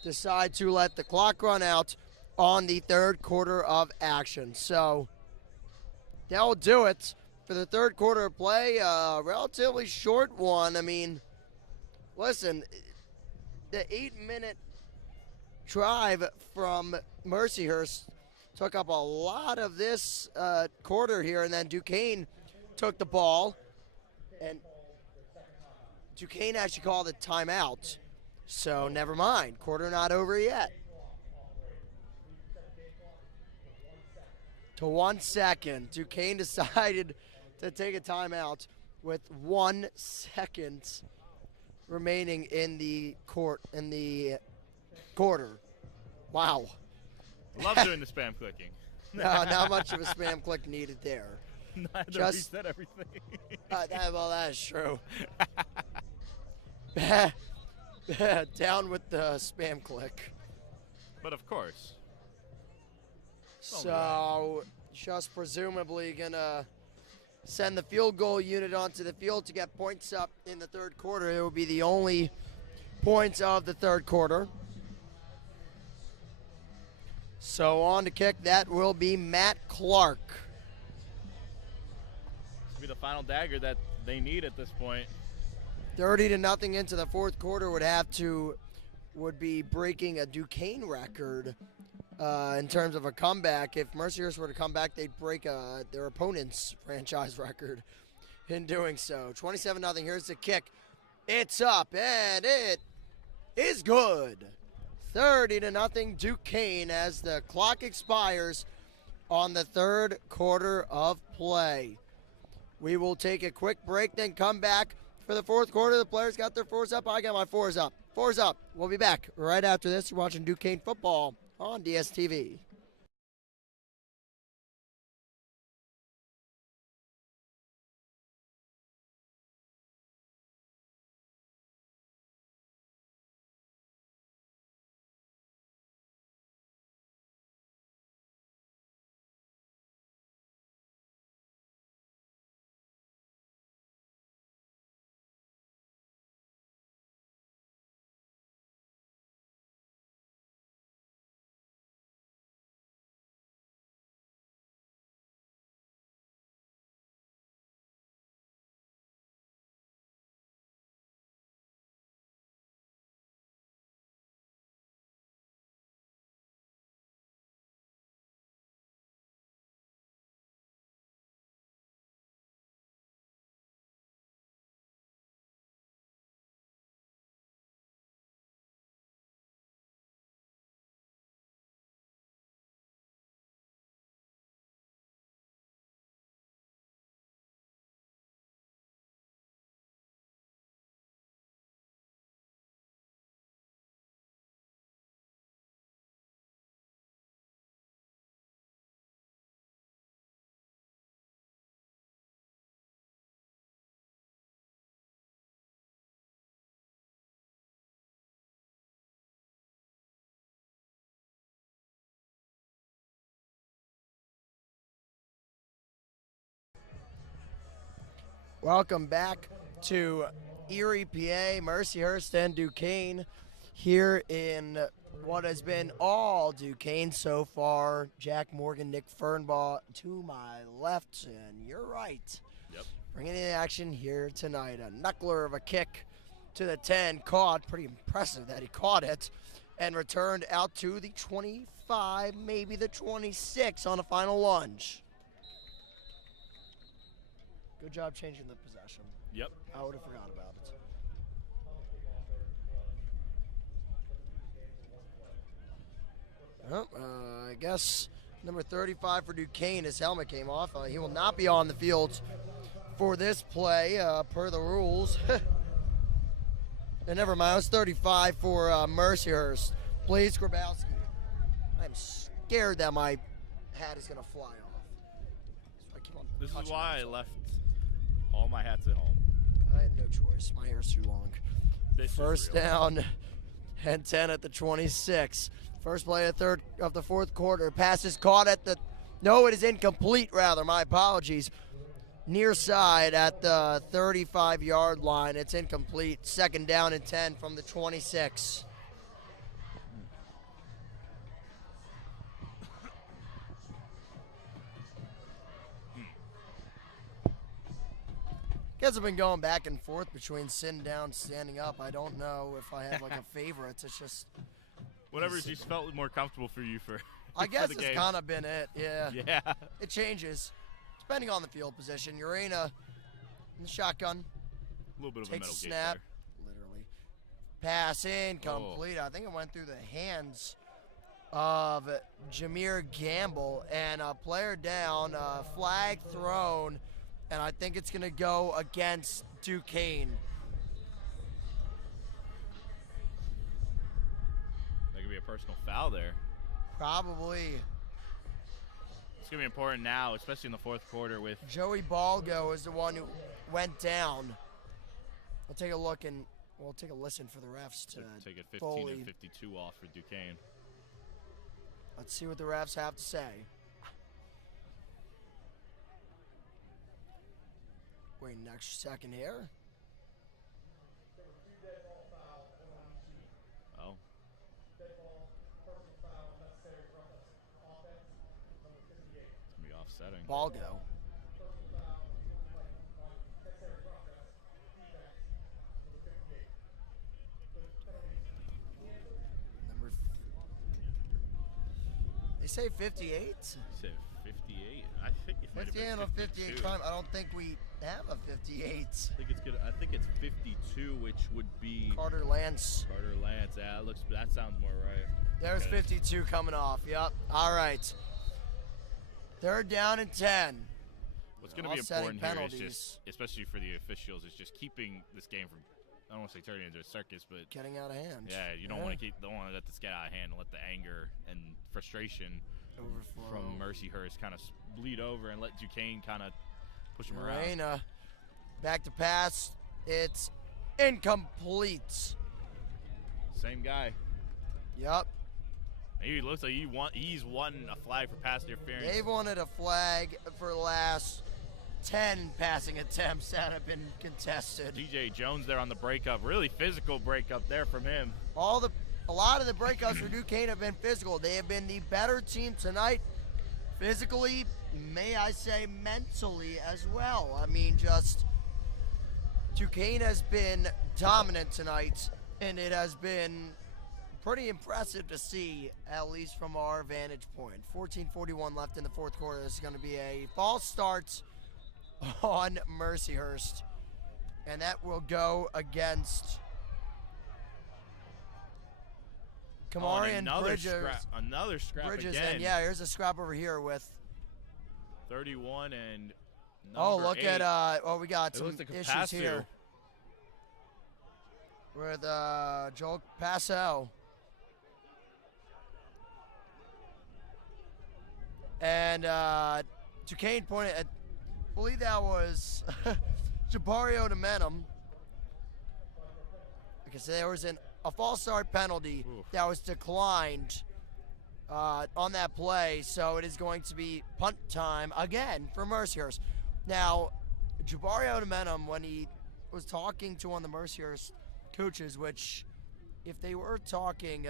decide to let the clock run out on the 3rd quarter of action. So that will do it for the 3rd quarter of play. Relatively short one. I mean, listen, the 8-minute drive from Mercyhurst took up a lot of this quarter here, and then Duquesne took the ball, and Duquesne actually called a timeout. So never mind, quarter not over yet. To 1 second, Duquesne decided to take a timeout with 1 second remaining in the quarter. Wow. I love doing the spam clicking. No, not much of a spam click needed there. Neither Just reset everything. well, that is true. Down with the spam click. But of course. So, just presumably gonna send the field goal unit onto the field to get points up in the third quarter. It will be the only points of the third quarter. So on to kick, that will be Matt Clark. This will be the final dagger that they need at this point. 30-0 into the fourth quarter would be breaking a Duquesne record in terms of a comeback. If Mercyhurst were to come back, they'd break their opponent's franchise record in doing so. 27-0. Here's the kick. It's up, and it is good. 30-0 Duquesne as the clock expires on the third quarter of play. We will take a quick break, then come back for the fourth quarter. The players got their fours up. I got my fours up. Fours up. We'll be back right after this. You're watching Duquesne football on DSTV. Welcome back to Erie, PA, Mercyhurst and Duquesne here in what has been all Duquesne so far. Jack Morgan, Nick Fernbaugh to my left, and you're right. Yep. Bringing in action here tonight. A knuckler of a kick to the 10, caught. Pretty impressive that he caught it, and returned out to the 25, maybe the 26 on a final lunge. Good job changing the possession. Yep. I would have forgot about it. Well, I guess number 35 for Duquesne, his helmet came off. He will not be on the field for this play per the rules. And never mind, it's 35 for Mercyhurst. Blaze Grabowski. I'm scared that my hat is going to fly off. So I keep on This is touching why I myself. left all my hats at home. I had no choice. My hair's too long. This is First real. down and 10 at the 26. First play of the fourth quarter. Pass is caught at the... No, it is incomplete, rather. My apologies. Near side at the 35-yard line. It's incomplete. Second down and 10 from the 26. Guess I've been going back and forth between sitting down, standing up. I don't know if I have like a favorite. It's just Whatever just felt more comfortable for you for. I for guess the it's game. kind of been it. Yeah. Yeah. It changes depending on the field position. Urena in the shotgun A little bit of a takes metal a gate snap. there. Literally. Pass incomplete. I think it went through the hands of Jameer Gamble, and a player down, flag thrown, and I think it's going to go against Duquesne. That could be a personal foul there. Probably. It's going to be important now, especially in the fourth quarter with Joey Balgo is the one who went down. We'll take a look and we'll take a listen for the refs to take it 15 fully. and 52 off for Duquesne. Let's see what the refs have to say. Wait an extra second here. Oh. It's going to be offsetting. Balgo. They say 58? Say 58. I think it might have 58 been or 58 crime. I don't think we have a 58. I think it's good. I think it's 52, which would be Carter Lance. Carter Lance. Yeah, that sounds more right. There's Okay. 52 coming off. Yep. All right. Third down and 10. What's going to be Offsetting important here is penalties. just, especially for the officials, is just keeping this game from, I don't want to say turning into a circus, but Getting out of hand. yeah, you don't want to let this get out of hand and let the anger and frustration Overflow. from Mercyhurst kind of bleed over and let Duquesne kind of push them around. Reina. Back to pass. It's incomplete. Same guy. Yep. He looks like he's won a flag for pass interference. They've wanted a flag for the last 10 passing attempts that have been contested. DJ Jones there on the breakup. Really physical breakup there from him. A lot of the breakups for Duquesne have been physical. They have been the better team tonight, physically, may I say mentally as well. I mean, just Duquesne has been dominant tonight, and it has been pretty impressive to see, at least from our vantage point. 14:41 left in the fourth quarter. This is going to be a false start on Mercyhurst, and that will go against Kamari and another scrap Bridges, again. and yeah, here's a scrap over here with 31 and look 8. at we got It some looks like a issues pass here with Joel Passo. And Duquesne pointed at, I believe that was Jabario Demenum. Because there was a false start penalty that was declined on that play, so it is going to be punt time again for Mercyhurst. Now, Jabario Demenum, when he was talking to one of the Mercyhurst coaches, which if they were talking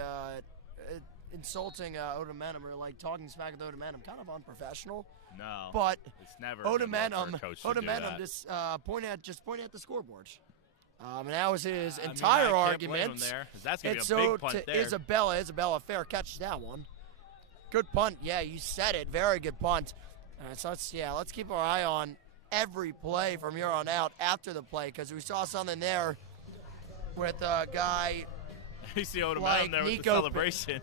insulting Odemenum or like talking smack with Odemenum, kind of unprofessional. No, but it's never Odemenum just pointed at the scoreboard. And that was his entire I argument. can't blame him there, 'cause that's gonna be a so big punt to there. Isabella, fair catch that one. Good punt, yeah, you said it. Very good punt. So let's keep our eye on every play from here on out after the play, because we saw something there with a guy. You see Odemenum like there with Nico the celebration.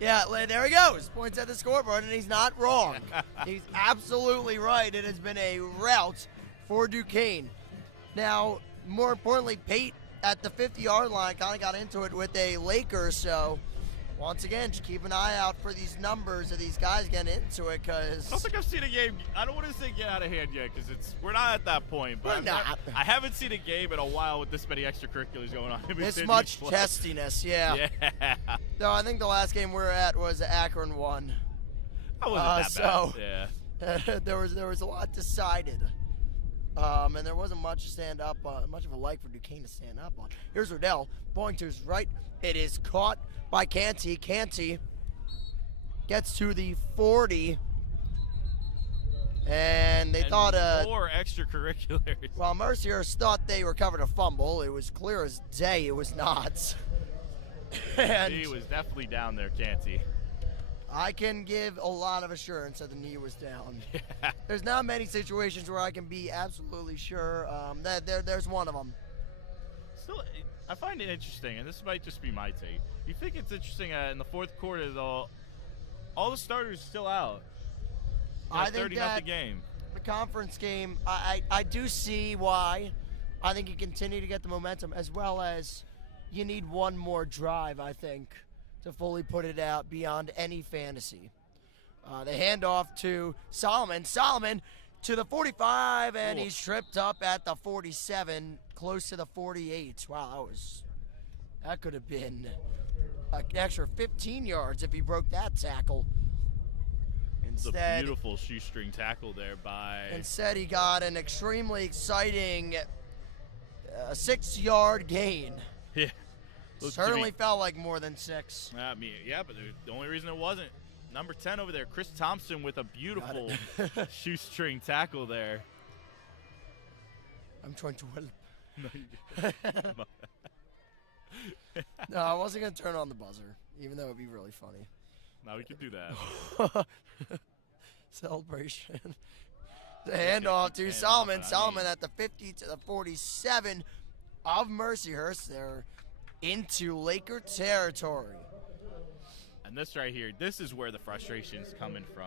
Yeah, there he goes. Points at the scoreboard, and he's not wrong. He's absolutely right. It has been a rout for Duquesne. Now, more importantly, Pate at the 50-yard line kind of got into it with a Lakers. So, once again, just keep an eye out for these numbers of these guys getting into it, because I don't think I've seen a game. I don't want to say get out of hand yet, because we're not at that point. But I haven't seen a game in a while with this many extracurriculars going on. This much testiness, yeah. Yeah. No, I think the last game we were at was Akron 1. That wasn't that bad. Yeah. there was a lot decided. And there wasn't much to stand up, much of a like for Duquesne to stand up on. Here's Riddell, going to his right. It is caught by Canty. Canty gets to the 40. And they thought more extracurriculars. Well, Mercyhurst thought they recovered a fumble. It was clear as day it was not. And he was definitely down there, Canty. I can give a lot of assurance that the knee was down. Yeah. There's not many situations where I can be absolutely sure that there's one of them. Still, I find it interesting, and this might just be my take. You think it's interesting in the fourth quarter, though, all the starters still out. I think 30-0 game. The conference game, I do see why. I think you continue to get the momentum, as well as you need one more drive, I think, to fully put it out beyond any fantasy. The handoff to Solomon. Solomon to the 45, and Ooh. he's tripped up at the 47, close to the 48. Wow, that could have been an extra 15 yards if he broke that tackle. It's a Instead, beautiful shoestring tackle there by. Instead, he got an extremely exciting 6-yard gain. Yeah. Looked to Certainly be- felt like more than 6. I mean, yeah, but the only reason it wasn't. Number 10 over there, Chris Thompson with a beautiful shoestring tackle there. I'm trying to No, I wasn't going to turn on the buzzer, even though it would be really funny. Now we can do that. Celebration. The handoff to Solomon. Solomon at the 50 to the 47 of Mercyhurst. They're into Laker territory. And this right here, this is where the frustration is coming from.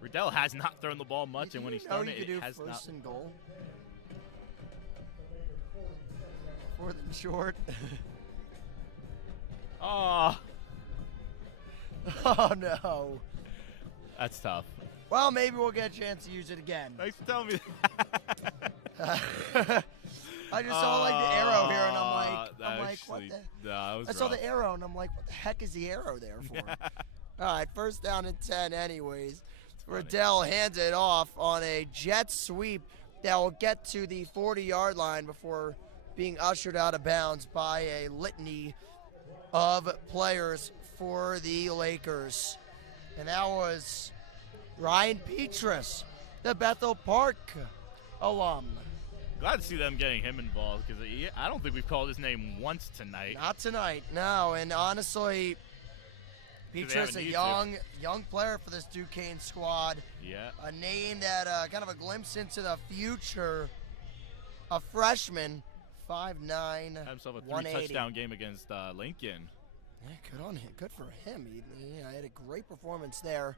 Riddell has not thrown the ball much, and when he's thrown it, it has not. First and goal. Fourth and short. Oh, Oh, no. that's tough. Well, maybe we'll get a chance to use it again. Thanks for telling me I just saw like the arrow here, and I'm like, what the? That was I saw rough. the arrow, and I'm like, what the heck is the arrow there for? All right, first down and 10 anyways. Riddell hands it off on a jet sweep that will get to the 40-yard line before being ushered out of bounds by a litany of players for the Lakers. And that was Ryan Petrus, the Bethel Park alum. Glad to see them getting him involved because I don't think we've called his name once tonight. Not tonight, no. And honestly, Petrus, a young player for this Duquesne squad. Yeah. A name that kind of a glimpse into the future. A freshman, 5'9", Had himself a 3-touchdown game against Lincoln. Yeah, good on him. Good for him. He had a great performance there.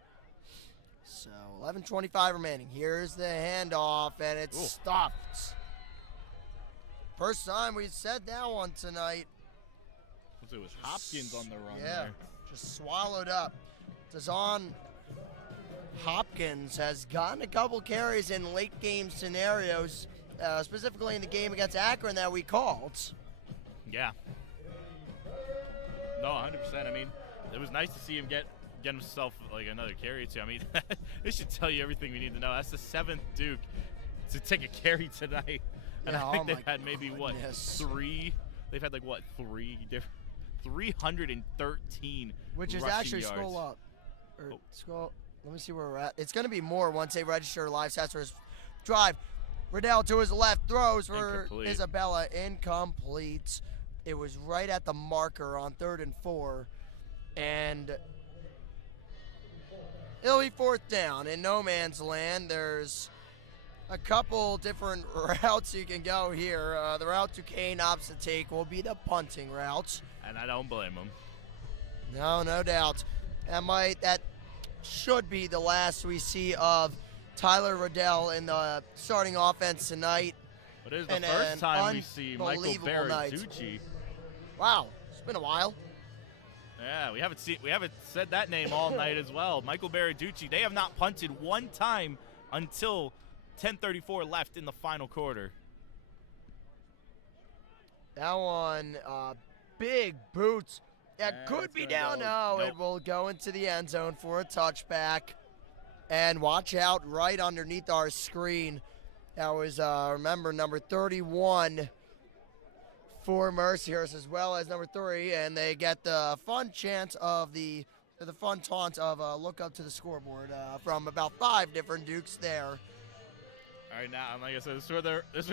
So 11:25 remaining. Here's the handoff, and it's stopped. First time we've said that one tonight. It was Hopkins on the run Yeah, there. just swallowed up. Dazon Hopkins has gotten a couple carries in late game scenarios, specifically in the game against Akron that we called. Yeah. No, 100%. I mean, it was nice to see him get himself like another carry too. I mean, this should tell you everything we need to know. That's the 7th Duke to take a carry tonight. And Yeah, I think they've had maybe goodness. three? They've had like what, 3 different 313 Which is rushing actually yards. scroll up. Or scroll. Let me see where we're at. It's going to be more once they register live stats for his drive. Riddell to his left throws for Incomplete. Isabella. Incomplete. It was right at the marker on 3rd and 4. And it'll be 4th down in no man's land. There's a couple different routes you can go here. The route Duquesne opts to take will be the punting route. And I don't blame him. No doubt. That should be the last we see of Tyler Riddell in the starting offense tonight. But it is the And first an time we see Michael unbelievable night. Berarducci. Wow, it's been a while. Yeah, we haven't said that name all night as well. Michael Berarducci. They have not punted one time until 10:34 left in the final quarter. That one, big boots. That Yeah, could it's be gonna down. go. No, Nope. it will go into the end zone for a touchback. And watch out right underneath our screen. That was, remember, number 31 for Mercyhurst, as well as number 3. And they get the fun chance of the fun taunt of look up to the scoreboard from about 5 different Dukes there. All right, now, like I said, this is where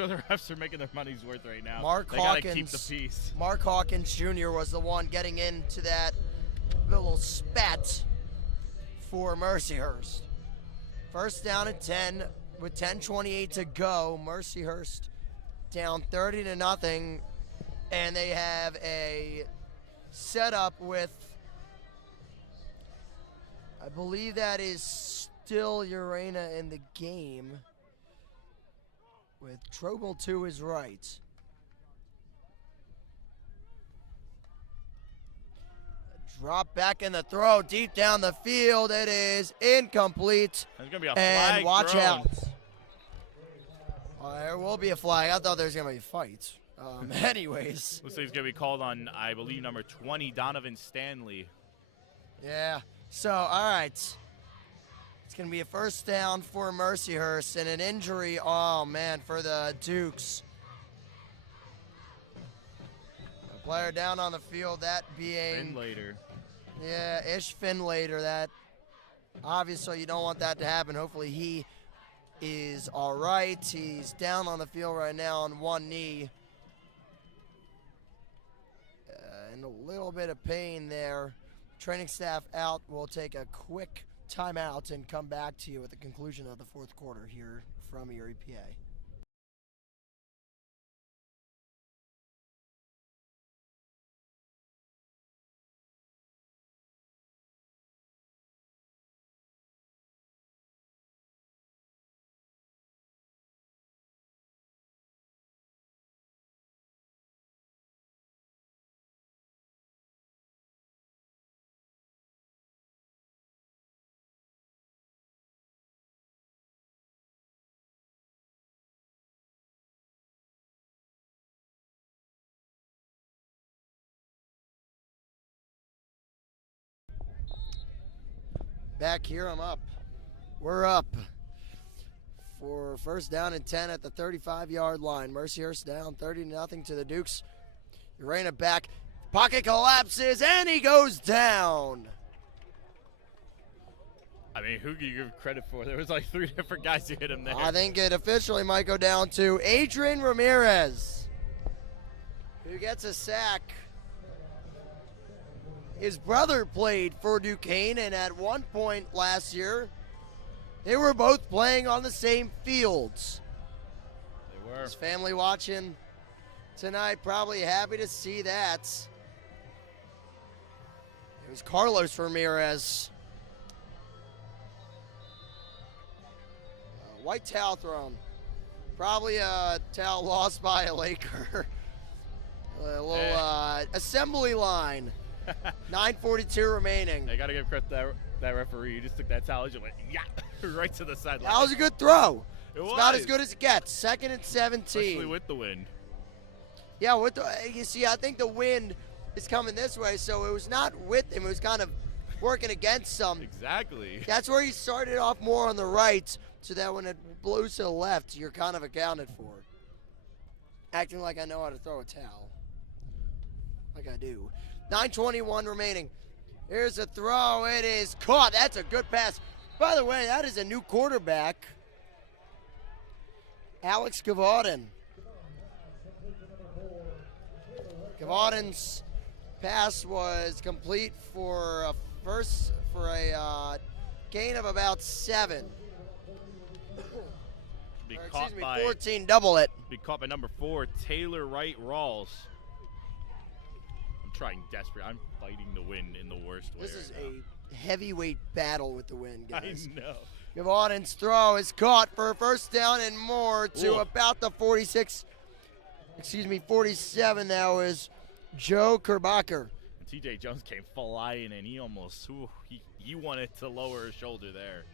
the refs are making their money's worth right now. Mark they gotta Hawkins, keep the peace. Mark Hawkins Jr. was the one getting into that little spat for Mercyhurst. First down at 10 with 10:28 to go. Mercyhurst down 30-0, and they have a setup with, I believe that is still Urena in the game, with Trobel to his right. Drop back in the throw, deep down the field. It is incomplete. There's going to be a and flag watch thrown. out. There will be a flag. I thought there was going to be a fight. Anyways. Looks like he's going to be called on, I believe, number 20, Donovan Stanley. Yeah. So, all right. It's going to be a first down for Mercyhurst and an injury, oh, man, for the Dukes. A player down on the field, that being... Finlater. Yeah, Ish Finlater. That, obviously, you don't want that to happen. Hopefully he is all right. He's down on the field right now on one knee. And a little bit of pain there. Training staff out. We'll take a quick timeout and come back to you at the conclusion of the fourth quarter here from Erie, PA. Back here, I'm up. We're up for first down and 10 at the 35-yard line. Mercyhurst down 30-0 to the Dukes. You rein it back. Pocket collapses, and he goes down. I mean, who do you give credit for? There was like 3 different guys who hit him there. I think it officially might go down to Adrian Ramirez, who gets a sack. His brother played for Duquesne, and at one point last year, they were both playing on the same fields. They were. His family watching tonight, probably happy to see that. It was Carlos Ramirez. White towel thrown. Probably a towel lost by a Laker. A little assembly line. 9:42 remaining. I got to give credit to that referee. He just took that towel and just went, yeah, right to the sideline. That was a good throw. It's about as good as it gets. 2nd and 17. Especially with the wind. Yeah, you see, I think the wind is coming this way, so it was not with him. It was kind of working against him. Exactly. That's where he started off more on the right, so that when it blows to the left, you're kind of accounted for. Acting like I know how to throw a towel. Like I do. 9:21 remaining. Here's a throw. It is caught. That's a good pass. By the way, that is a new quarterback. Alex Gavaudin. Gavaudin's pass was complete for a gain of about 7. Be caught by 14, double it. Be caught by number 4, Taylor Wright Rawls. I'm trying desperate. I'm fighting the wind in the worst way. This is a heavyweight battle with the wind, guys. I know. Gavaudin's throw is caught for a first down and more to about the 47. That was Joe Kerbacher. T.J. Jones came flying and he almost, he wanted to lower his shoulder there.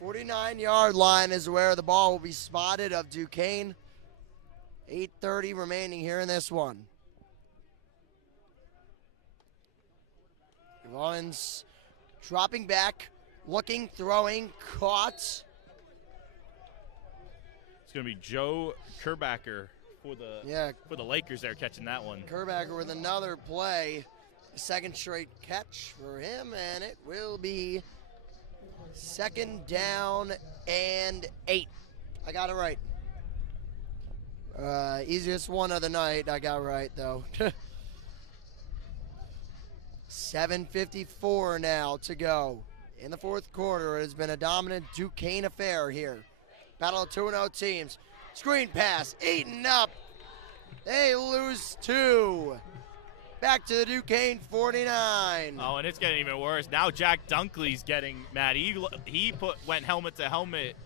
The 49-yard line is where the ball will be spotted of Duquesne. 8:30 remaining here in this one. Gavaudin's dropping back, looking, throwing, caught. It's going to be Joe Kerbacher for the Lakers there catching that one. Kerbacher with another play. Second straight catch for him, and it will be 2nd down and 8. I got it right. Easiest one of the night. I got right, though. 7:54 now to go in the fourth quarter. It has been a dominant Duquesne affair here. Battle of 2-0 teams. Screen pass, eaten up. They lose 2. Back to the Duquesne 49. Oh, and it's getting even worse. Now Jack Dunkley's getting mad. He went helmet to helmet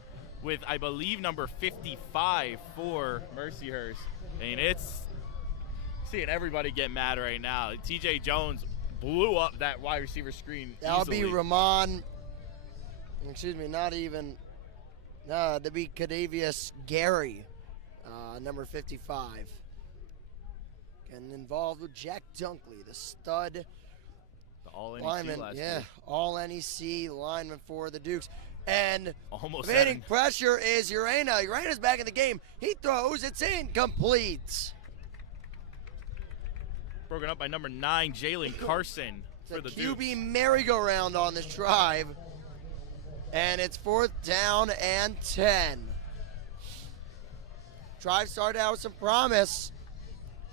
with, I believe, number 55 for Mercyhurst. I mean, it's seeing everybody get mad right now. TJ Jones blew up that wide receiver screen That'll easily. be Ramon. Excuse me, not even. That'd be Cadavius Gary, number 55. Getting involved with Jack Dunkley, the stud The all-NEC lineman. last Yeah, year. all NEC lineman for the Dukes. And Almost evading 7. pressure is Urena. Urena's back in the game. He throws, it's incomplete. Broken up by number 9, Jalen Carson for the QB Dukes. merry-go-round on this drive. And it's 4th down and 10. Drive started out with some promise.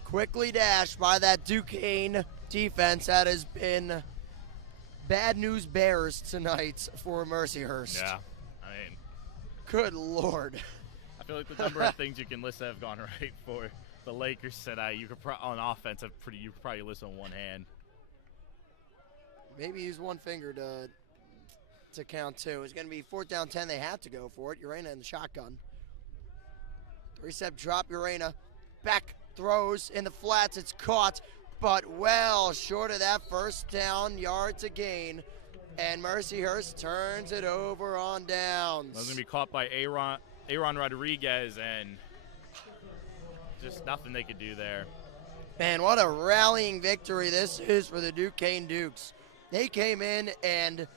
Quickly dashed by that Duquesne defense that has been bad news bears tonight for Mercyhurst. Yeah, I mean, Good Lord. I feel like the number of things you can list that have gone right for the Lakers tonight, you could on offense, you could probably list on one hand. Maybe use one finger to count two. It's going to be 4th down 10. They have to go for it. Urena in the shotgun. 3-step drop, Urena. Back throws in the flats. It's caught, but well short of that 1st down, yard to gain. And Mercyhurst turns it over on downs. That was going to be caught by Aaron Rodriguez, and just nothing they could do there. Man, what a rallying victory this is for the Duquesne Dukes. They came in and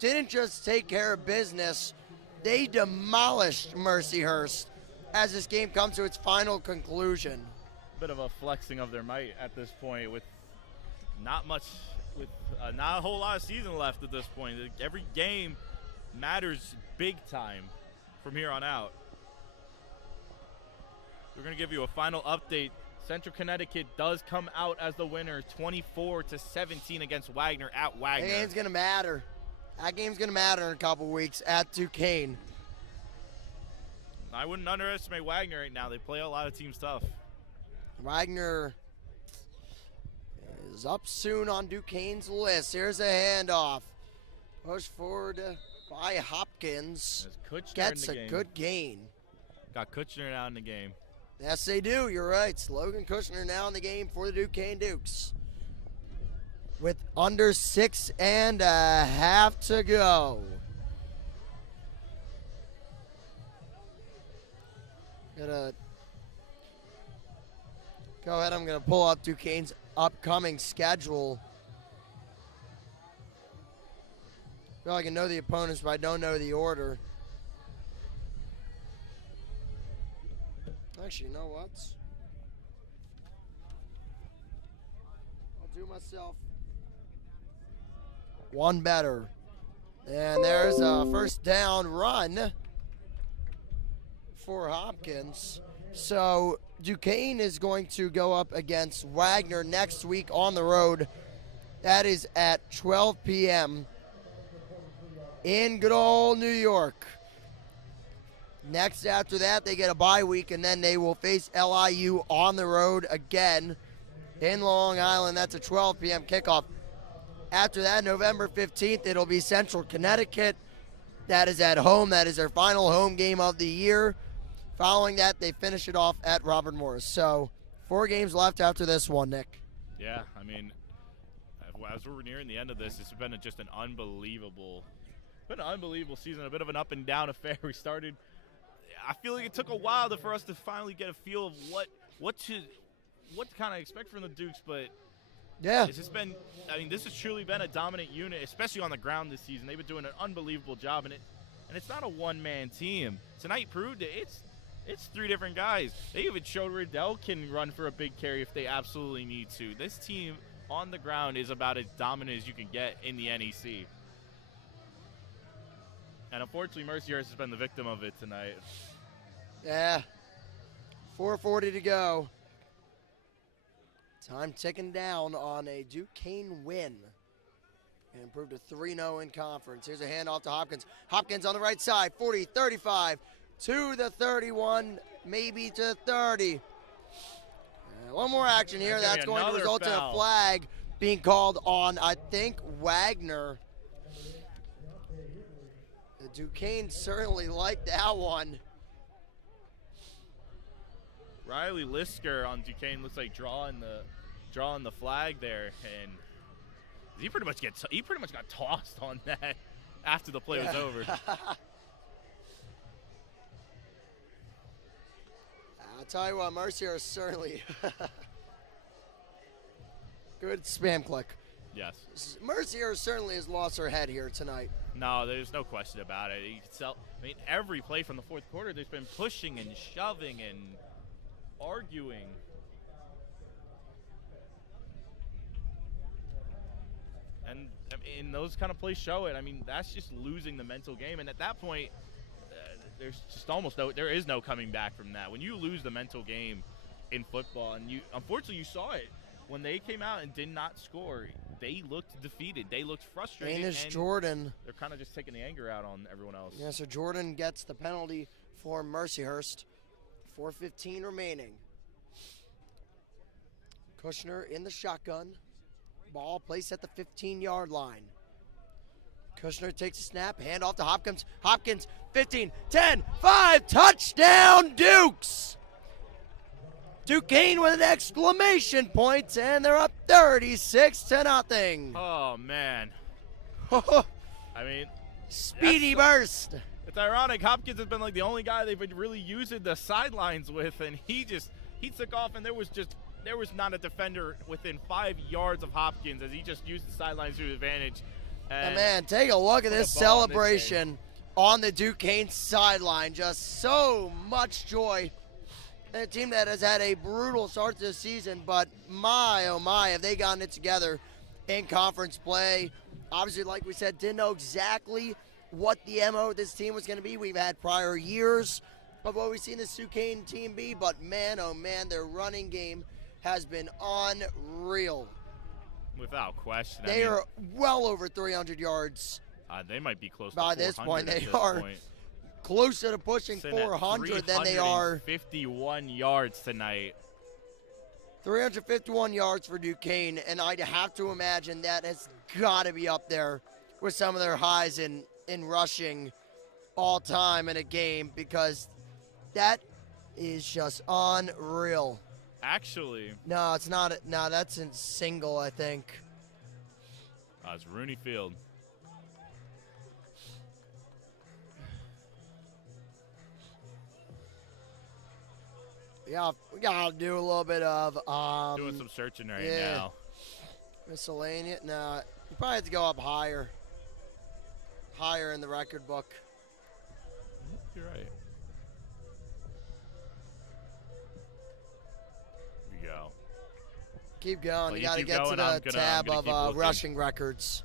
didn't just take care of business, they demolished Mercyhurst as this game comes to its final conclusion. Bit of a flexing of their might at this point with not a whole lot of season left at this point. Every game matters big time from here on out. We're going to give you a final update. Central Connecticut does come out as the winner, 24-17 against Wagner at Wagner. That game's going to matter. That game's going to matter in a couple weeks at Duquesne. I wouldn't underestimate Wagner right now. They play a lot of teams tough. Wagner is up soon on Duquesne's list. Here's a handoff. Push forward by Hopkins. Gets a good gain. Got Kushner now in the game. Yes, they do. You're right. Logan Kushner now in the game for the Duquesne Dukes. With under 6.5 to go. Go ahead. I'm going to pull up Duquesne's upcoming schedule. I feel like I know the opponents, but I don't know the order. Actually, you know what? I'll do myself one better. And there's a 1st down run for Hopkins. So Duquesne is going to go up against Wagner next week on the road. That is at 12 p.m. in good old New York. Next after that, they get a bye week, and then they will face LIU on the road again in Long Island. That's a 12 p.m. kickoff. After that, November 15th, it'll be Central Connecticut. That is at home. That is their final home game of the year. Following that, they finish it off at Robert Morris. So 4 games left after this one, Nick. Yeah, I mean, as we're nearing the end of this, it's been just an unbelievable season, a bit of an up and down affair. We started, I feel like it took a while for us to finally get a feel of what to kind of expect from the Dukes, but yeah, this has truly been a dominant unit, especially on the ground this season. They've been doing an unbelievable job, and it's not a one-man team. Tonight proved it. It's 3 different guys. They even showed Riddell can run for a big carry if they absolutely need to. This team on the ground is about as dominant as you can get in the NEC. And unfortunately, Mercyhurst has been the victim of it tonight. Yeah. 4:40 to go. Time ticking down on a Duquesne win. And improved to 3-0 in conference. Here's a handoff to Hopkins. Hopkins on the right side, 40, 35, to the 31, maybe to 30. One more action here. That's going to result in a flag being called on, I think, Wagner. Duquesne certainly liked that one. Riley Lisker on Duquesne looks like drawing the flag there, and he pretty much got tossed on that after the play was over. I'll tell you what, Mercyhurst certainly good spam click. Yes. Mercyhurst certainly has lost her head here tonight. No, there's no question about it. You can tell, every play from the fourth quarter, there's been pushing and shoving and arguing. And those kind of plays show it. That's just losing the mental game. And at that point, there's just there is no coming back from that. When you lose the mental game in football, and unfortunately you saw it when they came out and did not score, they looked defeated. They looked frustrated. And Jordan. They're kind of just taking the anger out on everyone else. Yeah, so Jordan gets the penalty for Mercyhurst. 4:15 remaining. Kushner in the shotgun. Ball placed at the 15-yard line. Kushner takes a snap, hand off to Hopkins. Hopkins, 15, 10, 5, touchdown Dukes! Duquesne with an exclamation point, and they're up 36-0. Oh, man. Speedy burst. It's ironic. Hopkins has been like the only guy they've been really using the sidelines with, and he took off, and there was not a defender within 5 yards of Hopkins as he just used the sidelines to his advantage. And man, take a look at this celebration on the Duquesne sideline. Just so much joy. A team that has had a brutal start to the season, but my, oh my, have they gotten it together in conference play. Obviously, like we said, didn't know exactly what the MO of this team was going to be. We've had prior years of what we've seen this Duquesne team be, but man, oh man, their running game has been unreal. Without question. They are well over 300 yards. They might be close by to 400 this point. They this are point. Closer to pushing 400 than they are. 51 yards tonight. 351 yards for Duquesne, and I'd have to imagine that has got to be up there with some of their highs in rushing all time in a game, because that is just unreal. Actually. No, it's not. No, that's in single, I think. It's Rooney Field. Yeah, we gotta do a little bit of doing some searching right now. Miscellaneous. No, you probably have to go up higher in the record book. You're right. Here we go. Keep going. Well, you got to get to the tab of rushing records.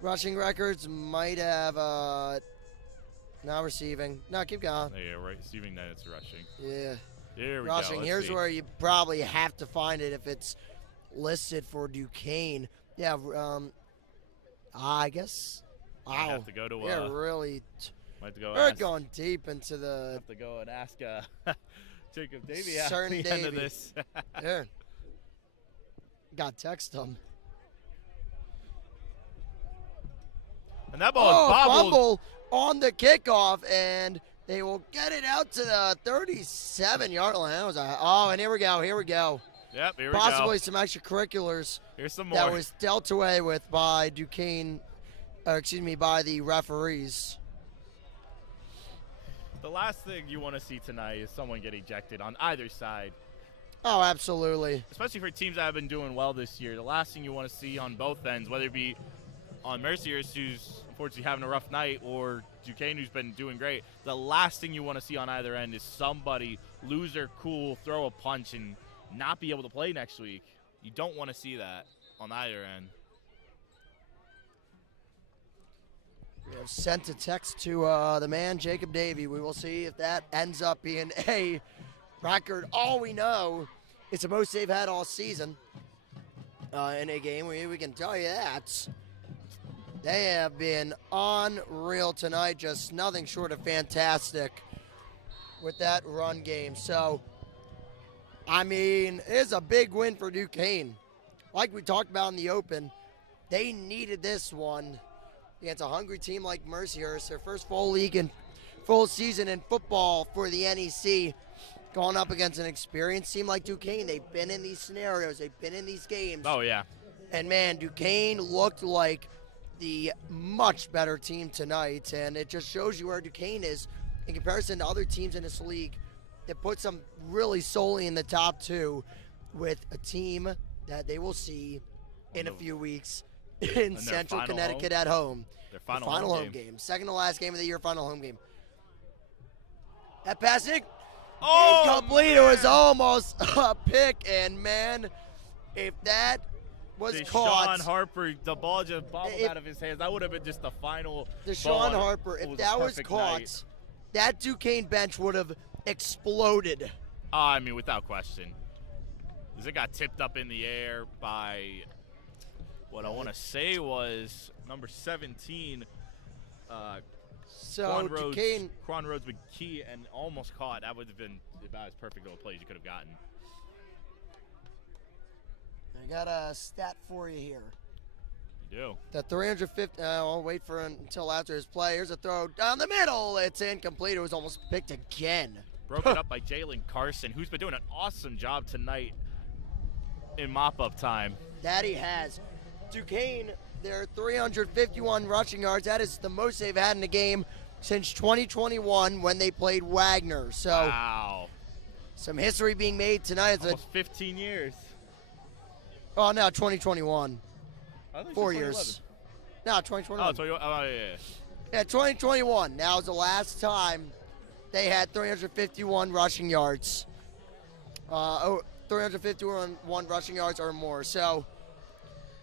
Rushing records might have now receiving. No, keep going. Yeah, right. Receiving, then it's rushing. Yeah. Here we rushing. go. Here's where you probably have to find it if it's listed for Duquesne. Yeah. I guess. Wow. I have to go to. Yeah, really. Might have to go. We're going deep into the. Have to go and ask Jacob Davey at the end of this. Yeah. Got text him. And that ball is bobbled. Fumble on the kickoff, and they will get it out to the 37-yard line. And here we go. Yep, here we Possibly some extracurriculars. Here's some more. That was dealt away with by Duquesne, by the referees. The last thing you want to see tonight is someone get ejected on either side. Oh, absolutely. Especially for teams that have been doing well this year. The last thing you want to see on both ends, whether it be on Mercyhurst, who's unfortunately having a rough night, or Duquesne, who's been doing great, the last thing you want to see on either end is somebody lose their cool, throw a punch, and not be able to play next week. You don't want to see that on either end. We have sent a text to the man, Jacob Davey. We will see if that ends up being a record. All we know, it's the most they've had all season in a game. We can tell you that. They have been unreal tonight, just nothing short of fantastic with that run game. So, it's a big win for Duquesne. Like we talked about in the open, they needed this one against a hungry team like Mercyhurst, their first full season in football for the NEC, going up against an experienced team like Duquesne. They've been in these scenarios. They've been in these games. Oh, yeah. And, man, Duquesne looked like the much better team tonight, and it just shows you where Duquesne is in comparison to other teams in this league that puts them really solely in the top two with a team that they will see in a few weeks in Central Connecticut at home. Their final home game. Second to last game of the year, final home game. That passing, incomplete. It was almost a pick, and man, if that was caught. Deshaun Harper, the ball just bobbled out of his hands. That would have been just the final. Deshaun Harper, if that was caught, that Duquesne bench would have exploded. I mean, without question. Because it got tipped up in the air by what I want to say was number 17. So Duquesne. Quan Rhodes McKee, and almost caught. That would have been about as perfect of a play as you could have gotten. I got a stat for you here. You do. The 350. I'll wait for until after his play. Here's a throw down the middle. It's incomplete. It was almost picked again. Broken up by Jalen Carson, who's been doing an awesome job tonight in mop-up time. That he has. Duquesne, their 351 rushing yards. That is the most they've had in a game since 2021 when they played Wagner. So, wow. Some history being made tonight. Almost 15 years. Oh, no, 2021. 4 years. 2011. No, 2021. Oh, yeah. Yeah, 2021. Now is the last time they had 351 rushing yards. 351 rushing yards or more. So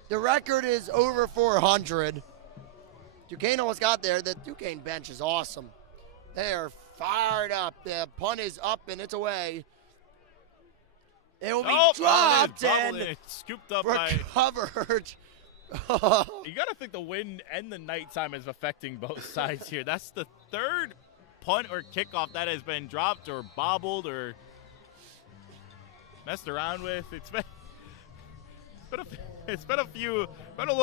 the record is over 400. Duquesne almost got there. The Duquesne bench is awesome. They are fired up. The punt is up and it's away. It will be dropped and scooped up recovered. You got to think the wind and the nighttime is affecting both sides here. That's the third punt or kickoff that has been dropped or bobbled or messed around with. It's been a little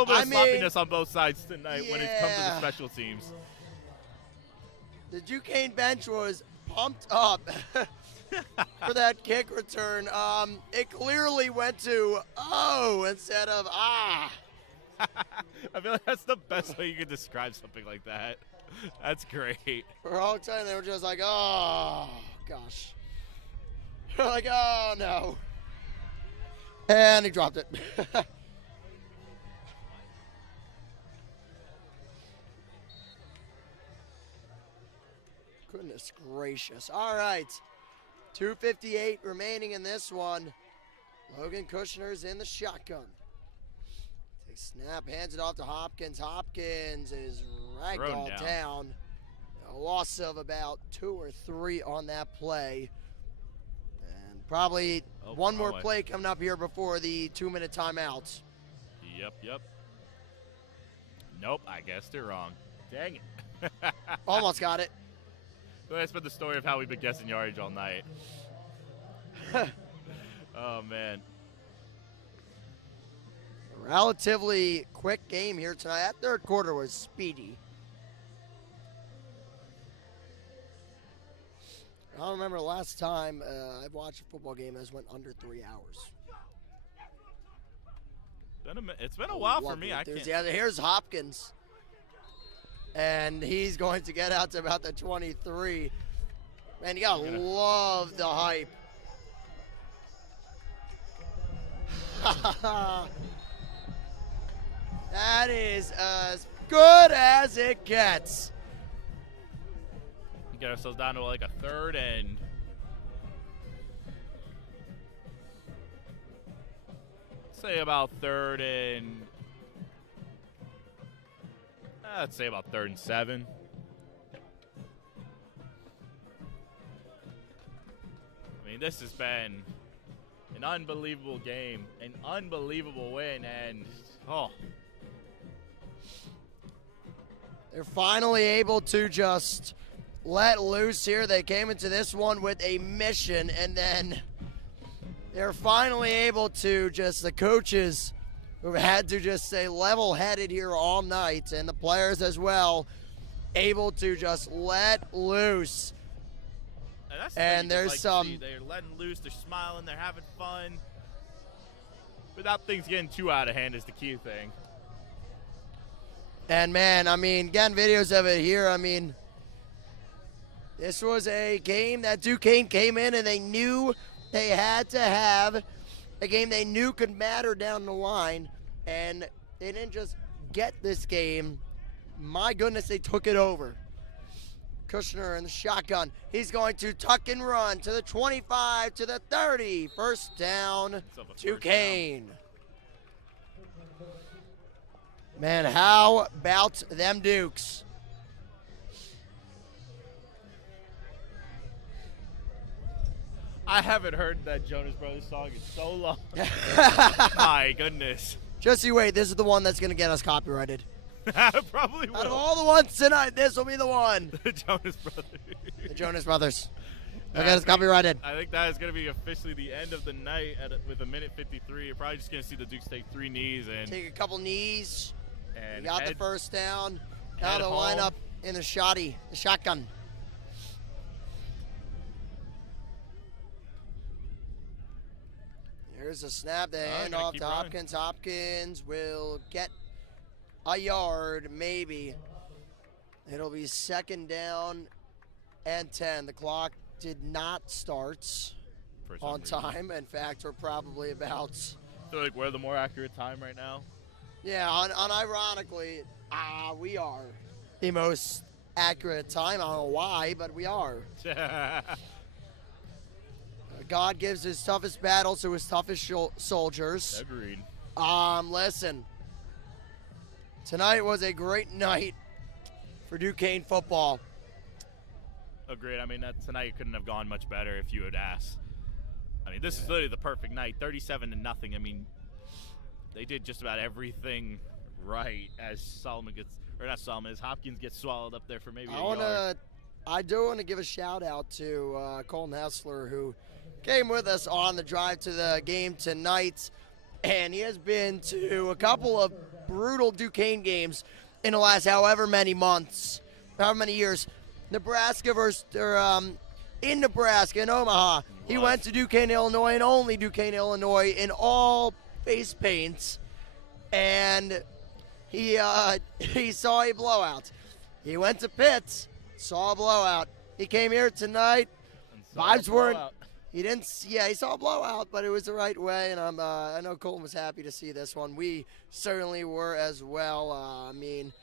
bit of sloppiness on both sides tonight when it comes to the special teams. The Duquesne bench was pumped up for that kick return. It clearly went to instead of ah. I feel like that's the best way you could describe something like that. That's great. For all time, they were just like, oh, gosh. They're like, oh, no. And he dropped it. Goodness gracious. All right. 2:58 remaining in this one. Logan Kushner's in the shotgun. Takes snap, hands it off to Hopkins. Hopkins is ragdolled down. A loss of about 2 or 3 on that play. And probably one more play coming up here before the 2-minute timeouts. Yep. Nope, I guessed it wrong. Dang it. Almost got it. Well, that's been the story of how we've been guessing yardage all night. Oh, man. A relatively quick game here tonight. That third quarter was speedy. I don't remember the last time I've watched a football game that went under 3 hours. It's been a while for me. Yeah, here's Hopkins. And he's going to get out to about the 23. Man, you gotta love the hype. That is as good as it gets. Get ourselves down to like a third and say about third and I'd say about 3rd and 7. I mean, this has been an unbelievable game, an unbelievable win, and they're finally able to just let loose here. They came into this one with a mission, and then they're finally able to the coaches who had to just stay level-headed here all night, and the players as well, able to just let loose. And there's some. They're letting loose. They're smiling. They're having fun. Without things getting too out of hand is the key thing. And, man, I mean, getting videos of it here, I mean, this was a game that Duquesne came in and they knew they had to have, a game they knew could matter down the line, and they didn't just get this game. My goodness, they took it over. Kushner in the shotgun. He's going to tuck and run to the 25, to the 30. First down, Duquesne. Man, how about them Dukes? I haven't heard that Jonas Brothers song in so long. My goodness. Just you wait. This is the one that's going to get us copyrighted. Probably will. Out of all the ones tonight, this will be the one. The Jonas Brothers. The Jonas Brothers. They'll get us copyrighted. I think that is going to be officially the end of the night with a minute 53. You're probably just going to see the Dukes take 3 knees and take a couple knees. And got the first down. Now they'll line up in the shotgun. Here's a snap. The handoff to Hopkins. Hopkins will get a yard, maybe. It'll be second down and 10. The clock did not start on time. In fact, we're probably about. I feel like we're the more accurate time right now. Yeah, unironically, we are the most accurate time. I don't know why, but we are. God gives his toughest battles to his toughest soldiers. Agreed. Listen, tonight was a great night for Duquesne football. Agreed. I mean, tonight couldn't have gone much better if you had asked. I mean, this is literally the perfect night, 37-0. I mean, they did just about everything right as Hopkins gets swallowed up there for maybe a yard. I do want to give a shout out to Colton Hessler, who came with us on the drive to the game tonight, and he has been to a couple of brutal Duquesne games in the last however many years. In Nebraska, in Omaha. He went to Duquesne, Illinois, and only Duquesne, Illinois, in all face paints, and he saw a blowout. He went to Pitt, saw a blowout. He came here tonight. Vibes weren't. He didn't. Yeah, he saw a blowout, but it was the right way, and I know Colton was happy to see this one. We certainly were as well. I mean, it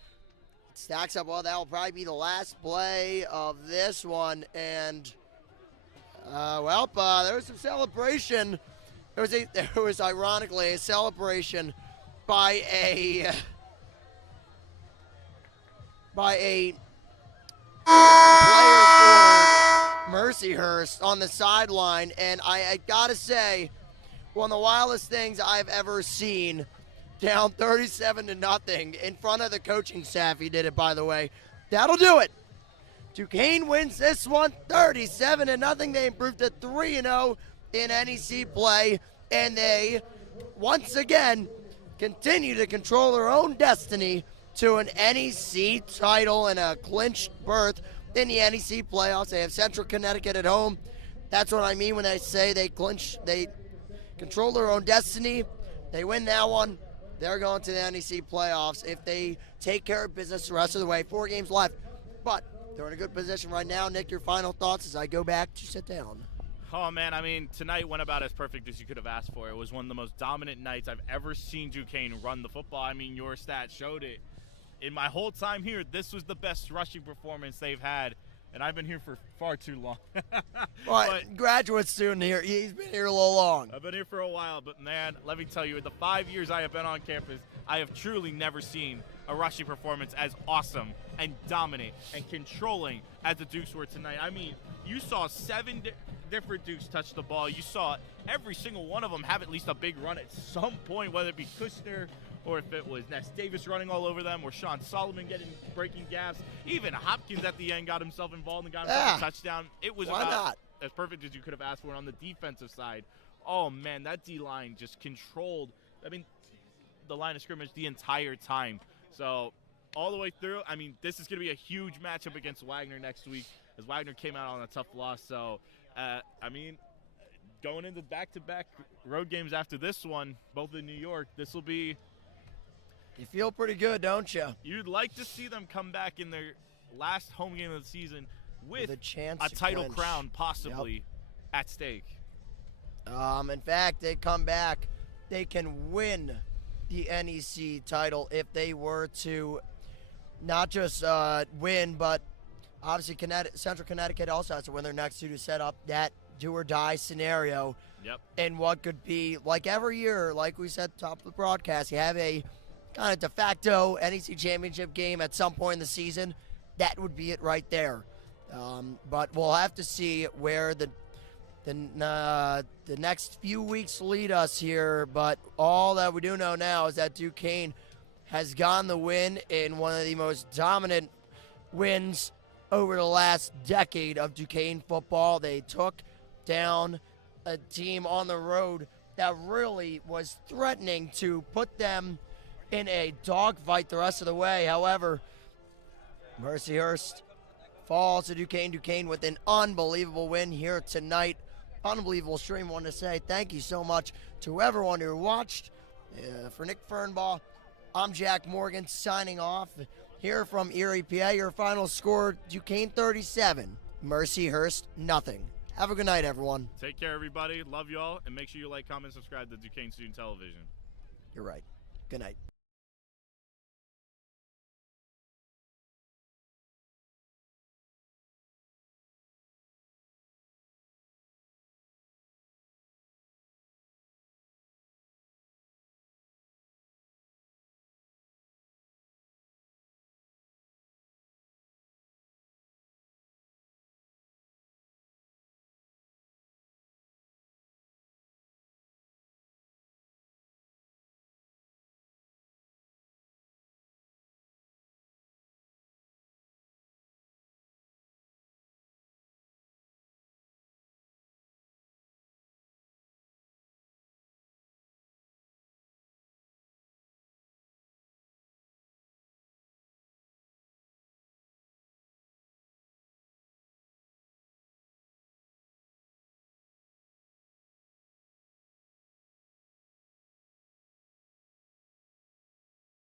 stacks up well. That will probably be the last play of this one, and there was some celebration. There was ironically a celebration by a player for Mercyhurst on the sideline, and I gotta say, one of the wildest things I've ever seen. Down 37-0 in front of the coaching staff. He did it, by the way. That'll do it. Duquesne wins this one 37-0. They improved to 3-0 in NEC play, and they once again continue to control their own destiny to an NEC title and a clinched berth in the NEC playoffs. They have Central Connecticut at home. That's what I mean when I say they control their own destiny. They win that one. They're going to the NEC playoffs if they take care of business the rest of the way. 4 games left, but they're in a good position right now. Nick, your final thoughts as I go back to sit down. Oh, man, I mean, tonight went about as perfect as you could have asked for. It was one of the most dominant nights I've ever seen Duquesne run the football. I mean, your stats showed it. In my whole time here, this was the best rushing performance they've had, and I've been here for far too long. But graduate student here, he's been here a little long. I've been here for a while, but, man, let me tell you, in the 5 years I have been on campus, I have truly never seen a rushing performance as awesome and dominant and controlling as the Dukes were tonight. I mean, you saw 7 different Dukes touch the ball. You saw every single one of them have at least a big run at some point, whether it be Kushner or if it was Ness Davis running all over them or Sean Solomon breaking gaps. Even Hopkins at the end got himself involved and got himself a touchdown. It was about as perfect as you could have asked for on the defensive side. Oh, man, that D-line just controlled. I mean, the line of scrimmage the entire time. So all the way through, I mean, this is going to be a huge matchup against Wagner next week, as Wagner came out on a tough loss. So, I mean, going into back-to-back road games after this one, both in New York, this will be – you feel pretty good, don't you? you'd like to see them come back in their last home game of the season with a chance a to title clinch. crown possibly at stake. In fact, they come back, they can win the NEC title if they were to not just win, but obviously Central Connecticut also has to win their next two to set up that do-or-die scenario. Yep. And what could be, like every year, like we said at the top of the broadcast, you have a kind of de facto NEC championship game at some point in the season. That would be it right there. But we'll have to see where the next few weeks lead us here. But all that we do know now is that Duquesne has gotten the win in one of the most dominant wins over the last decade of Duquesne football. They took down a team on the road that really was threatening to put them in a dogfight the rest of the way. However, Mercyhurst falls to Duquesne. Duquesne with an unbelievable win here tonight. Unbelievable stream. I want to say thank you so much to everyone who watched. For Nick Fernbaugh, I'm Jack Morgan signing off here from Erie, PA. Your final score, Duquesne 37, Mercyhurst nothing. Have a good night, everyone. Take care, everybody. Love you all. And make sure you like, comment, subscribe to Duquesne Student Television. You're right. Good night.